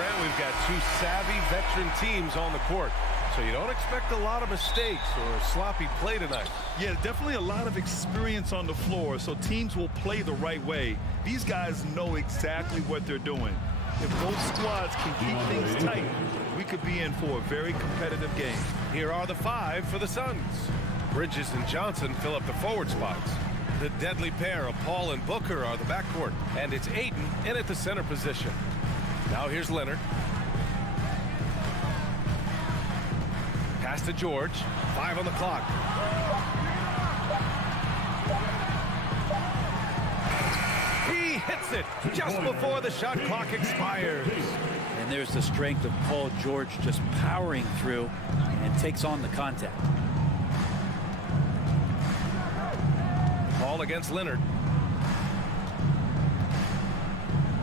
Brent, we've got two savvy veteran teams on the court. So you don't expect a lot of mistakes or a sloppy play tonight. Yeah, definitely a lot of experience on the floor, so teams will play the right way. These guys know exactly what they're doing. If both squads can keep things tight, we could be in for a very competitive game. Here are the five for the Suns. Bridges and Johnson fill up the forward spots. The deadly pair of Paul and Booker are the backcourt, and it's Ayton in at the center position. Now here's Leonard. Pass to George. 5 on the clock. He hits it just before the shot clock expires. And there's the strength of Paul George just powering through and takes on the contact. Paul against Leonard.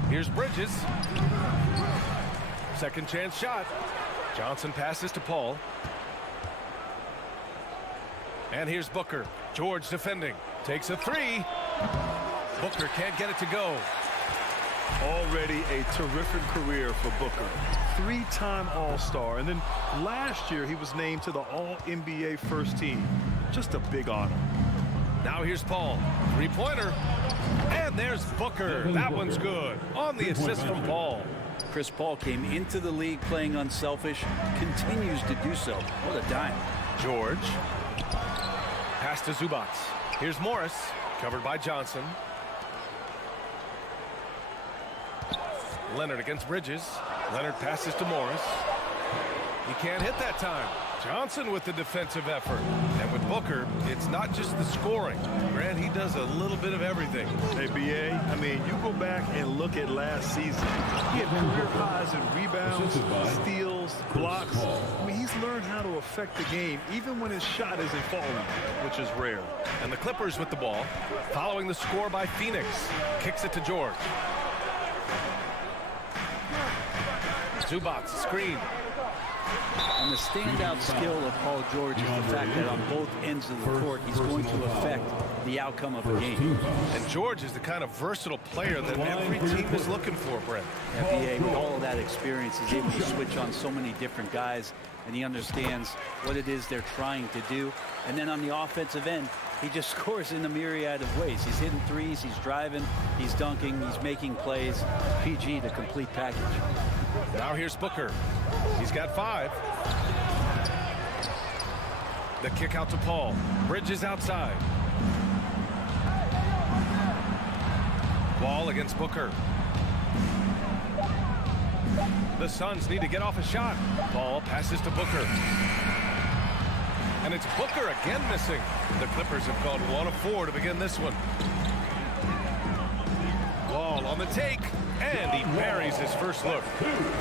Here's Bridges. Second chance shot. Johnson passes to Paul. And here's Booker. George defending. Takes a three. Booker can't get it to go. Already a terrific career for Booker. Three-time All-Star, and then last year he was named to the All-NBA first team. Just a big honor. Now here's Paul. Three-pointer. And there's Booker. That one's good. On the assist from Paul. Chris Paul came into the league playing unselfish, continues to do so. What a dime. George. Pass to Zubac. Here's Morris. Covered by Johnson. Leonard against Bridges. Leonard passes to Morris. He can't hit that time. Johnson with the defensive effort. And with Booker, it's not just the scoring. Grant, he does a little bit of everything. Hey, B.A., I mean, you go back and look at last season. He had career highs in rebounds, steals, blocks. I mean, he's learned how to affect the game, even when his shot isn't falling, which is rare. And the Clippers with the ball, following the score by Phoenix. Kicks it to George. Zubac, screen. And the standout skill of Paul George is the fact that on both ends of the court, he's going to affect the outcome of the game. And George is the kind of versatile player that every team is looking for, Brent. NBA, with all of that experience, is able to switch on so many different guys, and he understands what it is they're trying to do. And then on the offensive end, he just scores in a myriad of ways. He's hitting threes, he's driving, he's dunking, he's making plays. PG, the complete package. Now here's Booker. He's got 5. The kick out to Paul. Bridges outside. Wall against Booker. The Suns need to get off a shot. Paul passes to Booker. And it's Booker again missing. The Clippers have gone 1 of 4 to begin this one. Wall on the take. And he buries his first look.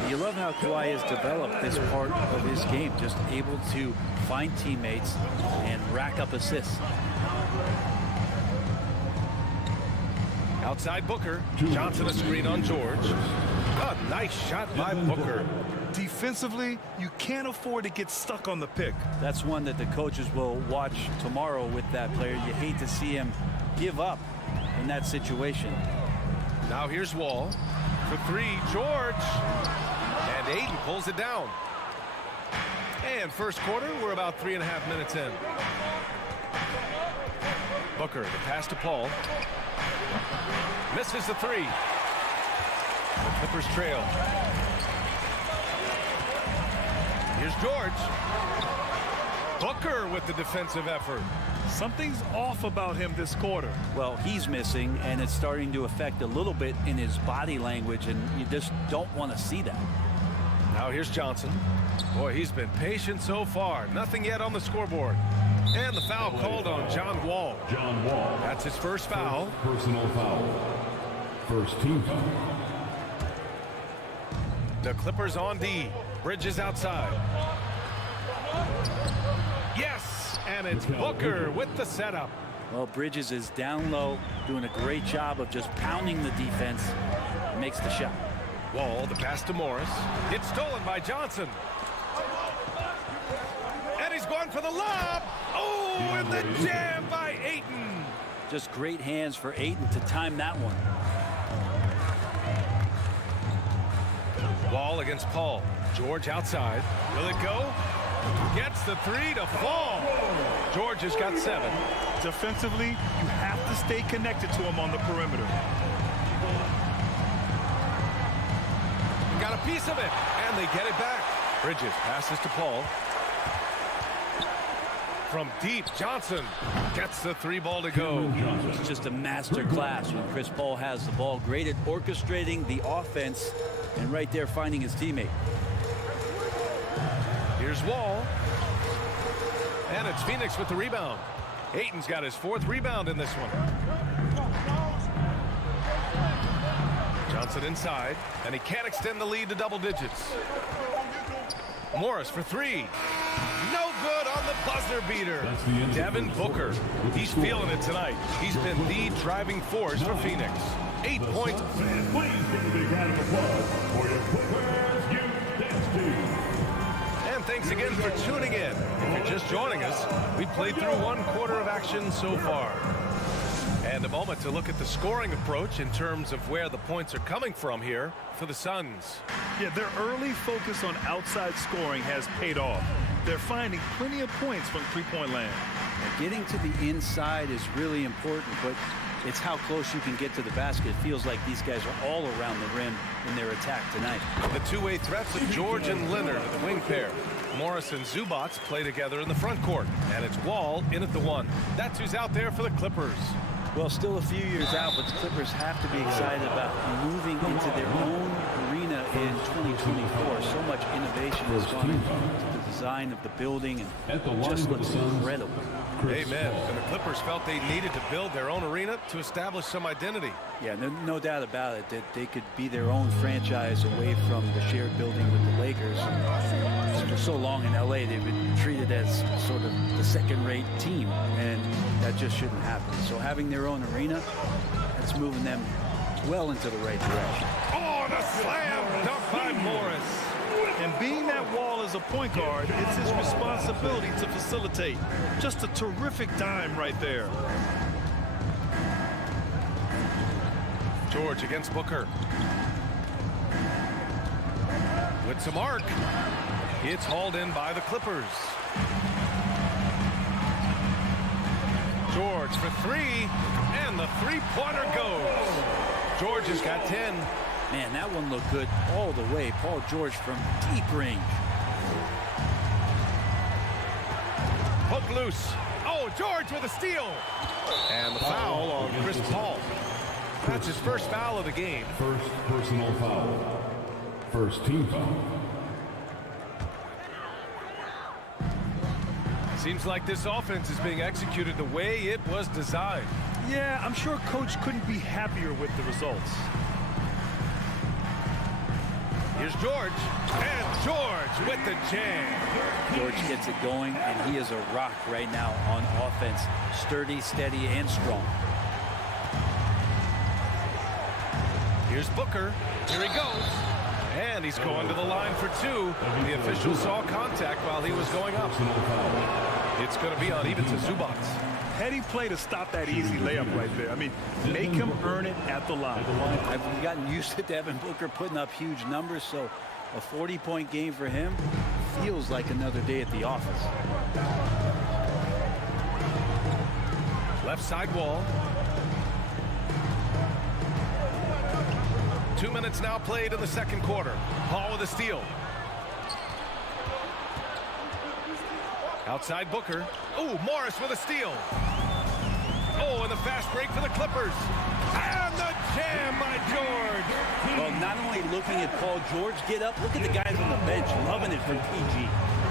You love how Kawhi has developed this part of his game, just able to find teammates and rack up assists. Outside Booker. Johnson a screen on George. A nice shot by Booker. Defensively, you can't afford to get stuck on the pick. That's one that the coaches will watch tomorrow with that player. You hate to see him give up in that situation. Now here's Wall. For 3, George. And Ayton pulls it down. And first quarter, we're about 3.5 minutes in. Booker, the pass to Paul. Misses the 3. The Clippers trail. Here's George. Booker with the defensive effort. Something's off about him this quarter. Well, he's missing, and it's starting to affect a little bit in his body language, and you just don't want to see that. Now here's Johnson. Boy, he's been patient so far. Nothing yet on the scoreboard. And the foul called on John Wall. John Wall. That's his first foul. Personal foul. First team foul. The Clippers on D. Bridges outside. Yes, and it's Booker with the setup. Well, Bridges is down low, doing a great job of just pounding the defense. Makes the shot. Wall, the pass to Morris. It's stolen by Johnson. And he's going for the lob. Oh, and the jam by Ayton. Just great hands for Ayton to time that one. Wall against Paul. George outside. Will it go? Gets the three to fall. George has got 7. Defensively, you have to stay connected to him on the perimeter. Got a piece of it, and they get it back. Bridges passes to Paul. From deep, Johnson gets the 3 ball to go. It's just a master class when Chris Paul has the ball. Great at orchestrating the offense and right there finding his teammate. Here's Wall. And it's Phoenix with the rebound. Ayton's got his 4th rebound in this one. Johnson inside, and he can't extend the lead to double digits. Morris for 3. No good on the buzzer beater. Devin Booker. He's feeling it tonight. He's been the driving force for Phoenix. 8 points. Please give a big round of applause for your Clippers Youth Team. And thanks again for tuning in. If you're just joining us, we played through 1 quarter of action so far. And a moment to look at the scoring approach in terms of where the points are coming from here for the Suns. Yeah, their early focus on outside scoring has paid off. They're finding plenty of points from three-point land. Getting to the inside is really important, but it's how close you can get to the basket. It feels like these guys are all around the rim in their attack tonight. The two-way threats of George and Leonard are the wing pair. Morris and Zubac play together in the front court, and it's Wall in at the 1. That's who's out there for the Clippers. Well, still a few years out, but the Clippers have to be excited about moving into their own arena in 2024. So much innovation has gone into the design of the building, and it just looks incredible. Amen. And the Clippers felt they needed to build their own arena to establish some identity. Yeah, no doubt about it that they could be their own franchise away from the shared building with the Lakers. For so long in LA, they've been treated as sort of the second-rate team, and that just shouldn't happen. So having their own arena, that's moving them well into the right direction. Oh, the slam dunk by Morris. And being that Wall is a point guard, it's his responsibility to facilitate. Just a terrific dime right there. George against Booker. With some arc. It's hauled in by the Clippers. George for 3, and the 3-pointer goes. George has got 10. Man, that one looked good all the way. Paul George from deep range. Hook loose. Oh, George with a steal. And the foul on Chris Paul. That's his first foul of the game. First personal foul. First team foul. Seems like this offense is being executed the way it was designed. Yeah, I'm sure Coach couldn't be happier with the results. Here's George, and George with the jam. George gets it going, and he is a rock right now on offense. Sturdy, steady, and strong. Here's Booker. Here he goes. And he's going to the line for 2. The official saw contact while he was going up. It's going to be on even to Zubac. Heady play to stop that easy layup right there. I mean, make him earn it at the line. I've gotten used to Devin Booker putting up huge numbers, so a 40-point game for him feels like another day at the office. Left side Wall. 2 minutes now played in the second quarter. Paul with a steal. Outside Booker. Oh, Morris with a steal. Oh, and the fast break for the Clippers. And the jam by George. Well, not only looking at Paul George get up, look at the guys on the bench loving it from PG.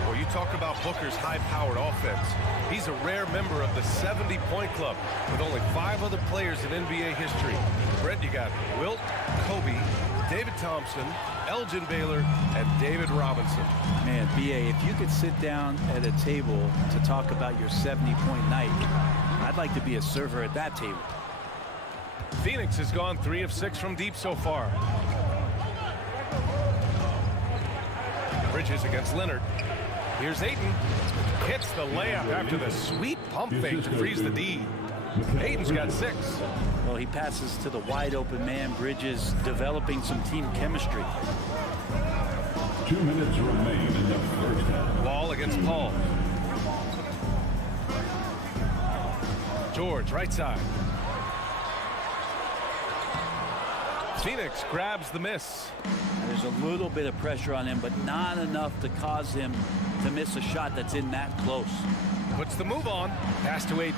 Well, you talk about Booker's high-powered offense. He's a rare member of the 70-point club with only 5 other players in NBA history. Brett, you got Wilt, Kobe, David Thompson, Elgin Baylor, and David Robinson. Man, B.A., if you could sit down at a table to talk about your 70-point night, I'd like to be a server at that table. Phoenix has gone 3 of 6 from deep so far. Bridges against Leonard. Here's Ayton. Hits the layup after the sweet pump fake to freeze the D. Ayton's got 6. Well, he passes to the wide open man. Bridges developing some team chemistry. 2 minutes remain in the first half. Wall against Paul. George, right side. Phoenix grabs the miss. And there's a little bit of pressure on him, but not enough to cause him to miss a shot that's in that close. Puts the move on. Pass to Aiden.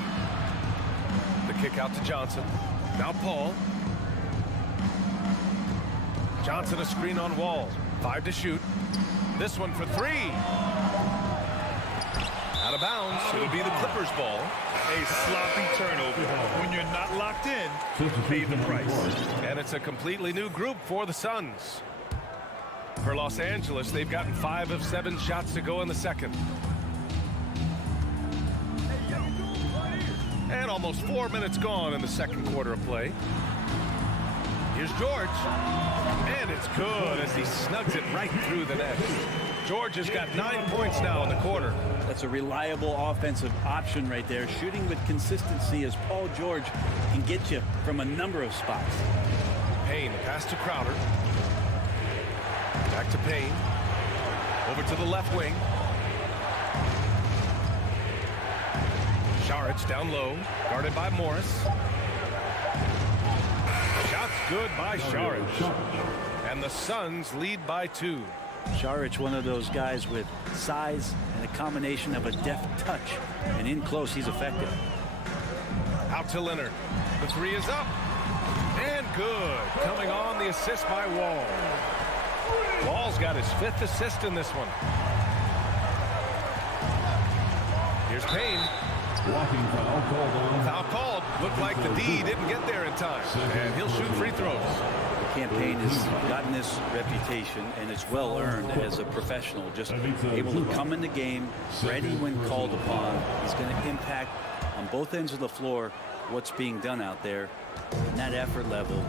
The kick out to Johnson. Now Paul. Johnson a screen on Wall. 5 to shoot. This one for 3. Out of bounds. It'll be the Clippers ball. A sloppy turnover. When you're not locked in, pay the price. And it's a completely new group for the Suns. For Los Angeles, they've gotten 5 of 7 shots to go in the second. And almost 4 minutes gone in the second quarter of play. Here's George. And it's good as he snugs it right through the net. George has got 9 points now in the quarter. That's a reliable offensive option right there. Shooting with consistency as Paul George can get you from a number of spots. Payne, pass to Crowder. Back to Payne. Over to the left wing. Saric down low, guarded by Morris. Shot's good by Saric. And the Suns lead by 2. Saric, one of those guys with size and a combination of a deft touch. And in close, he's effective. Out to Leonard. The 3 is up. And good. Coming on the assist by Wall. Wall's got his 5th assist in this one. Here's Payne. Blocking foul called on. Foul called. Looked like the D didn't get there in time. And he'll shoot free throws. The campaign has gotten this reputation, and it's well earned as a professional. Just able to come in the game, ready when called upon. He's going to impact on both ends of the floor what's being done out there. And that effort level,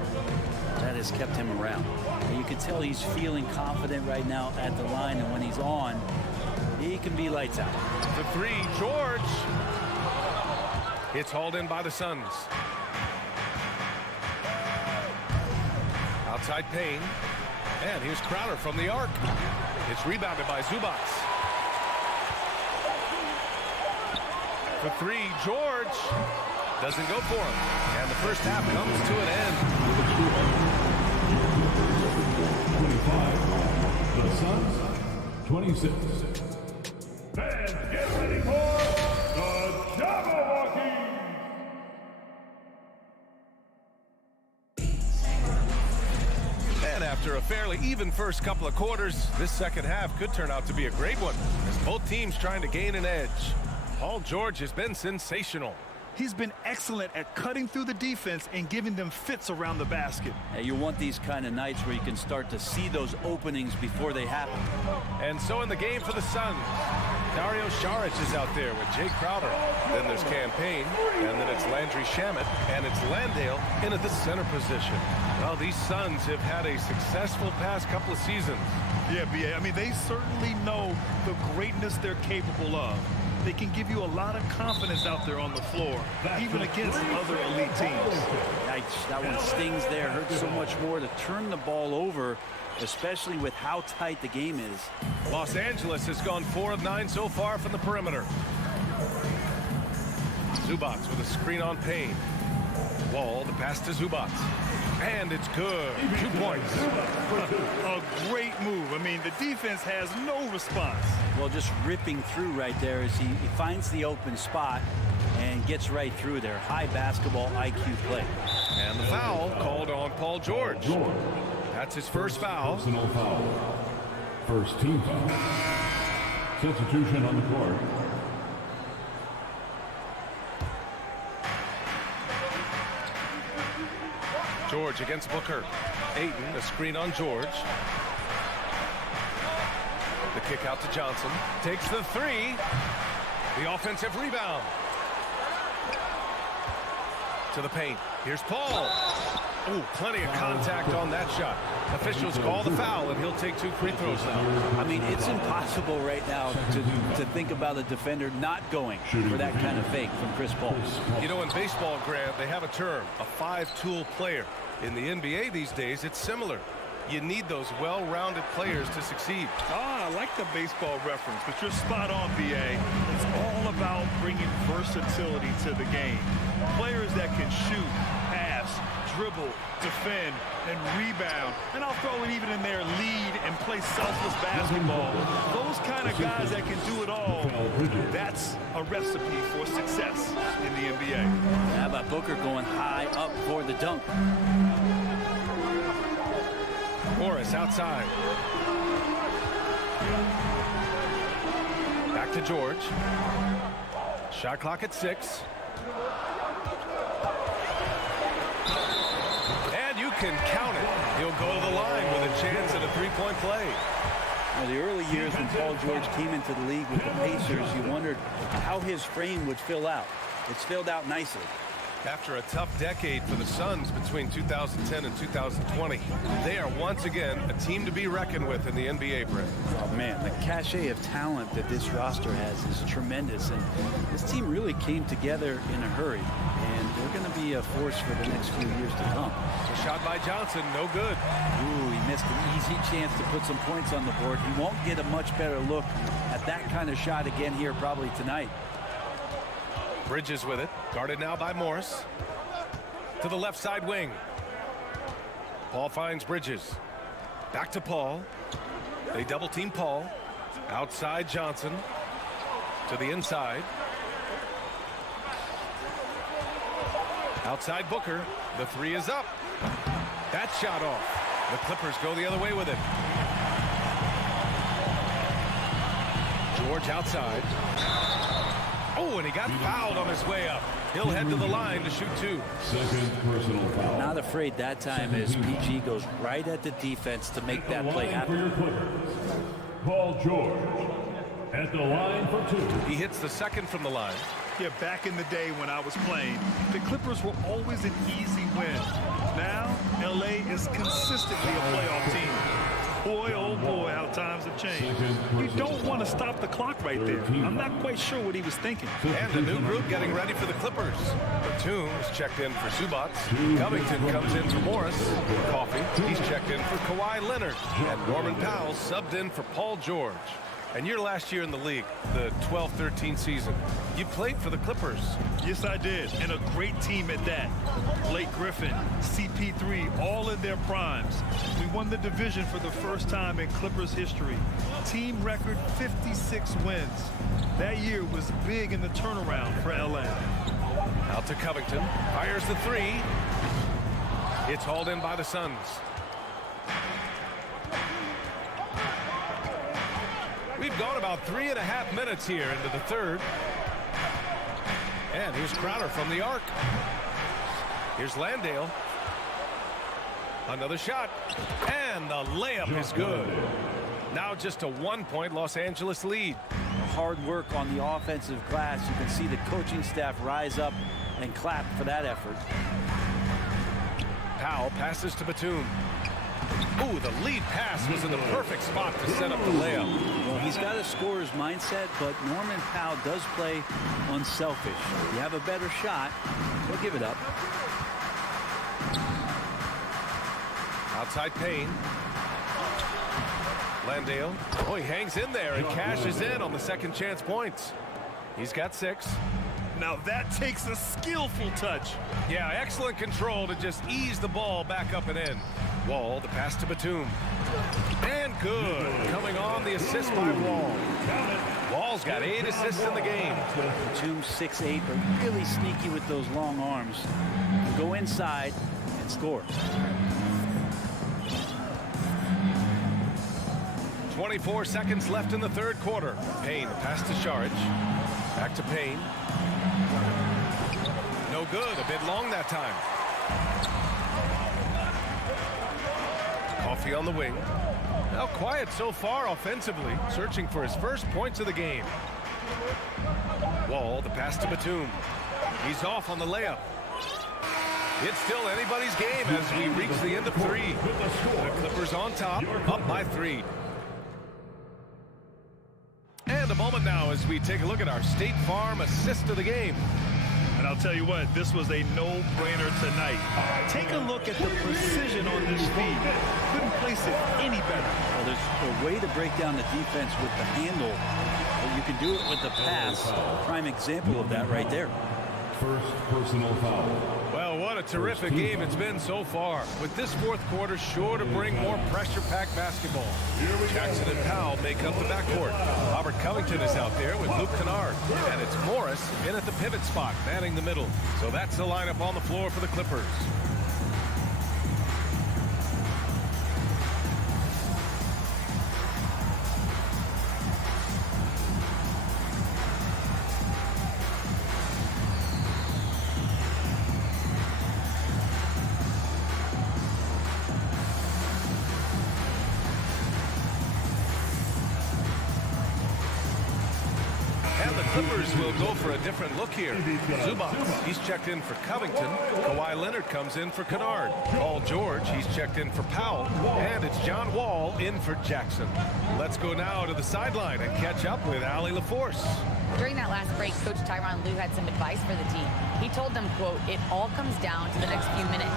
that has kept him around. And you can tell he's feeling confident right now at the line, and when he's on, he can be lights out. The 3, George. It's hauled in by the Suns. Outside Payne. And here's Crowder from the arc. It's rebounded by Zubac. For 3, George. Doesn't go for him. And the first half comes to an end. 25. The Suns, 26. Fans, get ready for the Jabberwockies. And after a fairly even first couple of quarters, this second half could turn out to be a great one, as both teams trying to gain an edge. Paul George has been sensational. He's been excellent at cutting through the defense and giving them fits around the basket. Now, you want these kind of nights where you can start to see those openings before they happen. And so in the game for the Suns, Dario Saric is out there with Jay Crowder. Then there's Campaign, and then it's Landry Shamet, and it's Landale in at the center position. Well, these Suns have had a successful past couple of seasons. Yeah, B.A. I mean, they certainly know the greatness they're capable of. They can give you a lot of confidence out there on the floor, even against other elite teams. Yikes, that one stings there. Hurts so much more to turn the ball over, especially with how tight the game is. Los Angeles has gone 4 of 9 so far from the perimeter. Zubac with a screen on Payne. Wall, the pass to Zubac. And it's good. 2 points. A great move. I mean, the defense has no response. Well, just ripping through right there as he finds the open spot and gets right through there. High basketball IQ play. And the foul called on Paul George. That's his first foul. Personal foul. First team foul. Substitution on the court. George against Booker. Ayton, a screen on George. The kick out to Johnson. Takes the 3. The offensive rebound. To the paint. Here's Paul. Oh, plenty of contact on that shot. Officials call the foul, and he'll take 2 free throws now. I mean, it's impossible right now to think about a defender not going for that kind of fake from Chris Paul. You know, in baseball, Grant, they have a term, a 5-tool player. In the NBA these days, it's similar. You need those well-rounded players to succeed. I like the baseball reference, but you're spot on, BA. It's all about bringing versatility to the game. Players that can shoot, pass, dribble, defend, and rebound. And I'll throw it even in there, lead and play selfless basketball. Those kind of guys that can do it all, that's a recipe for success in the NBA. How about Booker going high up for the dunk? Morris outside. Back to George. Shot clock at 6. And you can count it. He'll go to the line with a chance at a three-point play. Now, the early years when Paul George came into the league with the Pacers, you wondered how his frame would fill out. It's filled out nicely. After a tough decade for the Suns between 2010 and 2020, they are once again a team to be reckoned with in the NBA, Brett. Oh, man, the cachet of talent that this roster has is tremendous, and this team really came together in a hurry, and they're going to be a force for the next few years to come. A shot by Johnson, no good. Ooh, he missed an easy chance to put some points on the board. He won't get a much better look at that kind of shot again here probably tonight. Bridges with it, guarded now by Morris. To the left side wing. Paul finds Bridges. Back to Paul. They double team Paul. Outside Johnson. To the inside. Outside Booker. The three is up. That shot off. The Clippers go the other way with it. George outside. Oh, and he got fouled on his way up. He'll head to the line to shoot 2. Second personal foul. Not afraid that time as PG goes right at the defense to make that play happen. Paul George at the line for 2. He hits the second from the line. Yeah, back in the day when I was playing, the Clippers were always an easy win. Now, LA is consistently a playoff team. Boy, oh boy, how times have changed. You don't want to stop the clock right there. I'm not quite sure what he was thinking. And a new group getting ready for the Clippers. Batum is checked in for Subats. Covington comes in for Morris. Coffey, he's checked in for Kawhi Leonard. And Norman Powell subbed in for Paul George. And your last year in the league, the 12-13 season, you played for the Clippers. Yes, I did, and a great team at that. Blake Griffin, CP3, all in their primes. We won the division for the first time in Clippers history. Team record 56 wins. That year was big in the turnaround for LA. Out to Covington, fires the 3. It's hauled in by the Suns. We've gone about 3.5 minutes here into the third. And here's Crowder from the arc. Here's Landale. Another shot. And the layup is good. Now just a 1-point Los Angeles lead. Hard work on the offensive glass. You can see the coaching staff rise up and clap for that effort. Powell passes to Batum. Ooh, the lead pass was in the perfect spot to set up the layup. Well, he's got a scorer's mindset, but Norman Powell does play unselfish. If you have a better shot, he'll give it up. Outside Payne. Landale. Oh, he hangs in there and cashes in on the second chance points. He's got 6. Now that takes a skillful touch. Yeah, excellent control to just ease the ball back up and in. Wall, the pass to Batum. And good. Coming on, the assist by Wall. Wall's got 8 assists in the game. Batum 6'8", but really sneaky with those long arms. Can go inside and score. 24 seconds left in the third quarter. Payne, pass to Saric. Back to Payne. No good. A bit long that time. Coffey on the wing. Now quiet so far offensively. Searching for his first points of the game. Wall, the pass to Batum. He's off on the layup. It's still anybody's game as we reach the end of 3. The Clippers on top, up by 3. And a moment now as we take a look at our State Farm assist of the game. And I'll tell you what, this was a no-brainer tonight. Take a look at the precision on this feed. Couldn't place it any better. Well, there's a way to break down the defense with the handle, but you can do it with the pass. Prime example of that right there. First personal foul. Well, what a terrific game it's been so far. With this fourth quarter sure to bring more pressure-packed basketball. Jackson and Powell make up the backcourt. Robert Covington is out there with Luke Kennard. And it's Morris in at the pivot spot, manning the middle. So that's the lineup on the floor for the Clippers. Clippers will go for a different look here. Zubac, he's checked in for Covington. Kawhi Leonard comes in for Kennard. Paul George, he's checked in for Powell. And it's John Wall in for Jackson. Let's go now to the sideline and catch up with Allie LaForce. During that last break, Coach Tyronn Lue had some advice for the team. He told them, quote, "It all comes down to the next few minutes.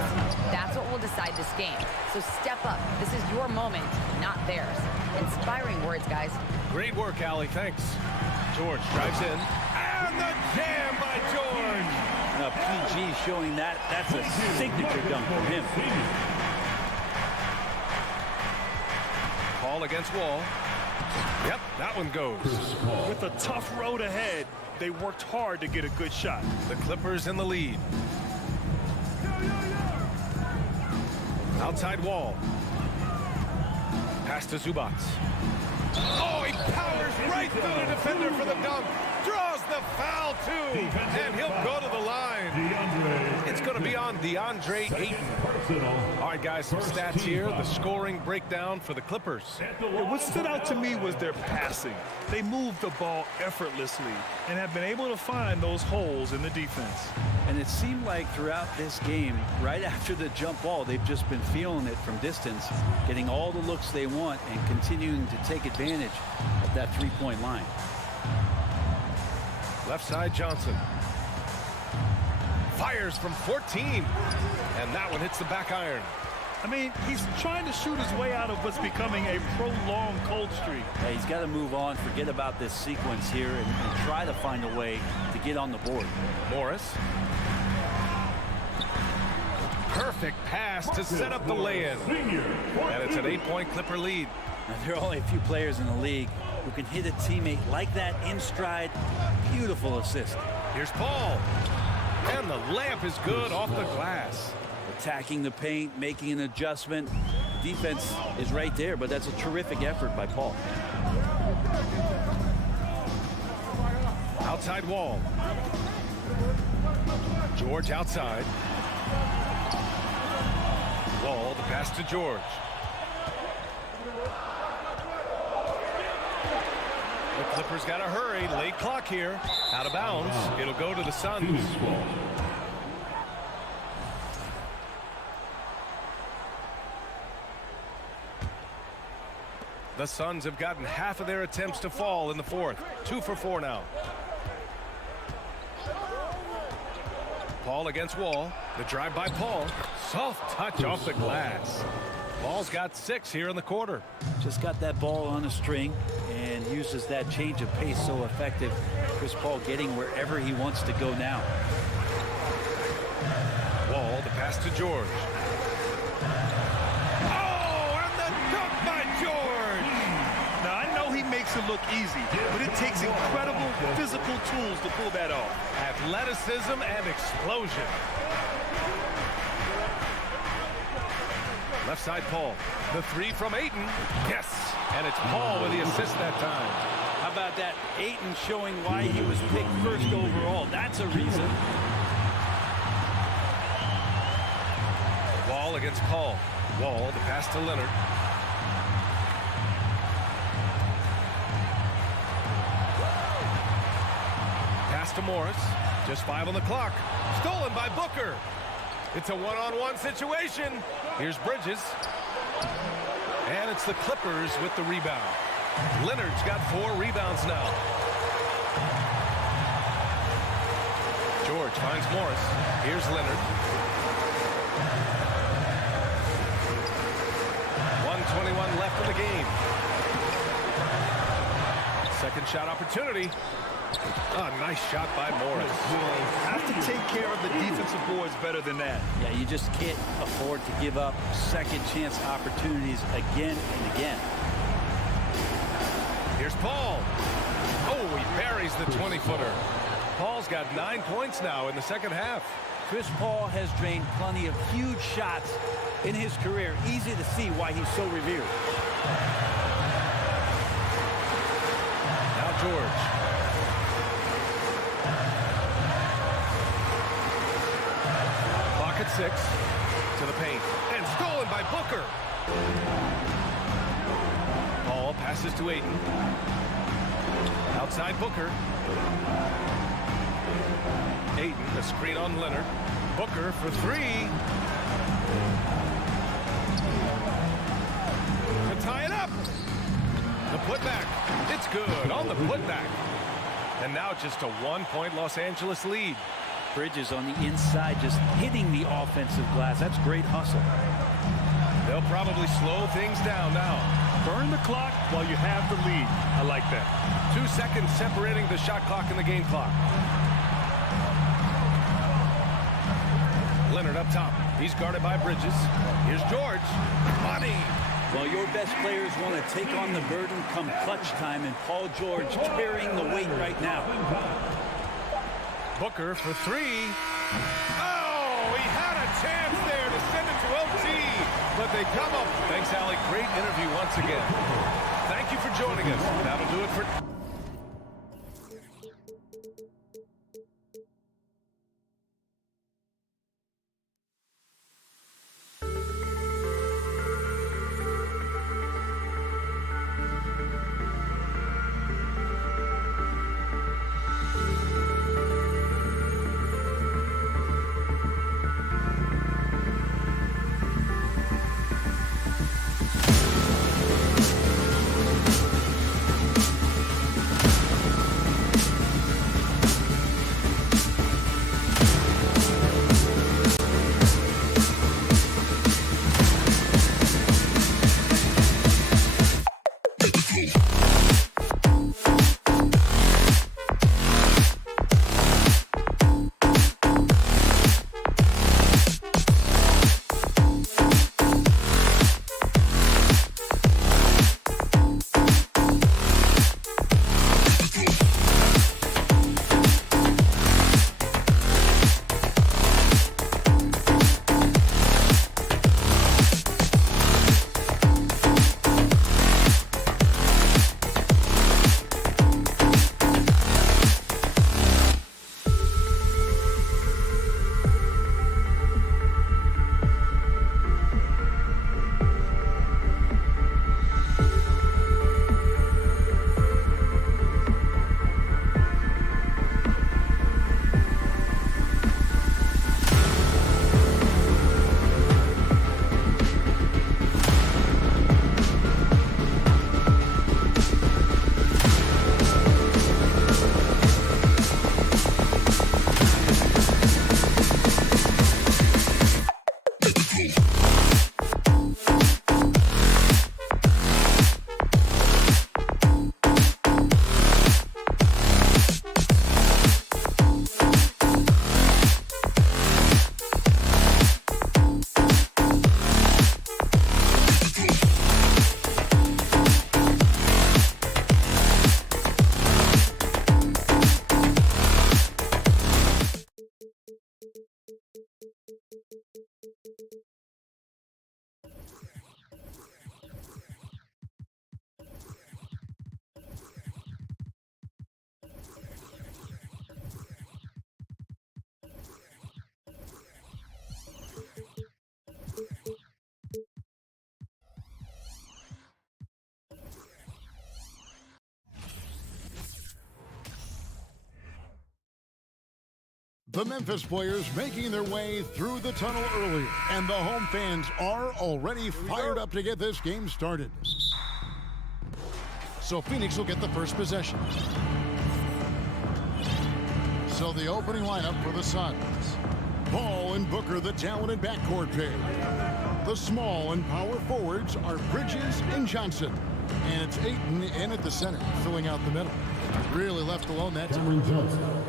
That's what will decide this game. So step up. This is your moment, not theirs." Inspiring words, guys. Great work, Allie. Thanks. George drives in. And the jam by George. Now, PG showing that's a signature dunk for him. Paul against Wall. Yep, that one goes. With a tough road ahead, they worked hard to get a good shot. The Clippers in the lead. Outside Wall. Pass to Zubac. Oh, he powers right through the defender for the dunk. Draws the foul, too. And he'll go to the line. It's going to be on DeAndre Ayton. All right, guys, some stats here. The scoring breakdown for the Clippers. What stood out to me was their passing. They moved the ball effortlessly and have been able to find those holes in the defense. And it seemed like throughout this game, right after the jump ball, they've just been feeling it from distance, getting all the looks they want and continuing to take advantage of that three-point line. Left side, Johnson. Fires from 14. And that one hits the back iron. I mean, he's trying to shoot his way out of what's becoming a prolonged cold streak. Yeah, he's got to move on, forget about this sequence here, and try to find a way to get on the board. Morris. Perfect pass to set up the lay-in. And it's an 8-point Clipper lead. Now, there are only a few players in the league who can hit a teammate like that in stride. Beautiful assist. Here's Paul. And the layup is good off the glass. Attacking the paint, making an adjustment. Defense is right there, but that's a terrific effort by Paul. Outside Wall. George outside. Wall, the pass to George. The Clippers got to hurry. Late clock here. Out of bounds. It'll go to the Suns. The Suns have gotten half of their attempts to fall in the fourth. 2 for 4 now. Paul against Wall. The drive by Paul. Soft touch off the glass. Paul's got 6 here in the quarter. Just got that ball on a string and uses that change of pace so effective. Chris Paul getting wherever he wants to go now. Wall, the pass to George. Oh, and the dunk by George! Now, I know he makes it look easy, but it takes incredible physical tools to pull that off. Athleticism and explosion. Left side, Paul. The 3 from Ayton. Yes! And it's Paul with the assist that time. How about that? Ayton showing why he was picked first overall. That's a reason. Wall against Paul. Wall, the pass to Leonard. Pass to Morris. Just 5 on the clock. Stolen by Booker. It's a one-on-one situation. Here's Bridges. And it's the Clippers with the rebound. Leonard's got 4 rebounds now. George George finds Morris. Here's Leonard. 1:21 left in the game. Second shot opportunity. Nice shot by Morris. Have to take care of the defensive boards better than that. Yeah, you just can't afford to give up second chance opportunities again and again. Here's Paul. Oh, he buries the 20-footer. Paul's got 9 points now in the second half. Chris Paul has drained plenty of huge shots in his career. Easy to see why he's so revered. Now George. Clock at 6. To the paint. And stolen by Booker. Paul passes to Ayton. Outside Booker. Ayton, the screen on Leonard. Booker for 3. To tie it up. The putback. It's good on the putback. And now just a 1-point Los Angeles lead. Bridges on the inside just hitting the offensive glass. That's great hustle. They'll probably slow things down now. Burn the clock while you have the lead. I like that. 2 seconds separating the shot clock and the game clock. Leonard up top. He's guarded by Bridges. Here's George. Money. Well, your best players want to take on the burden come clutch time, and Paul George carrying the weight right now. Booker for 3. Oh, he had a chance there to send it to OT, but they come up. Thanks, Alec. Great interview once again. Thank you for joining us. That'll do it for... The Memphis players making their way through the tunnel early, and the home fans are already fired up to get this game started. So Phoenix will get the first possession. So the opening lineup for the Suns. Paul and Booker, the talented backcourt pair. The small and power forwards are Bridges and Johnson. And it's Ayton in at the center, filling out the middle. Really left alone that time.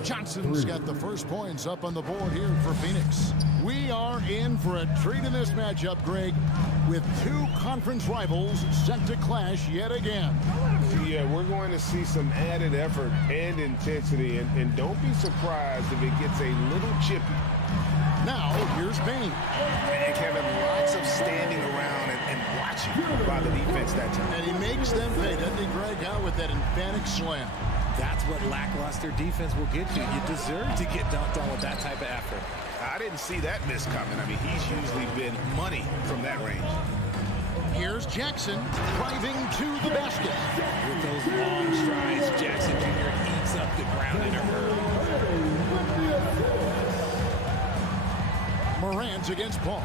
Johnson's got the first points up on the board here for Phoenix. We are in for a treat in this matchup, Greg, with two conference rivals set to clash yet again. Yeah, we're going to see some added effort and intensity, and don't be surprised if it gets a little chippy. Now, here's Bane. And Kevin, lots of standing around and watching by the defense that time. And he makes them pay, doesn't he, Greg, out with that emphatic slam. That's what lackluster defense will get you. You deserve to get dunked on with that type of effort. I didn't see that miss coming. I mean, he's usually been money from that range. Here's Jackson driving to the basket. With those long strides, Jackson Jr. eats up the ground in a hurry. Morant against Paul.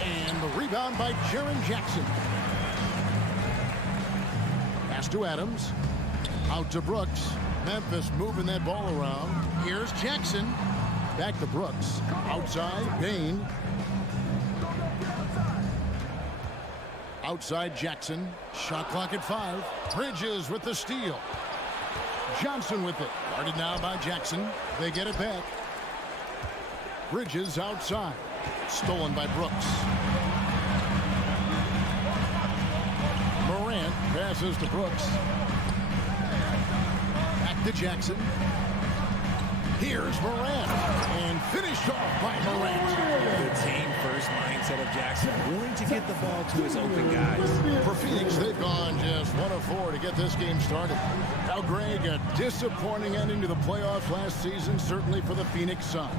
And the rebound by Jaren Jackson. Pass to Adams. Out to Brooks. Memphis moving that ball around. Here's Jackson. Back to Brooks. Outside, Bane. Outside, Jackson. Shot clock at 5. Bridges with the steal. Johnson with it. Guarded now by Jackson. They get it back. Bridges outside. Stolen by Brooks. Morant passes to Brooks. Back to Jackson. Here's Morant. And finished off by Morant. The team-first mindset of Jackson, willing to get the ball to his open guys. For Phoenix, they've gone just 1 of 4 to get this game started. Now, Greg, a disappointing ending to the playoffs last season, certainly for the Phoenix Suns.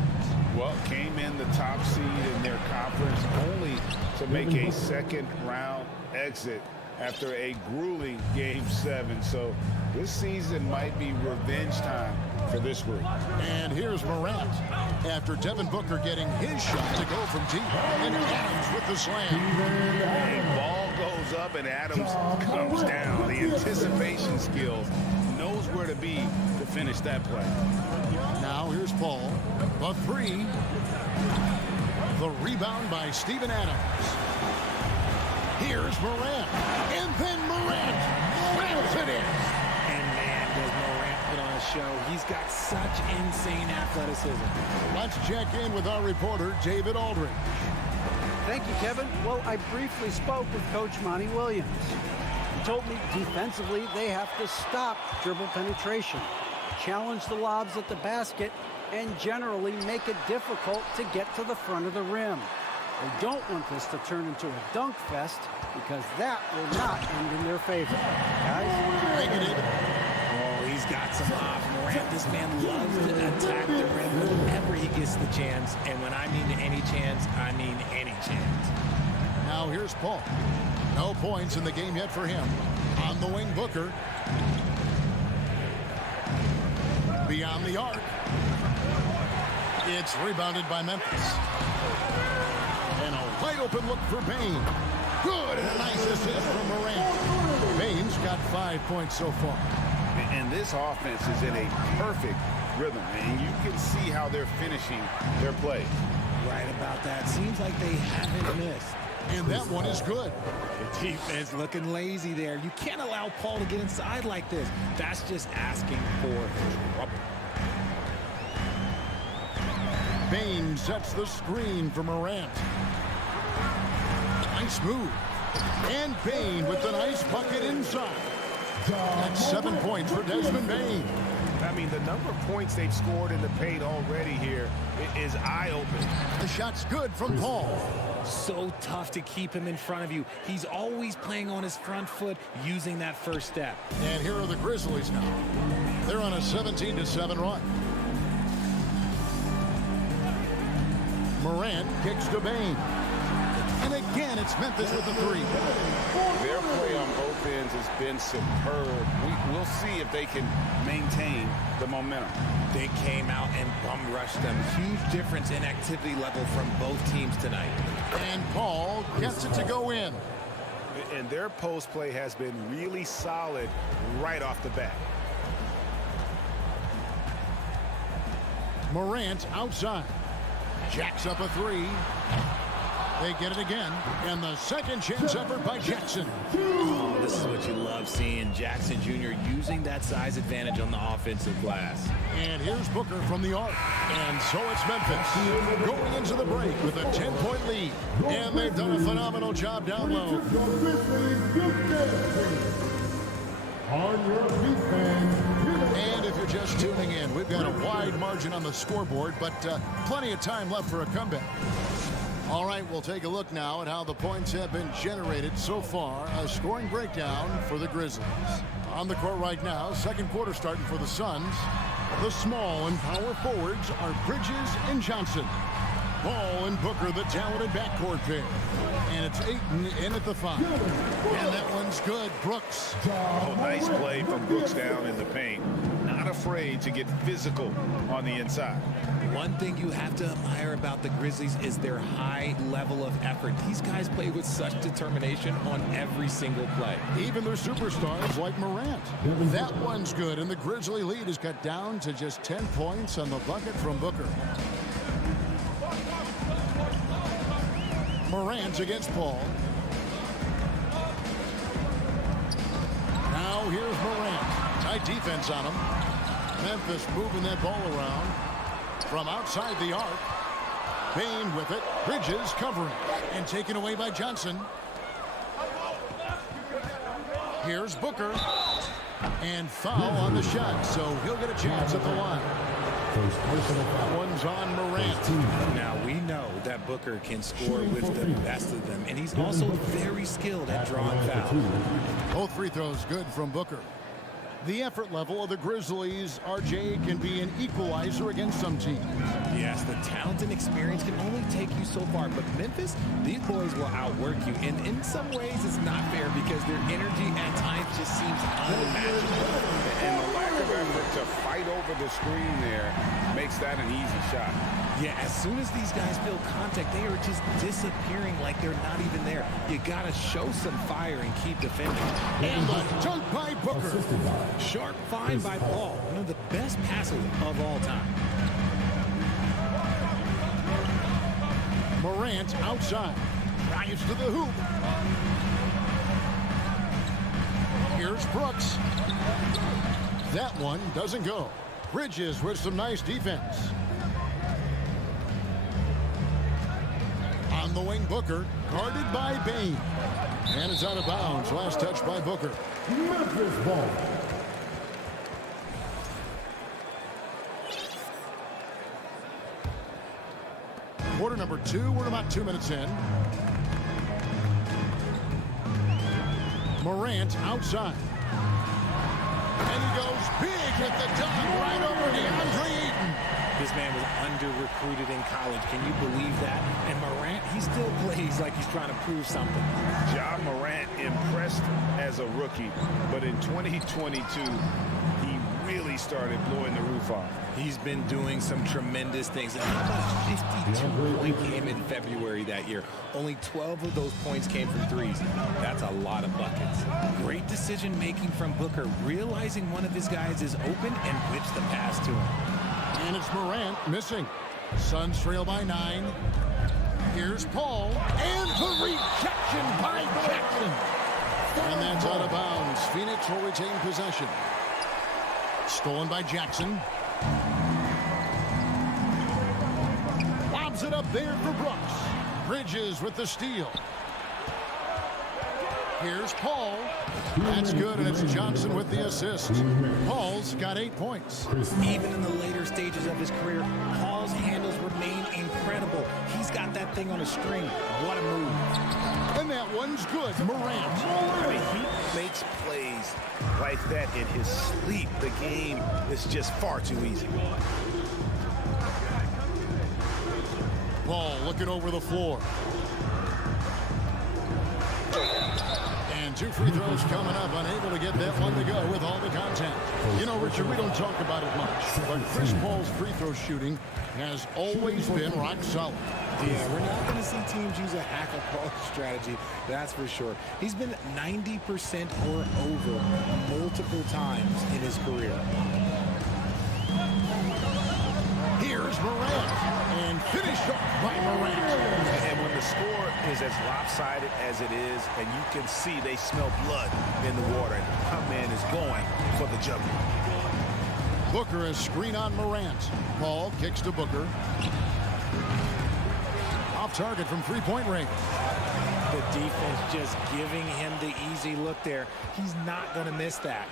Well, came in the top seed in their conference only to make a second-round exit after a grueling Game 7. So this season might be revenge time for this group. And here's Morant after Devin Booker getting his shot to go from deep. And Adams with the slam. And ball goes up and Adams comes down. The anticipation skills, knows where to be to finish that play. Now here's Paul. The 3. The rebound by Steven Adams. Here's Morant. And then Morant slams it in. And man, does Morant put on a show. He's got such insane athleticism. Let's check in with our reporter, David Aldridge. Thank you, Kevin. Well, I briefly spoke with Coach Monty Williams. He told me defensively they have to stop dribble penetration, challenge the lobs at the basket, and generally make it difficult to get to the front of the rim. They don't want this to turn into a dunk fest because that will not end in their favor. Guys? Negative. Oh, he's got some off. Morant, this man loves to attack the rim whenever he gets the chance. And when I mean any chance, I mean any chance. Now here's Paul. No points in the game yet for him. On the wing, Booker. Beyond the arc. It's rebounded by Memphis. And a wide open look for Bane. Good, and a nice assist from Morant. Bane's got 5 points so far. And this offense is in a perfect rhythm, and you can see how they're finishing their play. Right about that. Seems like they haven't missed. And that one is good. The defense looking lazy there. You can't allow Paul to get inside like this. That's just asking for trouble. Bane sets the screen for Morant. Nice move. And Bane with the nice bucket inside. That's 7 points for Desmond Bane. I mean, the number of points they've scored in the paint already here is eye-opening. The shot's good from Paul. So tough to keep him in front of you. He's always playing on his front foot, using that first step. And here are the Grizzlies now. They're on a 17-7 run. Morant kicks to Bane. And again, it's Memphis with the 3. Their play on both ends has been superb. We'll see if they can maintain the momentum. They came out and bum rushed them. Huge difference in activity level from both teams tonight. And Paul gets it to go in. And their post play has been really solid right off the bat. Morant outside. Jacks up a three. They get it again. And the second chance effort by Jackson. Oh, this is what you love seeing. Jackson Jr. using that size advantage on the offensive glass. And here's Booker from the arc. And so it's Memphis going into the break with a 10-point lead. And they've done a phenomenal job down low. And if you're just tuning in, we've got a wide margin on the scoreboard, but plenty of time left for a comeback. All right, we'll take a look now at how the points have been generated so far. A scoring breakdown for the Grizzlies. On the court right now, second quarter starting for the Suns. The small and power forwards are Bridges and Johnson. Ball and Booker, the talented backcourt pair. And it's Ayton in at the 5. And that one's good. Brooks. Oh, nice play from Brooks down in the paint. Not afraid to get physical on the inside. One thing you have to admire about the Grizzlies is their high level of effort. These guys play with such determination on every single play. Even their superstars like Morant. That one's good, and the Grizzly lead is cut down to just 10 points on the bucket from Booker. Morant against Paul. Now here's Morant. Tight defense on him. Memphis moving that ball around. From outside the arc. Bain with it. Bridges covering. And taken away by Johnson. Here's Booker. And foul on the shot. So he'll get a chance at the line. That one's on Morant. Now we know that Booker can score with the best of them. And he's also very skilled at drawing fouls. Both free throws good from Booker. The effort level of the Grizzlies, RJ, can be an equalizer against some teams. Yes, the talent and experience can only take you so far. But Memphis, these boys will outwork you. And in some ways, it's not fair because their energy at times just seems unmatchable. And the lack of effort to fight over the screen there makes that an easy shot. Yeah, as soon as these guys feel contact, they are just disappearing like they're not even there. You got to show some fire and keep defending. And the dunk by Booker. Sharp find by Paul, one of the best passes of all time. Morant outside. Drives to the hoop. Here's Brooks. That one doesn't go. Bridges with some nice defense. On the wing, Booker, guarded by Bain. And it's out of bounds. Last touch by Booker. Memphis ball. Quarter number 2. We're about 2 minutes in. Morant outside. And he goes big at the dunk right over DeAndre Ayton. This man was under-recruited in college. Can you believe that? And Morant, he still plays like he's trying to prove something. Ja Morant impressed as a rookie, but in 2022, he really started blowing the roof off. He's been doing some tremendous things. And how about 52-point game in February that year? Only 12 of those points came from threes. That's a lot of buckets. Great decision-making from Booker, realizing one of his guys is open and whips the pass to him. And it's Morant missing. Suns trail by 9. Here's Paul. And the rejection by Jackson. And that's out of bounds. Phoenix will retain possession. Stolen by Jackson. Lobs it up there for Brooks. Bridges with the steal. Here's Paul. That's good, and it's Johnson with the assist. Paul's got 8 points. Even in the later stages of his career, Paul's handles remain incredible. He's got that thing on a string. What a move. And that one's good. Morant. I mean, he makes plays like that in his sleep. The game is just far too easy. Paul looking over the floor. And 2 free throws coming up, unable to get that one to go with all the content. You know, Richard, we don't talk about it much, but Chris Paul's free throw shooting has always been rock solid. Yeah, we're not going to see teams use a hack-a-ball strategy, that's for sure. He's been 90% or over multiple times in his career. Here's Here's Morant. And finished off by Morant. And when the score is as lopsided as it is, and you can see they smell blood in the water, my man is going for the jumper. Booker has screen on Morant. Paul kicks to Booker. Off target from three-point range. The defense just giving him the easy look there. He's not going to miss that.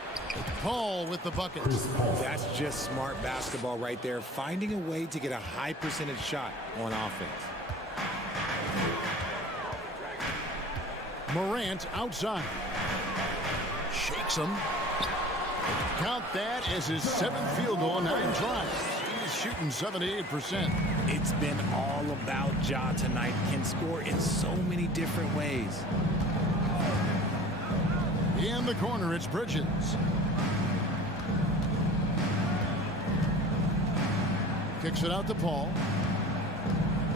Paul with the bucket. That's just smart basketball right there, finding a way to get a high percentage shot on offense. Morant outside. Shakes him. Count that as his 7th field goal, 9 tries. He's shooting 78%. It's been all about Ja tonight. Can score in so many different ways. In the corner, it's Bridges. Kicks it out to Paul.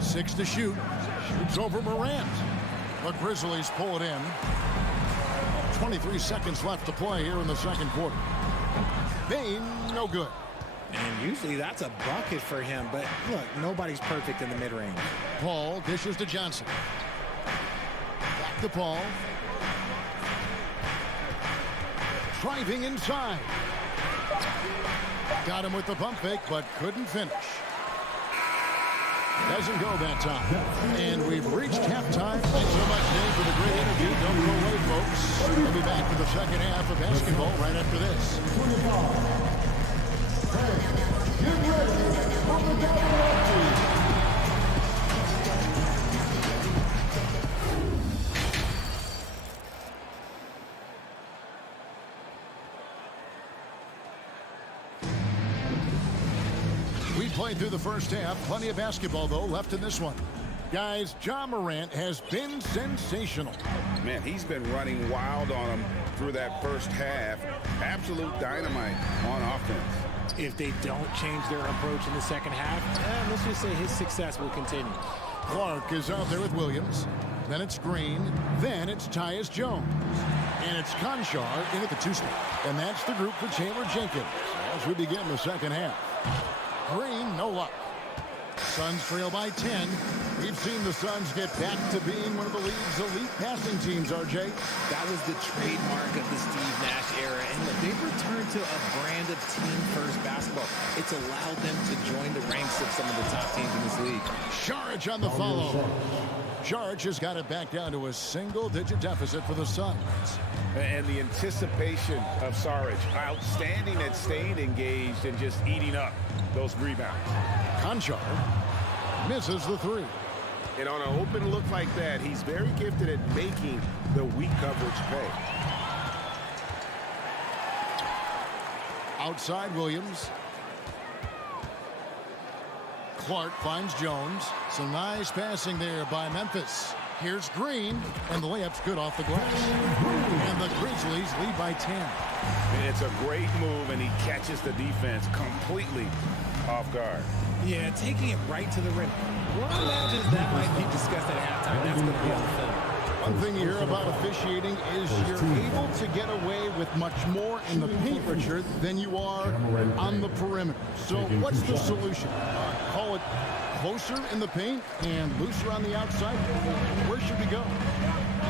6 to shoot. Shoots over Morant. The Grizzlies pull it in. 23 seconds left to play here in the second quarter. Bain, no good. And usually that's a bucket for him, but look, nobody's perfect in the mid-range. Paul dishes to Johnson. Back to Paul. Driving inside. Got him with the pump fake, but couldn't finish. Doesn't go that time. And we've reached halftime. Thanks so much, Dave, for the great interview. Don't go away, folks. We'll be back for the second half of basketball right after this. Get ready for the double. We played through the first half. Plenty of basketball, though, left in this one. Guys, Ja Morant has been sensational. Man, he's been running wild on him through that first half. Absolute dynamite on offense. If they don't change their approach in the second half, let's just say his success will continue. Clark is out there with Williams. Then it's Green. Then it's Tyus Jones. And it's Conchar in at the 2-spot. And that's the group for Taylor Jenkins as we begin the second half. Green, no luck. Suns trail by 10. We've seen the Suns get back to being one of the league's elite passing teams, RJ. That was the trademark of the Steve Nash era. And look, they've returned to a brand of team-first basketball. It's allowed them to join the ranks of some of the top teams in this league. Saric on the follow. Saric has got it back down to a single-digit deficit for the Suns. And the anticipation of Saric, outstanding at staying engaged and just eating up those rebounds. Conchar misses the 3. And on an open look like that, he's very gifted at making the weak coverage pay. Outside Williams. Clark finds Jones. Some nice passing there by Memphis. Here's Green, and the layup's good off the glass. And the Grizzlies lead by 10. And it's a great move, and he catches the defense completely off guard. Yeah, taking it right to the rim. One imagines that might be discussed at halftime. That's going to be on film. One thing you hear about officiating is you're able to get away with much more in the paint, Richard, than you are on the perimeter. So what's the solution? Call it closer in the paint and looser on the outside? Where should we go?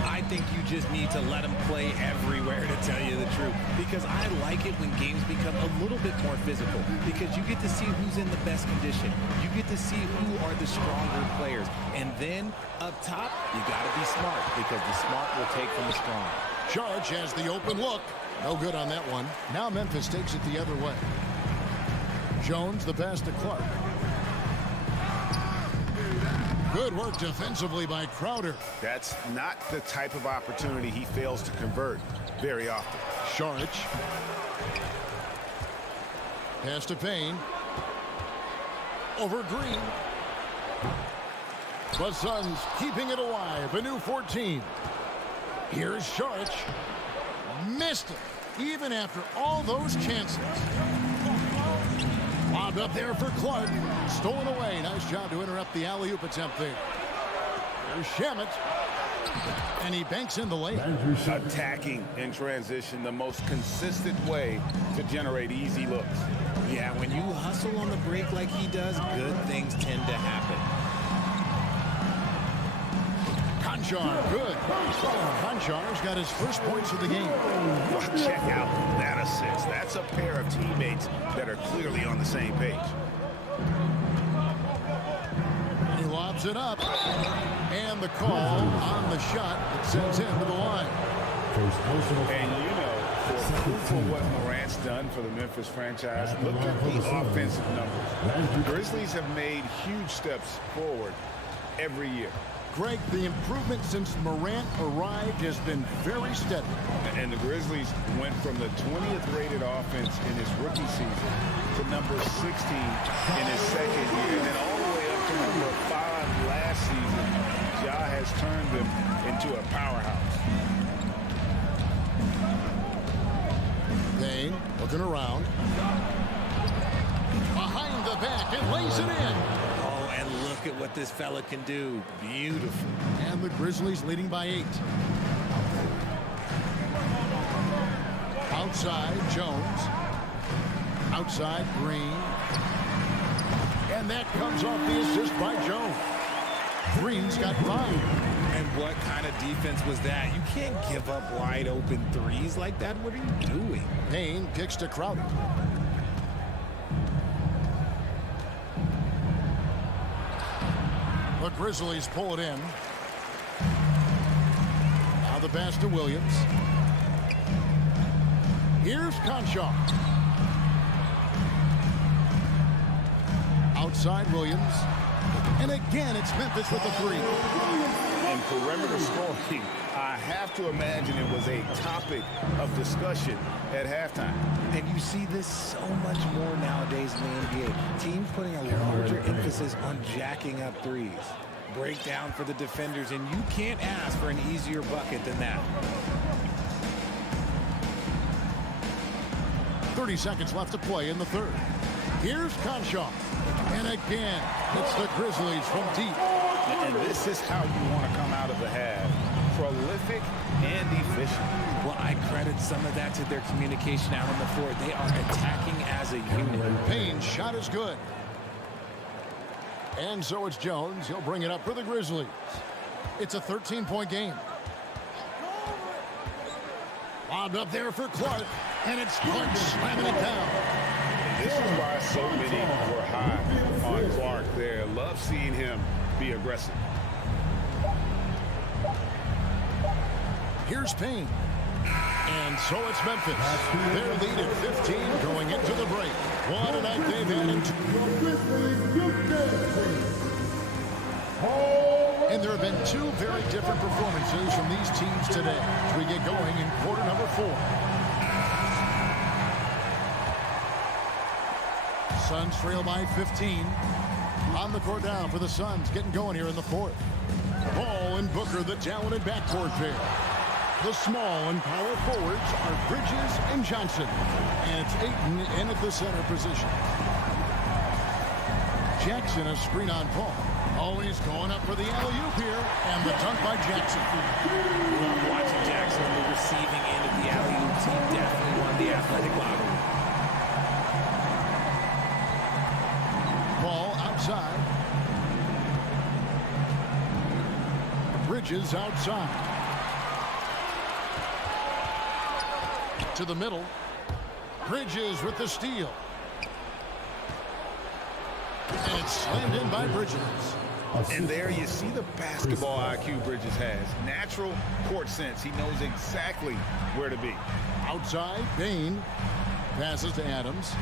I think you just need to let them play everywhere, to tell you the truth. Because I like it when games become a little bit more physical. Because you get to see who's in the best condition. You get to see who are the stronger players. And then, up top, you got to be smart. Because the smart will take from the strong. Charge has the open look. No good on that one. Now Memphis takes it the other way. Jones, the pass to Clark. Good work defensively by Crowder. That's not the type of opportunity he fails to convert very often. Saric. Pass to Payne. Over Green. The Suns keeping it alive. A new 14. Here's Saric. Missed it, even after all those chances. Lobbed up there for Clark. Stolen away. Nice job to interrupt the alley-oop attempt there. There's Shamet. And he banks in the layup. Attacking in transition, the most consistent way to generate easy looks. Yeah, when you hustle on the break like he does, good things tend to happen. Conchar, good. Conchar's got his first points of the game. Well, check out that assist. That's a pair of teammates that are clearly on the same page. He lobs it up. And the call on the shot that sends him to the line. And you know, for what Morant's done for the Memphis franchise, look at the offensive numbers. The Grizzlies have made huge steps forward every year. Greg, the improvement since Morant arrived has been very steady. And the Grizzlies went from the 20th rated offense in his rookie season to number 16 in his second year. And then all the way up to number 5 last season. Ja has turned them into a powerhouse. Payne looking around. Behind the back and lays it in. Oh, and look at what this fella can do. Beautiful. And the Grizzlies leading by 8. Outside, Jones. Outside, Green. And that comes off the assist by Jones. Green's got 5. And what kind of defense was that? You can't give up wide open threes like that. What are you doing? Payne kicks to Crowder. The Grizzlies pull it in. Now the pass to Williams. Here's Conchar. Outside Williams. And again, it's Memphis with the 3. And perimeter scoring, I have to imagine it was a topic of discussion at halftime. And you see this so much more nowadays in the NBA. Teams putting a larger emphasis on jacking up threes. Breakdown for the defenders, and you can't ask for an easier bucket than that. 30 seconds left to play in the third. Here's Conchar. And again, it's the Grizzlies from deep. And this is how you want to come out of the half. Prolific and efficient. Well, I credit some of that to their communication out on the floor. They are attacking as a unit. Payne's shot is good. And so it's Jones. He'll bring it up for the Grizzlies. It's a 13-point game. Lobbed up there for Clark. And it's Clark slamming it down. This is why so many were high on Clark there. Love seeing him be aggressive. Here's Payne. And so it's Memphis. Their lead at 15 going into the break. What a night they've had. And there have been 2 very different performances from these teams today as we get going in quarter number 4. Suns trail by 15. On the court now for the Suns, getting going here in the 4th. Ball and Booker, the talented backcourt pair. The small and power forwards are Bridges and Johnson. And it's Ayton in at the center position. Jackson, a screen on Paul. Always going up for the alley-oop here. And the dunk by Jackson. Love watching Jackson on the receiving end of the alley-oop team. Definitely won the athletic lottery. Ball outside. Bridges outside. To the middle. Bridges with the steal. And it's slammed in by Bridges. And there you see the basketball IQ Bridges has. Natural court sense. He knows exactly where to be. Outside, Payne. Passes to Adams.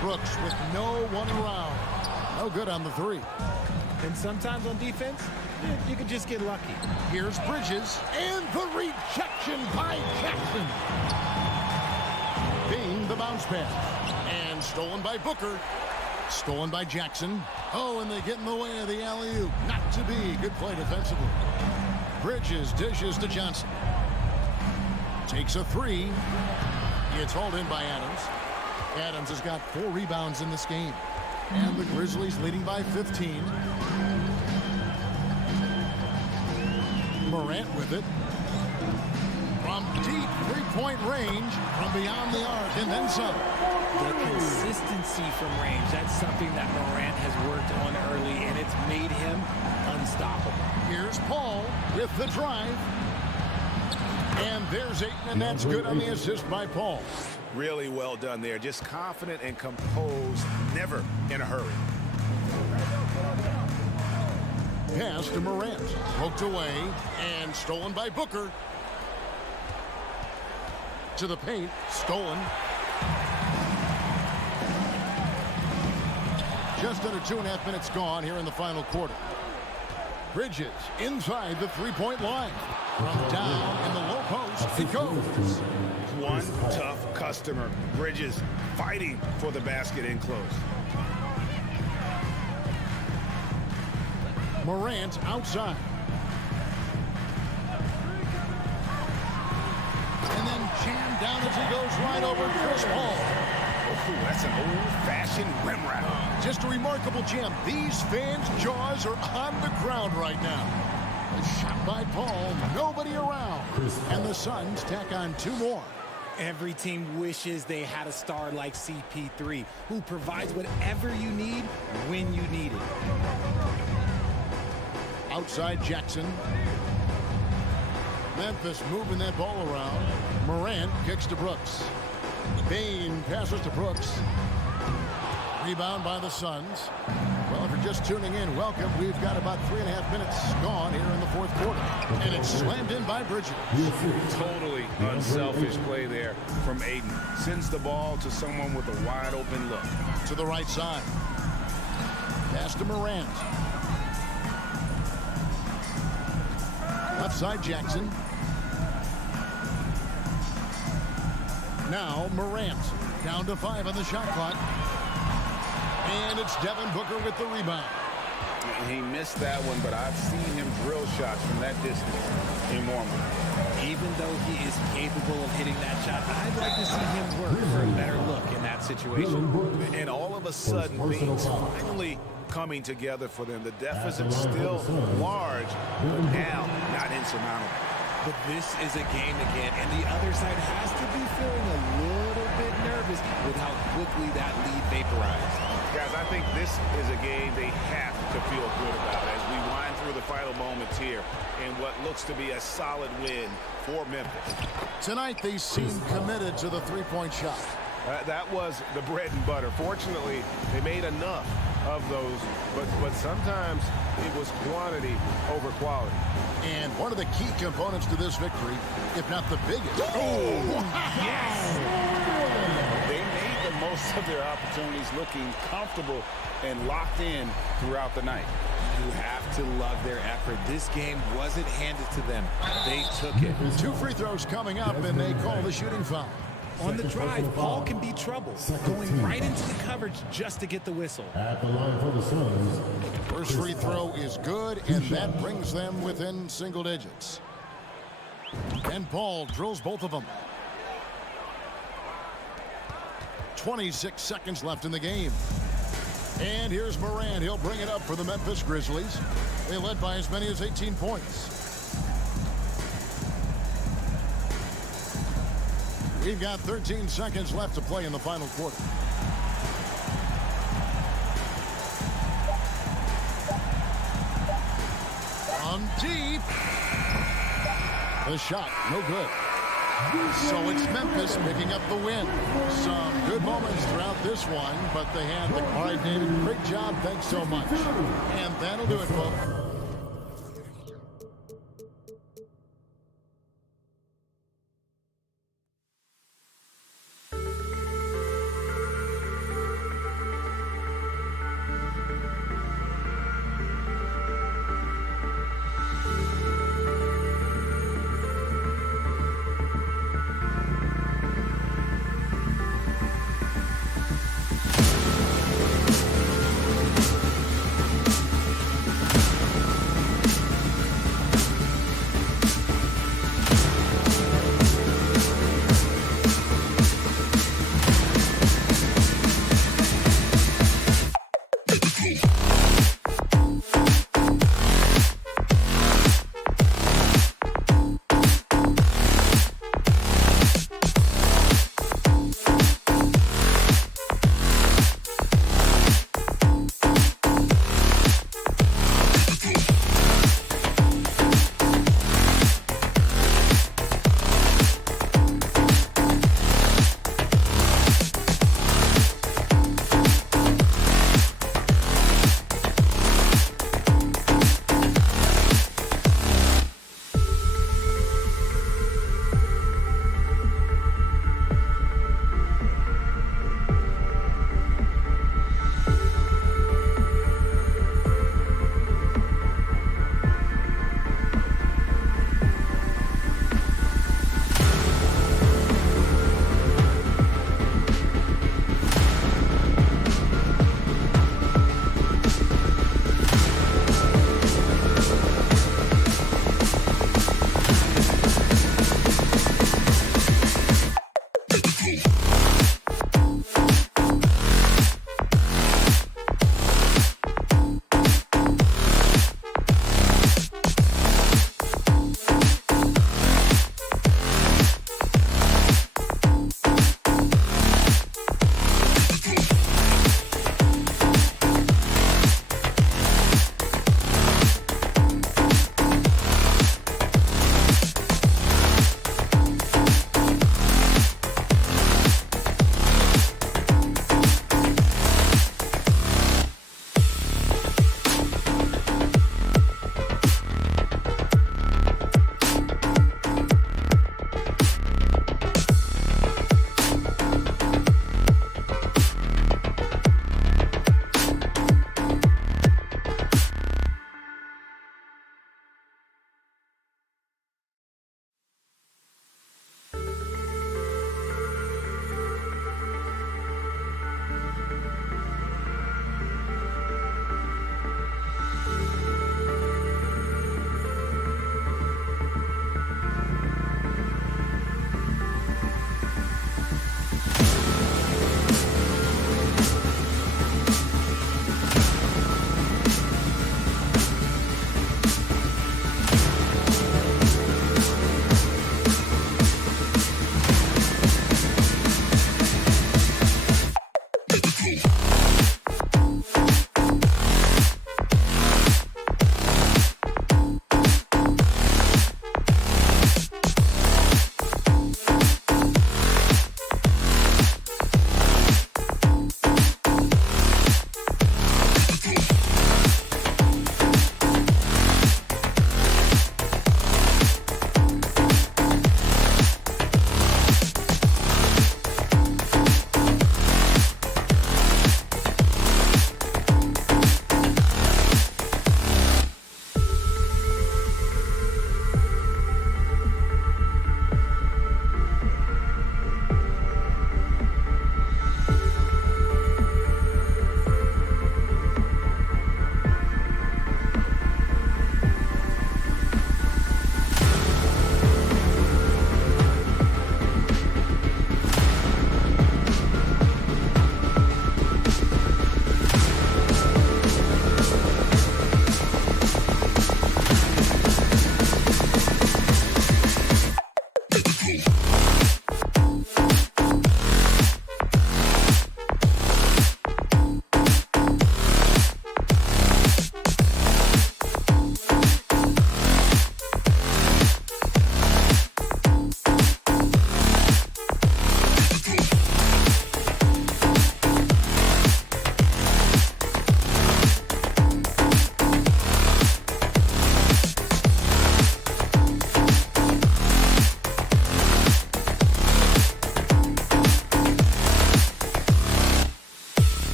Brooks with no one around. No good on the 3. And sometimes on defense, you can just get lucky. Here's Bridges. And the rejection by Jackson. Payne, the bounce pass. And stolen by Booker. Stolen by Jackson. Oh, and they get in the way of the alley-oop. Not to be. Good play defensively. Bridges dishes to Johnson. Takes a 3. It's hauled in by Adams. Adams has got 4 rebounds in this game. And the Grizzlies leading by 15. Morant with it. from deep three-point range, from beyond the arc, and then some. The consistency from range, that's something that Morant has worked on early, and it's made him unstoppable. Here's Paul with the drive. And there's Ayton, and that's good on the assist by Paul. Really well done there. Just confident and composed, never in a hurry. Pass to Morant. Poked away and stolen by Booker. To the paint. Stolen. Just under 2.5 minutes gone here in the final quarter. Bridges inside the three-point line. From down in the low post, it goes. One tough customer. Bridges fighting for the basket in close. Morant outside. And then jammed down as he goes right over Chris Paul. Oh, that's an old-fashioned rim wrap. Just a remarkable jam. These fans' jaws are on the ground right now. A shot by Paul, nobody around. And the Suns tack on 2 more. Every team wishes they had a star like CP3, who provides whatever you need when you need it. Outside Jackson. Memphis moving that ball around. Morant kicks to Brooks. Bain passes to Brooks. Rebound by the Suns. Well, if you're just tuning in, welcome. We've got about 3.5 minutes gone here in the fourth quarter. And it's slammed in by Bridges. Totally unselfish play there from Ayton. Sends the ball to someone with a wide open look. To the right side. Pass to Morant. Left side Jackson. Now Morant. Down to 5 on the shot clock. And it's Devin Booker with the rebound. He missed that one, but I've seen him drill shots from that distance in warm-up. Even though he is capable of hitting that shot, I'd like to see him work for a better look in that situation. And all of a sudden, things finally coming together for them. The deficit's still large, but now not insurmountable. But this is a game again, and the other side has to be feeling a little bit nervous with how quickly that lead vaporized. Guys, I think this is a game they have to feel good about as we wind through the final moments here in what looks to be a solid win for Memphis. Tonight, they seem committed to the three-point shot. That was the bread and butter. Fortunately, they made enough of those, but sometimes it was quantity over quality. And one of the key components to this victory, if not the biggest. Oh, yes! They made the most of their opportunities, looking comfortable and locked in throughout the night. You have to love their effort. This game wasn't handed to them. They took it. 2 free throws coming up, and they call the shooting foul. On the drive, Paul can be trouble, going right into the coverage just to get the whistle. At the line for the Suns. First free throw is good, and that brings them within single digits. And Paul drills both of them. 26 seconds left in the game. And here's Morant. He'll bring it up for the Memphis Grizzlies. They led by as many as 18 points. We've got 13 seconds left to play in the final quarter. On deep. The shot, no good. So it's Memphis picking up the win. Some good moments throughout this one, but they had the... All right, David, great job. Thanks so much. And that'll do it, folks.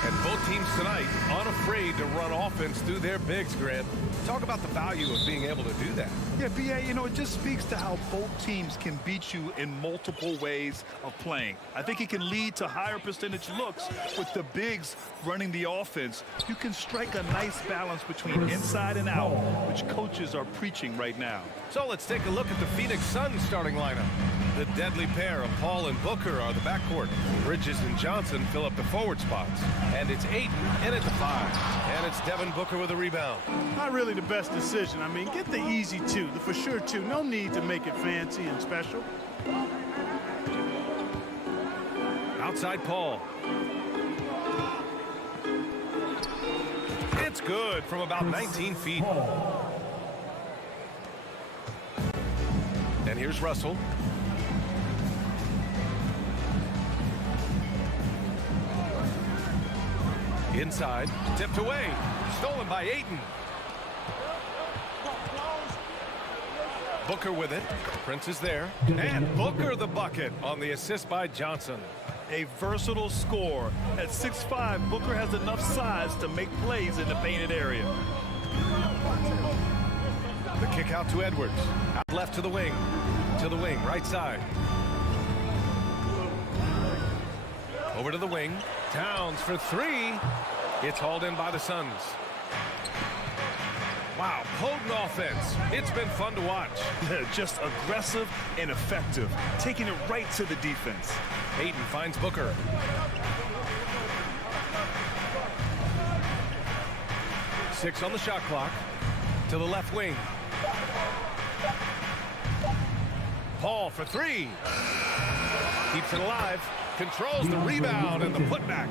And both teams tonight unafraid to run offense through their bigs, Grant. Talk about the value of being able to do that. Yeah, BA, you know, it just speaks to how both teams can beat you in multiple ways of playing. I think it can lead to higher percentage looks with the bigs running the offense. You can strike a nice balance between inside and out, which coaches are preaching right now. So let's take a look at the Phoenix Suns starting lineup. The deadly pair of Paul and Booker are the backcourt. Bridges and Johnson fill up the forward spots. And it's Ayton in at the 5. And it's Devin Booker with a rebound. Not really the best decision. I mean, get the easy 2, the for sure 2. No need to make it fancy and special. Outside Paul. It's good from about 19 feet. And here's Russell. Inside, tipped away, stolen by Ayton. Booker with it. Prince is there. And Booker the bucket on the assist by Johnson. A versatile scorer. At 6'5", Booker has enough size to make plays in the painted area. The kick out to Edwards. Out left to the wing. Right side. Over to the wing. Towns for 3. It's hauled in by the Suns. Wow, potent offense. It's been fun to watch. Just aggressive and effective, taking it right to the defense. Ayton finds Booker. Six on the shot clock. To the left wing. Paul for 3. Keeps it alive. Controls the rebound and the putback.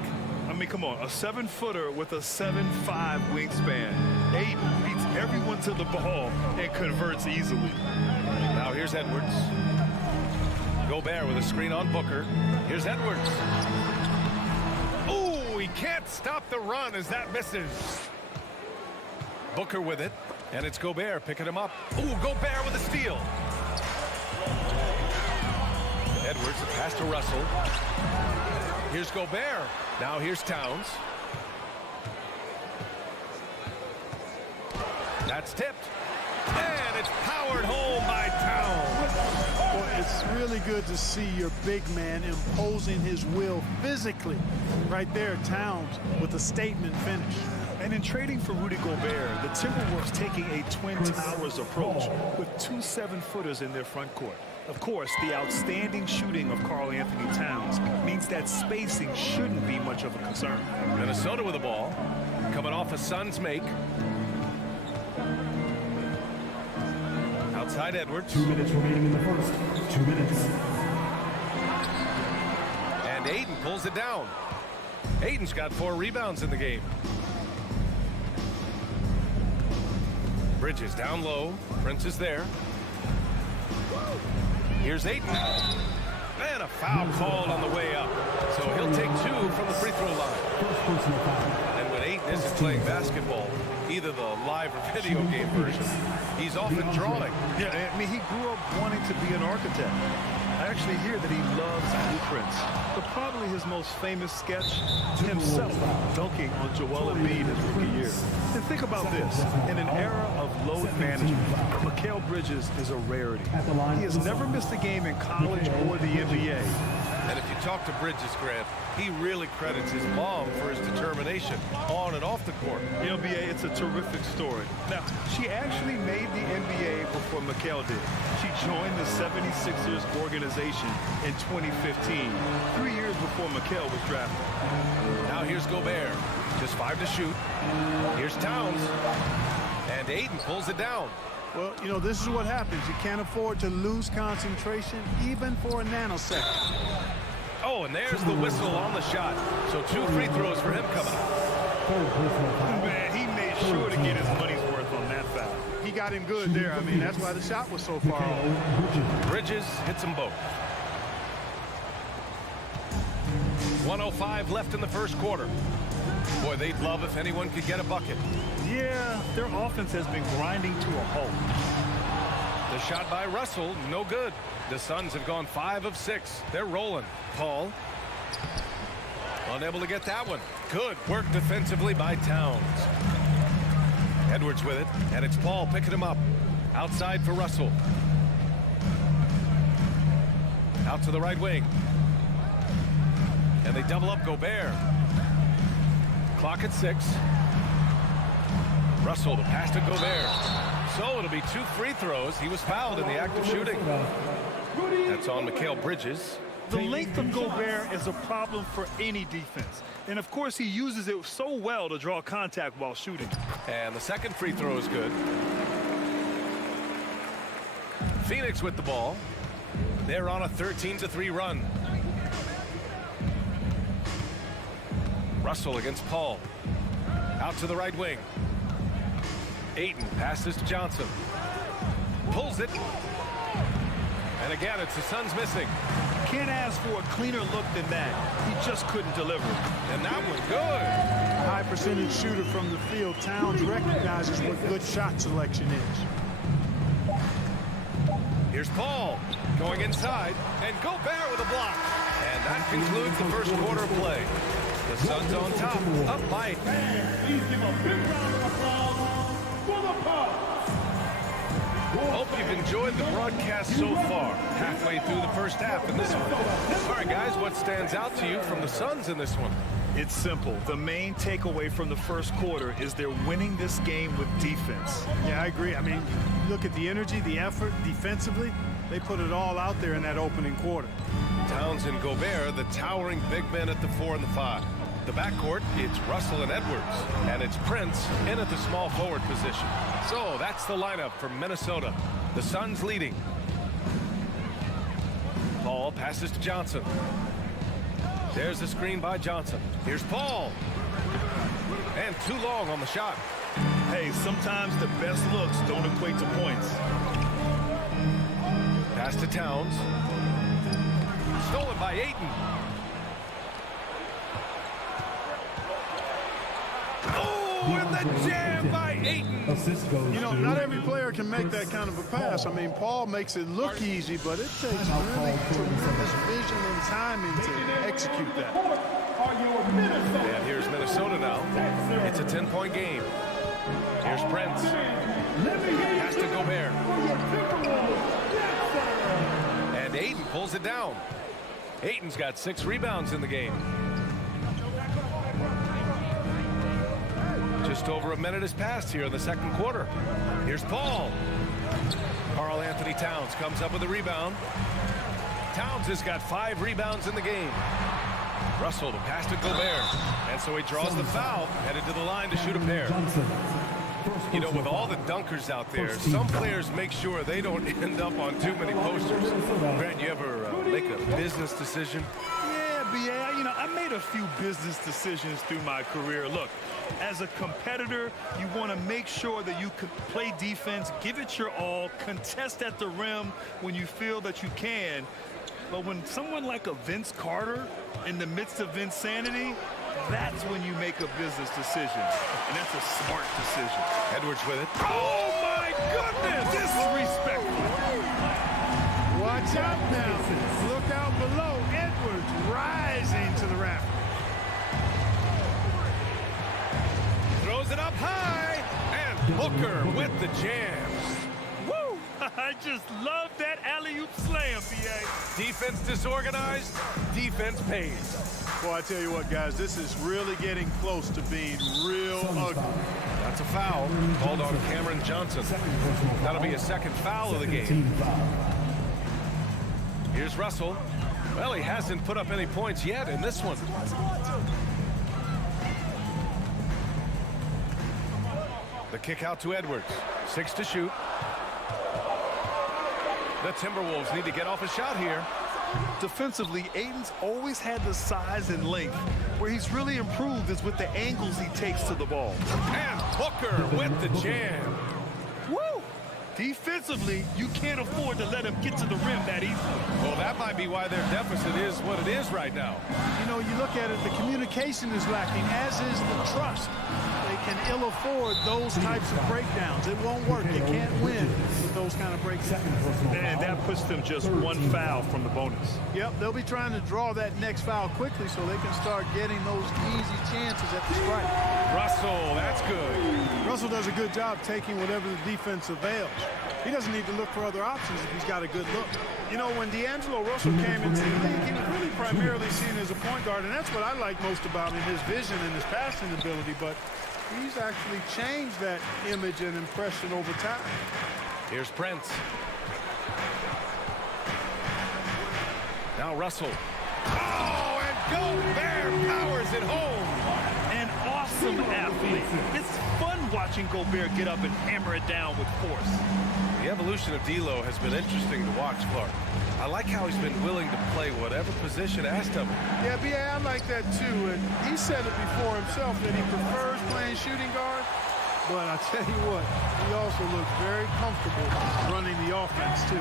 I mean, come on, a 7-footer with a 7'5" wingspan. Ayton beats everyone to the ball and converts easily. Now here's Edwards. Gobert with a screen on Booker. Here's Edwards. Ooh, he can't stop the run as that misses. Booker with it, and it's Gobert picking him up. Ooh, Gobert with a steal. Edwards, the pass to Russell. Here's Gobert. Now here's Towns. That's tipped. And it's powered home by Towns. Well, it's really good to see your big man imposing his will physically. Right there, Towns with a statement finish. And in trading for Rudy Gobert, the Timberwolves taking a Twin Towers approach with 2 7-footers in their front court. Of course, the outstanding shooting of Karl Anthony Towns means that spacing shouldn't be much of a concern. Minnesota with the ball, coming off a Suns make. Outside Edwards. 2 minutes remaining in the first. 2 minutes. And Ayton pulls it down. Ayton's got 4 rebounds in the game. Bridges down low. Prince is there. Here's Ayton. And a foul called on the way up. So he'll take 2 from the free throw line. And when Ayton isn't playing basketball, either the live or video game version, he's often drawing. Yeah, I mean, he grew up wanting to be an architect. I actually hear that he loves blueprints. But probably his most famous sketch, himself dunking on Joel Embiid his rookie year. And think about this. In an era of load management, Mikal Bridges is a rarity. He has never missed a game in college or the NBA. And if you talk to Bridges, Grant, he really credits his mom for his determination on and off the court. You know, BA, it's a terrific story. Now, she actually made the NBA before Mikal did. She joined the 76ers organization in 2015, 3 years before Mikal was drafted. Now here's Gobert, just 5 to shoot. Here's Towns, and Ayton pulls it down. Well, you know, this is what happens. You can't afford to lose concentration even for a nanosecond. Oh, and there's the whistle on the shot. So 2 free throws for him coming up. Man, he made sure to get his money's worth on that foul. He got him good there. I mean, that's why the shot was so far off. Bridges hits them both. 1:05 left in the first quarter. Boy, they'd love if anyone could get a bucket. Yeah, their offense has been grinding to a halt. The shot by Russell, no good. The Suns have gone 5 of 6. They're rolling. Paul. Unable to get that one. Good work defensively by Towns. Edwards with it, and it's Paul picking him up. Outside for Russell. Out to the right wing. And they double up Gobert. Clock at 6. Russell, the pass to Gobert. So it'll be 2 free throws. He was fouled in the act of shooting. That's on Mikal Bridges. The length of Gobert is a problem for any defense. And of course, he uses it so well to draw contact while shooting. And the second free throw is good. Phoenix with the ball. They're on a 13-3 run. Russell against Paul. Out to the right wing. Ayton passes to Johnson. Pulls it. And again, it's the Suns missing. Can't ask for a cleaner look than that. He just couldn't deliver. And that was good. High percentage shooter from the field. Towns recognizes what good shot selection is. Here's Paul going inside, and Gobert with a block. And that concludes the first quarter of play. The Suns on top, up by. Please give a big round of applause for the Bucks. Hope you've enjoyed the broadcast so far. Halfway through the first half in this one. All right, guys, what stands out to you from the Suns in this one? It's simple. The main takeaway from the first quarter is they're winning this game with defense. Yeah, I agree. I mean, look at the energy, the effort defensively. They put it all out there in that opening quarter. Towns and Gobert, the towering big men at the 4 and the 5. The backcourt, it's Russell and Edwards. And it's Prince in at the small forward position. So that's the lineup for Minnesota. The Suns leading. Paul passes to Johnson. There's the screen by Johnson. Here's Paul. And too long on the shot. Hey, sometimes the best looks don't equate to points. Pass to Towns. Stolen by Ayton. Oh, and the jam by Ayton. You know, not every player can make that kind of a pass. I mean, Paul makes it look easy, but it takes really tremendous vision and timing to execute that. And here's Minnesota now. It's a 10-point game. Here's Prince. Pass to Gobert. And Ayton pulls it down. Ayton's got 6 rebounds in the game. Just over a minute has passed here in the second quarter. Here's Paul. Karl Anthony Towns comes up with a rebound. Towns has got 5 rebounds in the game. Russell the pass to Gobert. And so he draws the foul, headed to the line to shoot a pair. You know, with all the dunkers out there, some players make sure they don't end up on too many posters. Grant, you ever make a business decision? Yeah, you know, I made a few business decisions through my career. Look, as a competitor, you want to make sure that you can play defense, give it your all, contest at the rim when you feel that you can. But when someone like a Vince Carter in the midst of insanity, that's when you make a business decision. And that's a smart decision. Edwards with it. Oh, my goodness! Disrespectful. Watch out now. Look out below. Edwards rising to the rafters. Throws it up high. And Booker with the jam. Woo! I just love that alley-oop slam, B.A. Defense disorganized. Defense pays. Boy, I tell you what, guys, this is really getting close to being real ugly. That's a foul called on Cameron Johnson. That'll be a second foul of the game. Here's Russell. Well, he hasn't put up any points yet in this one. The kick out to Edwards. 6 to shoot. The Timberwolves need to get off a shot here. Defensively, Ayton's always had the size and length. Where he's really improved is with the angles he takes to the ball. And Booker with the jam. Woo! Defensively, you can't afford to let him get to the rim that easily. Well, that might be why their deficit is what it is right now. You know, you look at it, the communication is lacking, as is the trust. They can ill afford those types of breakdowns. It won't work. You can't win with those kind of breakdowns. And that puts them just one foul from the bonus. Yep, they'll be trying to draw that next foul quickly so they can start getting those easy chances at the strike. Russell, that's good. Russell does a good job taking whatever the defense avails. He doesn't need to look for other options if he's got a good look. You know, when D'Angelo Russell came into the league, he was really primarily seen as a point guard, and that's what I like most about him, his vision and his passing ability, but he's actually changed that image and impression over time. Here's Prince. Now Russell. Oh, and Gobert powers it home. An awesome athlete. It's fun watching Gobert get up and hammer it down with force. The evolution of D'Lo has been interesting to watch, Clark. I like how he's been willing to play whatever position asked of him. Yeah, B.A., I like that too. And he said it before himself that he prefers playing shooting guard. But I tell you what, he also looks very comfortable running the offense too.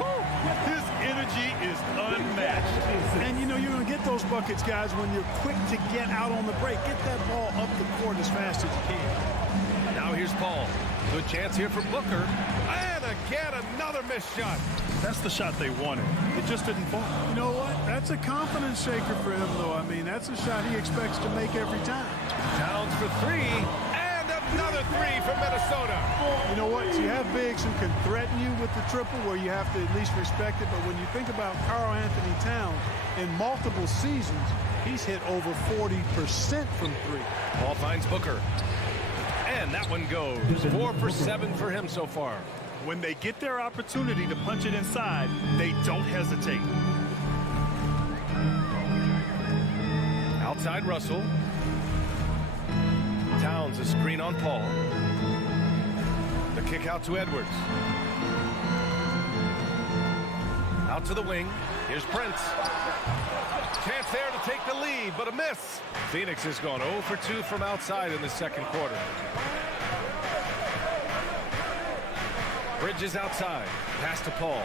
Woo! His energy is unmatched. And you know, you're going to get those buckets, guys, when you're quick to get out on the break. Get that ball up the court as fast as you can. Now here's Paul. Good chance here for Booker. And again, another missed shot. That's the shot they wanted. It just didn't fall. You know what? That's a confidence shaker for him, though. I mean, that's a shot he expects to make every time. Towns for three. And another three from Minnesota. You know what? You have bigs who can threaten you with the triple where you have to at least respect it. But when you think about Karl Anthony Towns, in multiple seasons, he's hit over 40% from three. Paul finds Booker. And that one goes. 4 for 7 for him so far. When they get their opportunity to punch it inside, they don't hesitate. Outside Russell. Towns a screen on Paul. The kick out to Edwards. Out to the wing. Here's Prince. Chance there to take the lead, but a miss. Phoenix has gone 0 for 2 from outside in the second quarter. Bridges outside. Pass to Paul.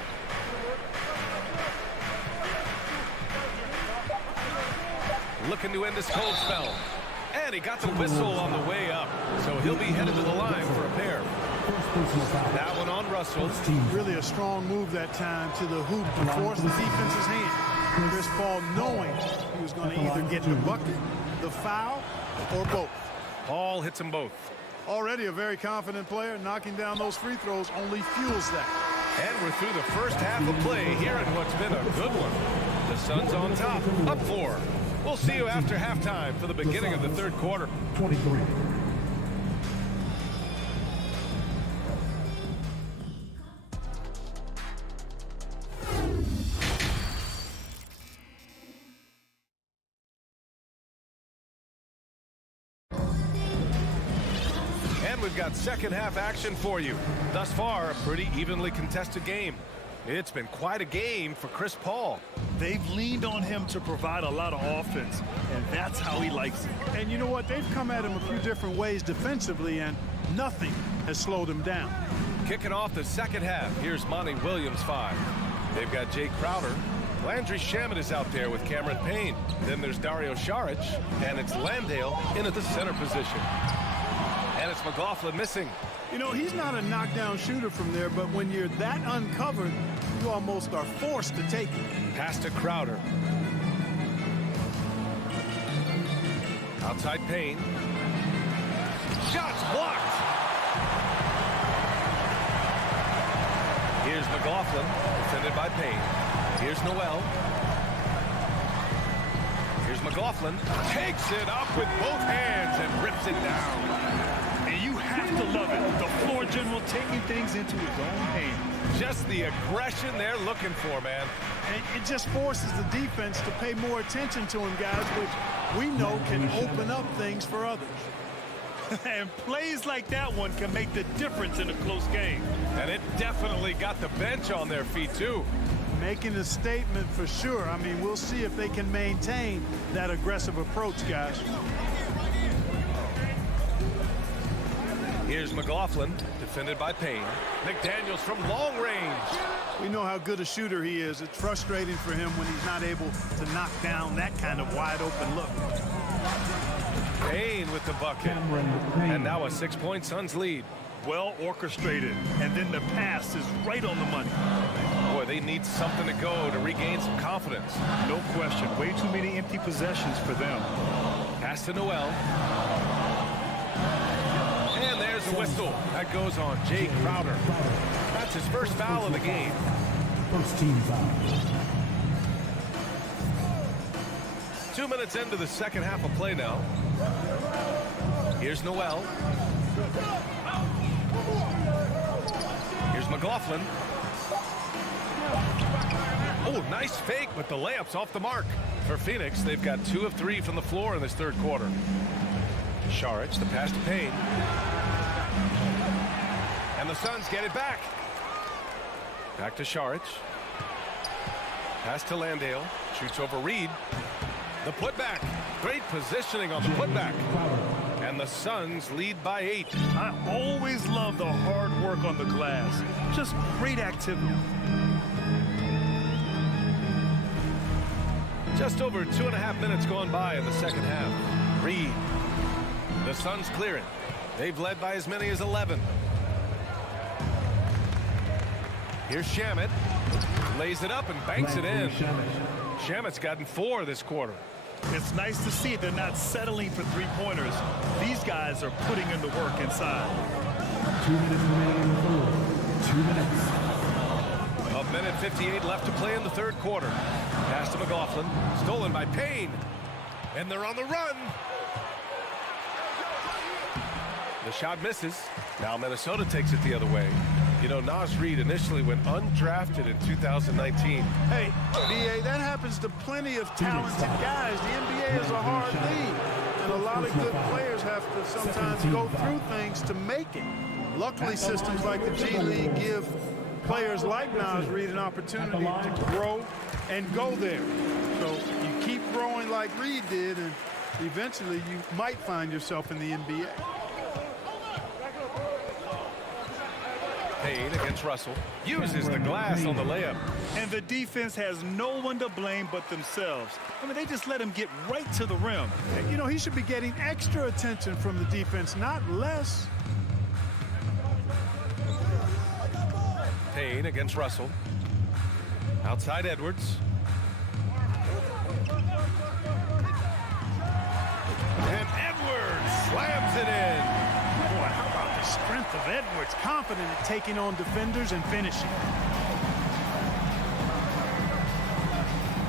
Looking to end this cold spell. And he got the whistle on the way up. So he'll be headed to the line for a pair. That one on Russell. Really a strong move that time to the hoop to force the defense's hand. Chris Paul knowing he was going to either get the bucket, the foul, or both. Paul hits them both. Already a very confident player. Knocking down those free throws only fuels that. And we're through the first half of play here in what's been a good one. The Suns on top, up 4. We'll see you after halftime for the beginning of the third quarter. 23. And we've got second half action for you. Thus far, a pretty evenly contested game. It's been quite a game for Chris Paul. They've leaned on him to provide a lot of offense, and that's how he likes it. And you know what? They've come at him a few different ways defensively, and nothing has slowed him down. Kicking off the second half, here's Monty Williams 5. They've got Jay Crowder. Landry Shamet is out there with Cameron Payne. Then there's Dario Saric, and it's Landale in at the center position. And it's McLaughlin missing. You know, he's not a knockdown shooter from there, but when you're that uncovered, you almost are forced to take it. Pass to Crowder. Outside Payne. Shots blocked. Here's McLaughlin, defended by Payne. Here's Noel. Here's McLaughlin. Takes it up with both hands and rips it down. And you have to love it. The floor general taking things into his own hands. Just the aggression they're looking for, man. And it just forces the defense to pay more attention to him, guys, which we know can open up things for others. And plays like that one can make the difference in a close game. And it definitely got the bench on their feet, too. Making a statement for sure. I mean, we'll see if they can maintain that aggressive approach, guys. Here's McLaughlin, defended by Payne. McDaniels from long range. We know how good a shooter he is. It's frustrating for him when he's not able to knock down that kind of wide open look. Payne with the bucket. And now a 6-point Suns lead. Well orchestrated, and then the pass is right on the money. Boy, they need something to go to regain some confidence. No question. Way too many empty possessions for them. Pass to Noel. And there's a whistle. That goes on Jay Crowder. That's his first foul of the game. First team foul. 2 minutes into the second half of play now. Here's Noel. Here's McLaughlin. Oh, nice fake, but the layup's off the mark. For Phoenix, they've got 2 of 3 from the floor in this third quarter. Šarić, the pass to Payne. And the Suns get it back. Back to Šarić. Pass to Landale. Shoots over Reed. The putback. Great positioning on the putback. And the Suns lead by 8. I always love the hard work on the glass. Just great activity. Just over 2.5 minutes gone by in the second half. Reed. The Suns clear it. They've led by as many as 11. Here's Shamet. Lays it up and banks it in. Shamet's gotten 4 this quarter. It's nice to see they're not settling for three-pointers. These guys are putting in the work inside. 2 minutes remaining in the third. 2 minutes. A minute 58 left to play in the third quarter. Pass to McLaughlin. Stolen by Payne. And they're on the run. The shot misses. Now Minnesota takes it the other way. You know, Naz Reid initially went undrafted in 2019. Hey, B.A., that happens to plenty of talented guys. The NBA is a hard league, and a lot of good players have to sometimes go through things to make it. Luckily, systems like the G League give players like Naz Reid an opportunity to grow and go there. So you keep growing like Reid did, and eventually you might find yourself in the NBA. Payne against Russell. Uses the glass on the layup. And the defense has no one to blame but themselves. I mean, they just let him get right to the rim. You know, he should be getting extra attention from the defense, not less. Payne against Russell. Outside Edwards. And Edwards slams it in. Boy, how about the strength of Edwards, confident in taking on defenders and finishing.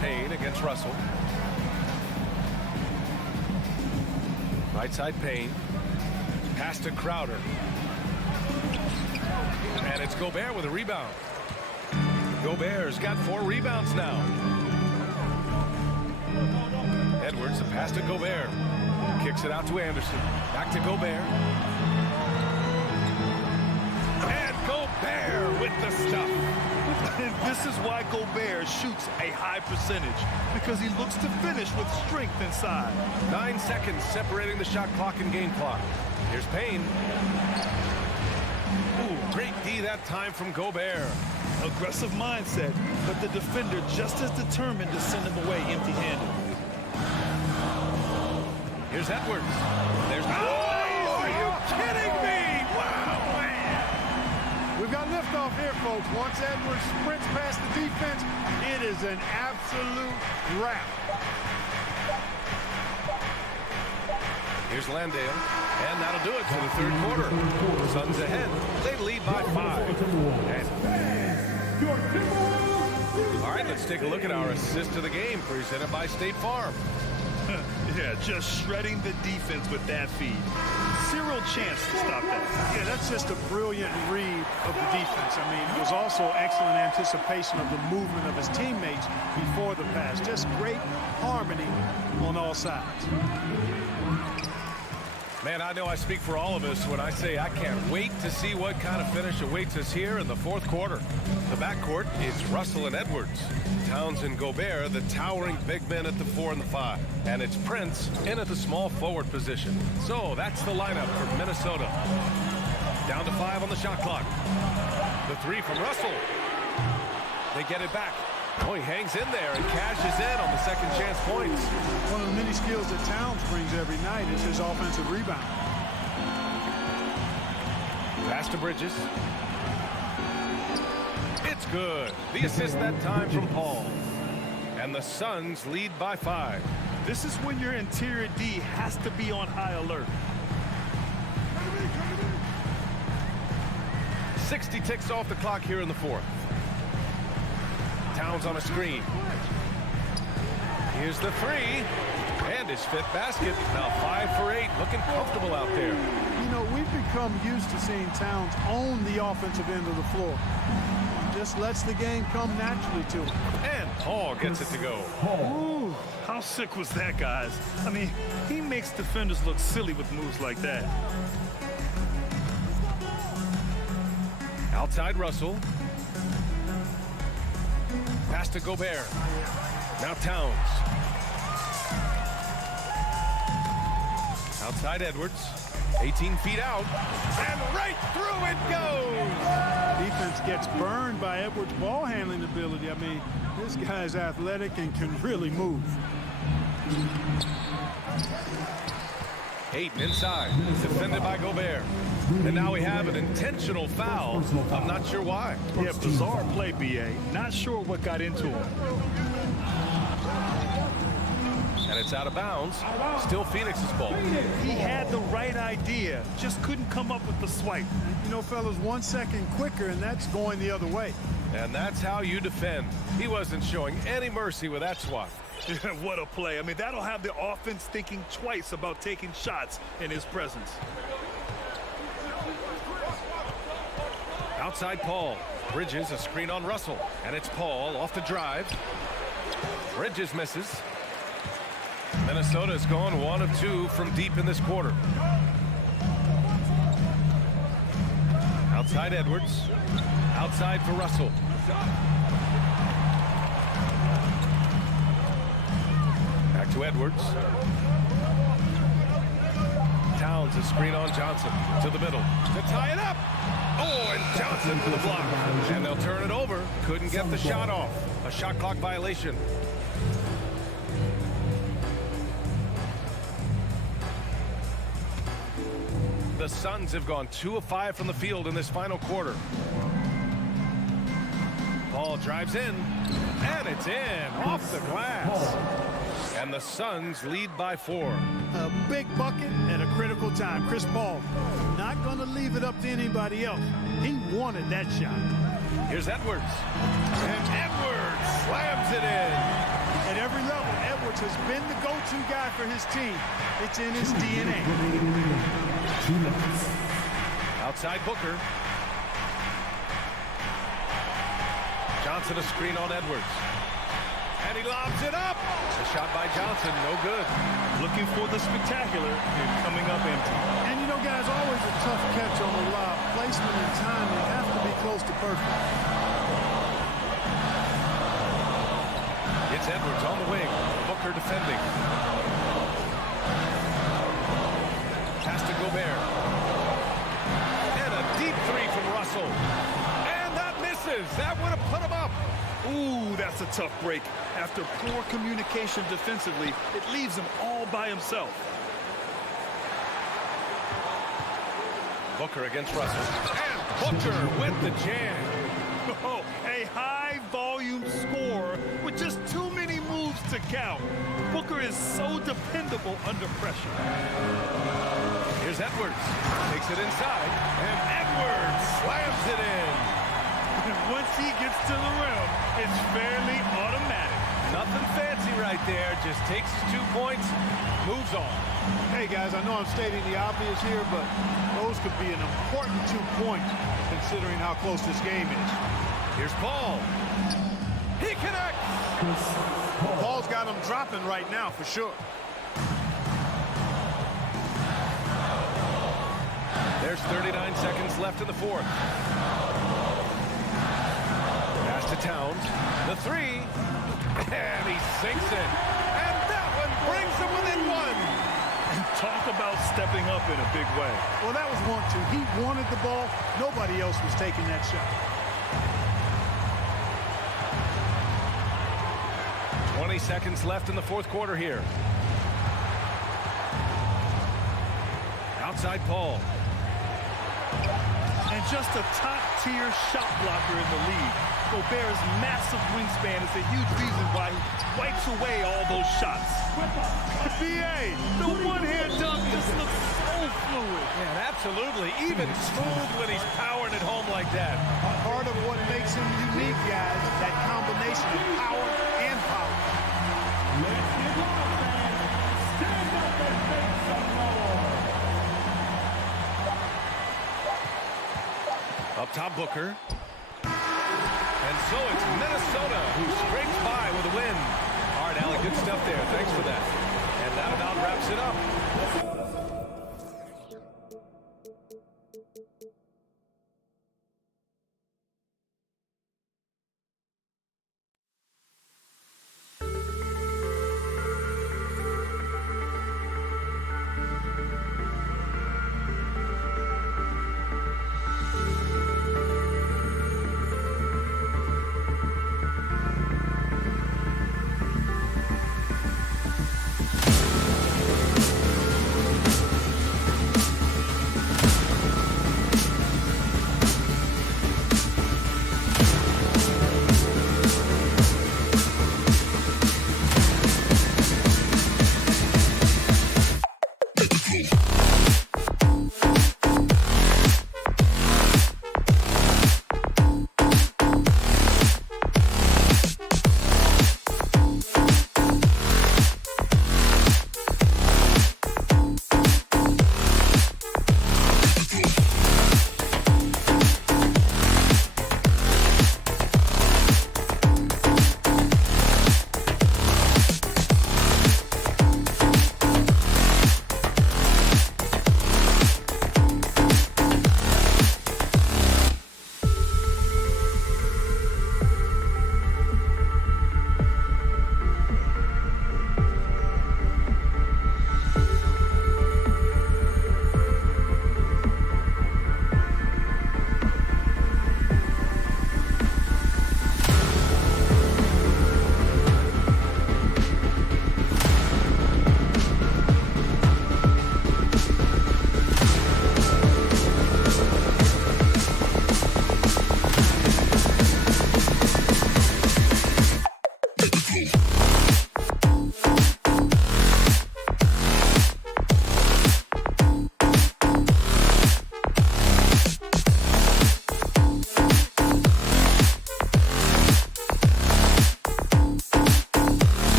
Payne against Russell. Right side Payne. Pass to Crowder. And it's Gobert with a rebound. Gobert's got 4 rebounds now. Edwards, the pass to Gobert. Kicks it out to Anderson. Back to Gobert. And Gobert with the stuff. And this is why Gobert shoots a high percentage, because he looks to finish with strength inside. 9 seconds separating the shot clock and game clock. Here's Payne. Ooh, great D that time from Gobert. Aggressive mindset, but the defender just as determined to send him away empty-handed. Here's Edwards. There's are you kidding me? Wow, man. We've got liftoff here, folks. Once Edwards sprints past the defense, it is an absolute wrap. Here's Landale, and that'll do it for the third quarter. Suns ahead. They lead by 5. All right, let's take a look at our assist of the game, presented by State Farm. Yeah, just shredding the defense with that feed. Zero chance to stop that. Yeah, that's just a brilliant read of the defense. I mean, it was also excellent anticipation of the movement of his teammates before the pass. Just great harmony on all sides. Man, I know I speak for all of us when I say I can't wait to see what kind of finish awaits us here in the fourth quarter. The backcourt is Russell and Edwards. Towns and Gobert, the towering big men at the 4 and the 5. And it's Prince in at the small forward position. So that's the lineup for Minnesota. Down to 5 on the shot clock. The three from Russell. They get it back. Oh, he hangs in there and cashes in on the second chance points. One of the many skills that Towns brings every night is his offensive rebound. Pass to Bridges. It's good. The assist that time from Paul. And the Suns lead by 5. This is when your interior D has to be on high alert. 60 ticks off the clock here in the fourth. Towns on a screen. Here's the three. And his fifth basket. Now 5 for 8. Looking comfortable out there. You know, we've become used to seeing Towns own the offensive end of the floor. Just lets the game come naturally to him. And Paul gets it to go. Ooh, how sick was that, guys? I mean, he makes defenders look silly with moves like that. Outside Russell. Pass to Gobert. Now Towns. Outside Edwards. 18 feet out. And right through it goes. Defense gets burned by Edwards' ball handling ability. I mean, this guy's athletic and can really move. Ayton inside. Defended by Gobert. And now we have an intentional foul. I'm not sure why. Yeah, bizarre play, BA. Not sure what got into him. And it's out of bounds. Still Phoenix's ball. He had the right idea, just couldn't come up with the swipe. You know, fellas, 1 second quicker, and that's going the other way. And that's how you defend. He wasn't showing any mercy with that swat. What a play. I mean, that'll have the offense thinking twice about taking shots in his presence. Outside Paul. Bridges a screen on Russell. And it's Paul off the drive. Bridges misses. Minnesota's gone 1 of 2 from deep in this quarter. Outside Edwards. Outside for Russell. Back to Edwards. Towns a screen on Johnson to the middle to tie it up. Oh, and Johnson for the block. And they'll turn it over. Couldn't get the shot off. A shot clock violation. The Suns have gone 2 of 5 from the field in this final quarter. Paul drives in, and it's in, off the glass. And the Suns lead by 4. A big bucket at a critical time. Chris Paul not going to leave it up to anybody else. He wanted that shot. Here's Edwards. And Edwards slams it in. At every level, Edwards has been the go-to guy for his team. It's in his DNA. Outside Booker. Johnson a screen on Edwards. And he lobs it up. A shot by Johnson, no good. Looking for the spectacular and coming up empty. And you know, guys, always a tough catch on the lob. Placement and timing have to be close to perfect. It's Edwards on the wing. Booker defending. Pass to Gobert. And a deep three from Russell. And that misses. That would have put him up. Ooh, that's a tough break. After poor communication defensively, it leaves him all by himself. Booker against Russell. And Booker with the jam. Oh, a high-volume score with just too many moves to count. Booker is so dependable under pressure. Here's Edwards. Takes it inside. And Edwards slams it in. And once he gets to the rim, it's fairly automatic. Nothing fancy right there. Just takes his 2 points, moves on. Hey, guys, I know I'm stating the obvious here, but those could be an important 2 points considering how close this game is. Here's Paul. He connects. Paul's got him dropping right now for sure. There's 39 seconds left in the fourth. Pass to Towns. The three. And he sinks it. And that one brings him within 1. And talk about stepping up in a big way. Well, that was 1-2. He wanted the ball. Nobody else was taking that shot. 20 seconds left in the fourth quarter here. Outside Paul. And just a top-tier shot blocker in the league. Gobert's massive wingspan is a huge reason why he wipes away all those shots. B.A., the one-hand dunk just looks so fluid. Yeah, absolutely. Even smooth when he's powering it home like that. Part of what makes him unique, guys, that combination of power and power. Let's get loud, fans. Stand up and make some noise. Up top, Booker. And so it's Minnesota who scrapes by with a win. All right, Alec, good stuff there. Thanks for that. And that about wraps it up.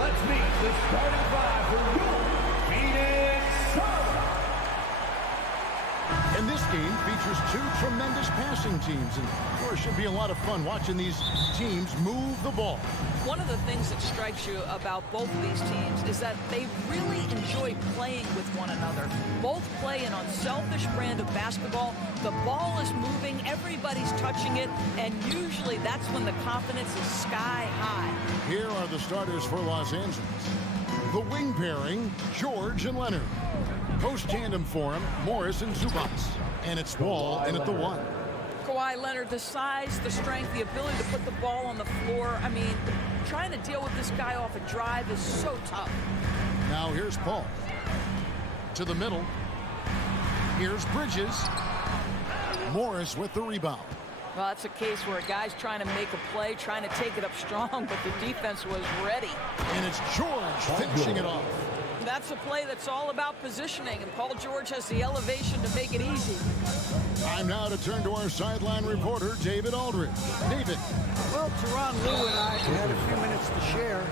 let's meet the starting five for your Phoenix Suns. And this game features two tremendous passing teams, and of course, it should be a lot of fun watching these teams move the ball. One of the things that strikes you about both of these teams is that they really enjoy playing with one another. Both play an unselfish brand of basketball. The ball is moving, everybody's touching it, and usually that's when the confidence is sky high. Here are the starters for Los Angeles. The wing pairing, George and Leonard. Post tandem for him, Morris and Zubac. And it's Wall in at the 1. Kawhi Leonard, the size, the strength, the ability to put the ball on the floor. I mean, trying to deal with this guy off a drive is so tough. Now here's Paul. To the middle. Here's Bridges. Morris with the rebound. Well, that's a case where a guy's trying to make a play, trying to take it up strong, but the defense was ready. And it's George finishing it off. That's a play that's all about positioning, and Paul George has the elevation to make it easy. Time now to turn to our sideline reporter, David Aldridge. David. Well, Tyronn Lue and I had a few minutes to share.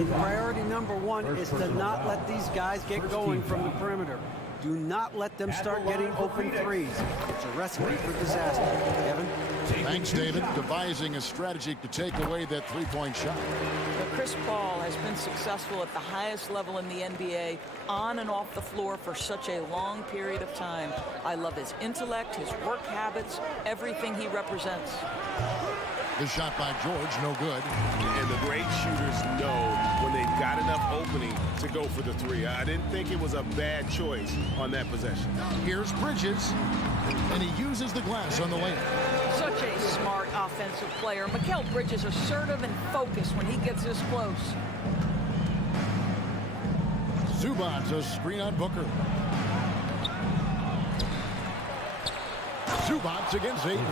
And priority number one is to not let these guys get going from the perimeter. Do not let them start getting open threes. It's a recipe for disaster. Kevin? Thanks, David. Devising a strategy to take away that three-point shot. But Chris Paul has been successful at the highest level in the NBA, on and off the floor for such a long period of time. I love his intellect, his work habits, everything he represents. The shot by George, no good. And the great shooters know when they've got enough opening to go for the three. I didn't think it was a bad choice on that possession. Here's Bridges, and he uses the glass on the lane. Such a smart offensive player. Mikal Bridges assertive and focused when he gets this close. Zubac, a screen on Booker. Zubac against Ayton.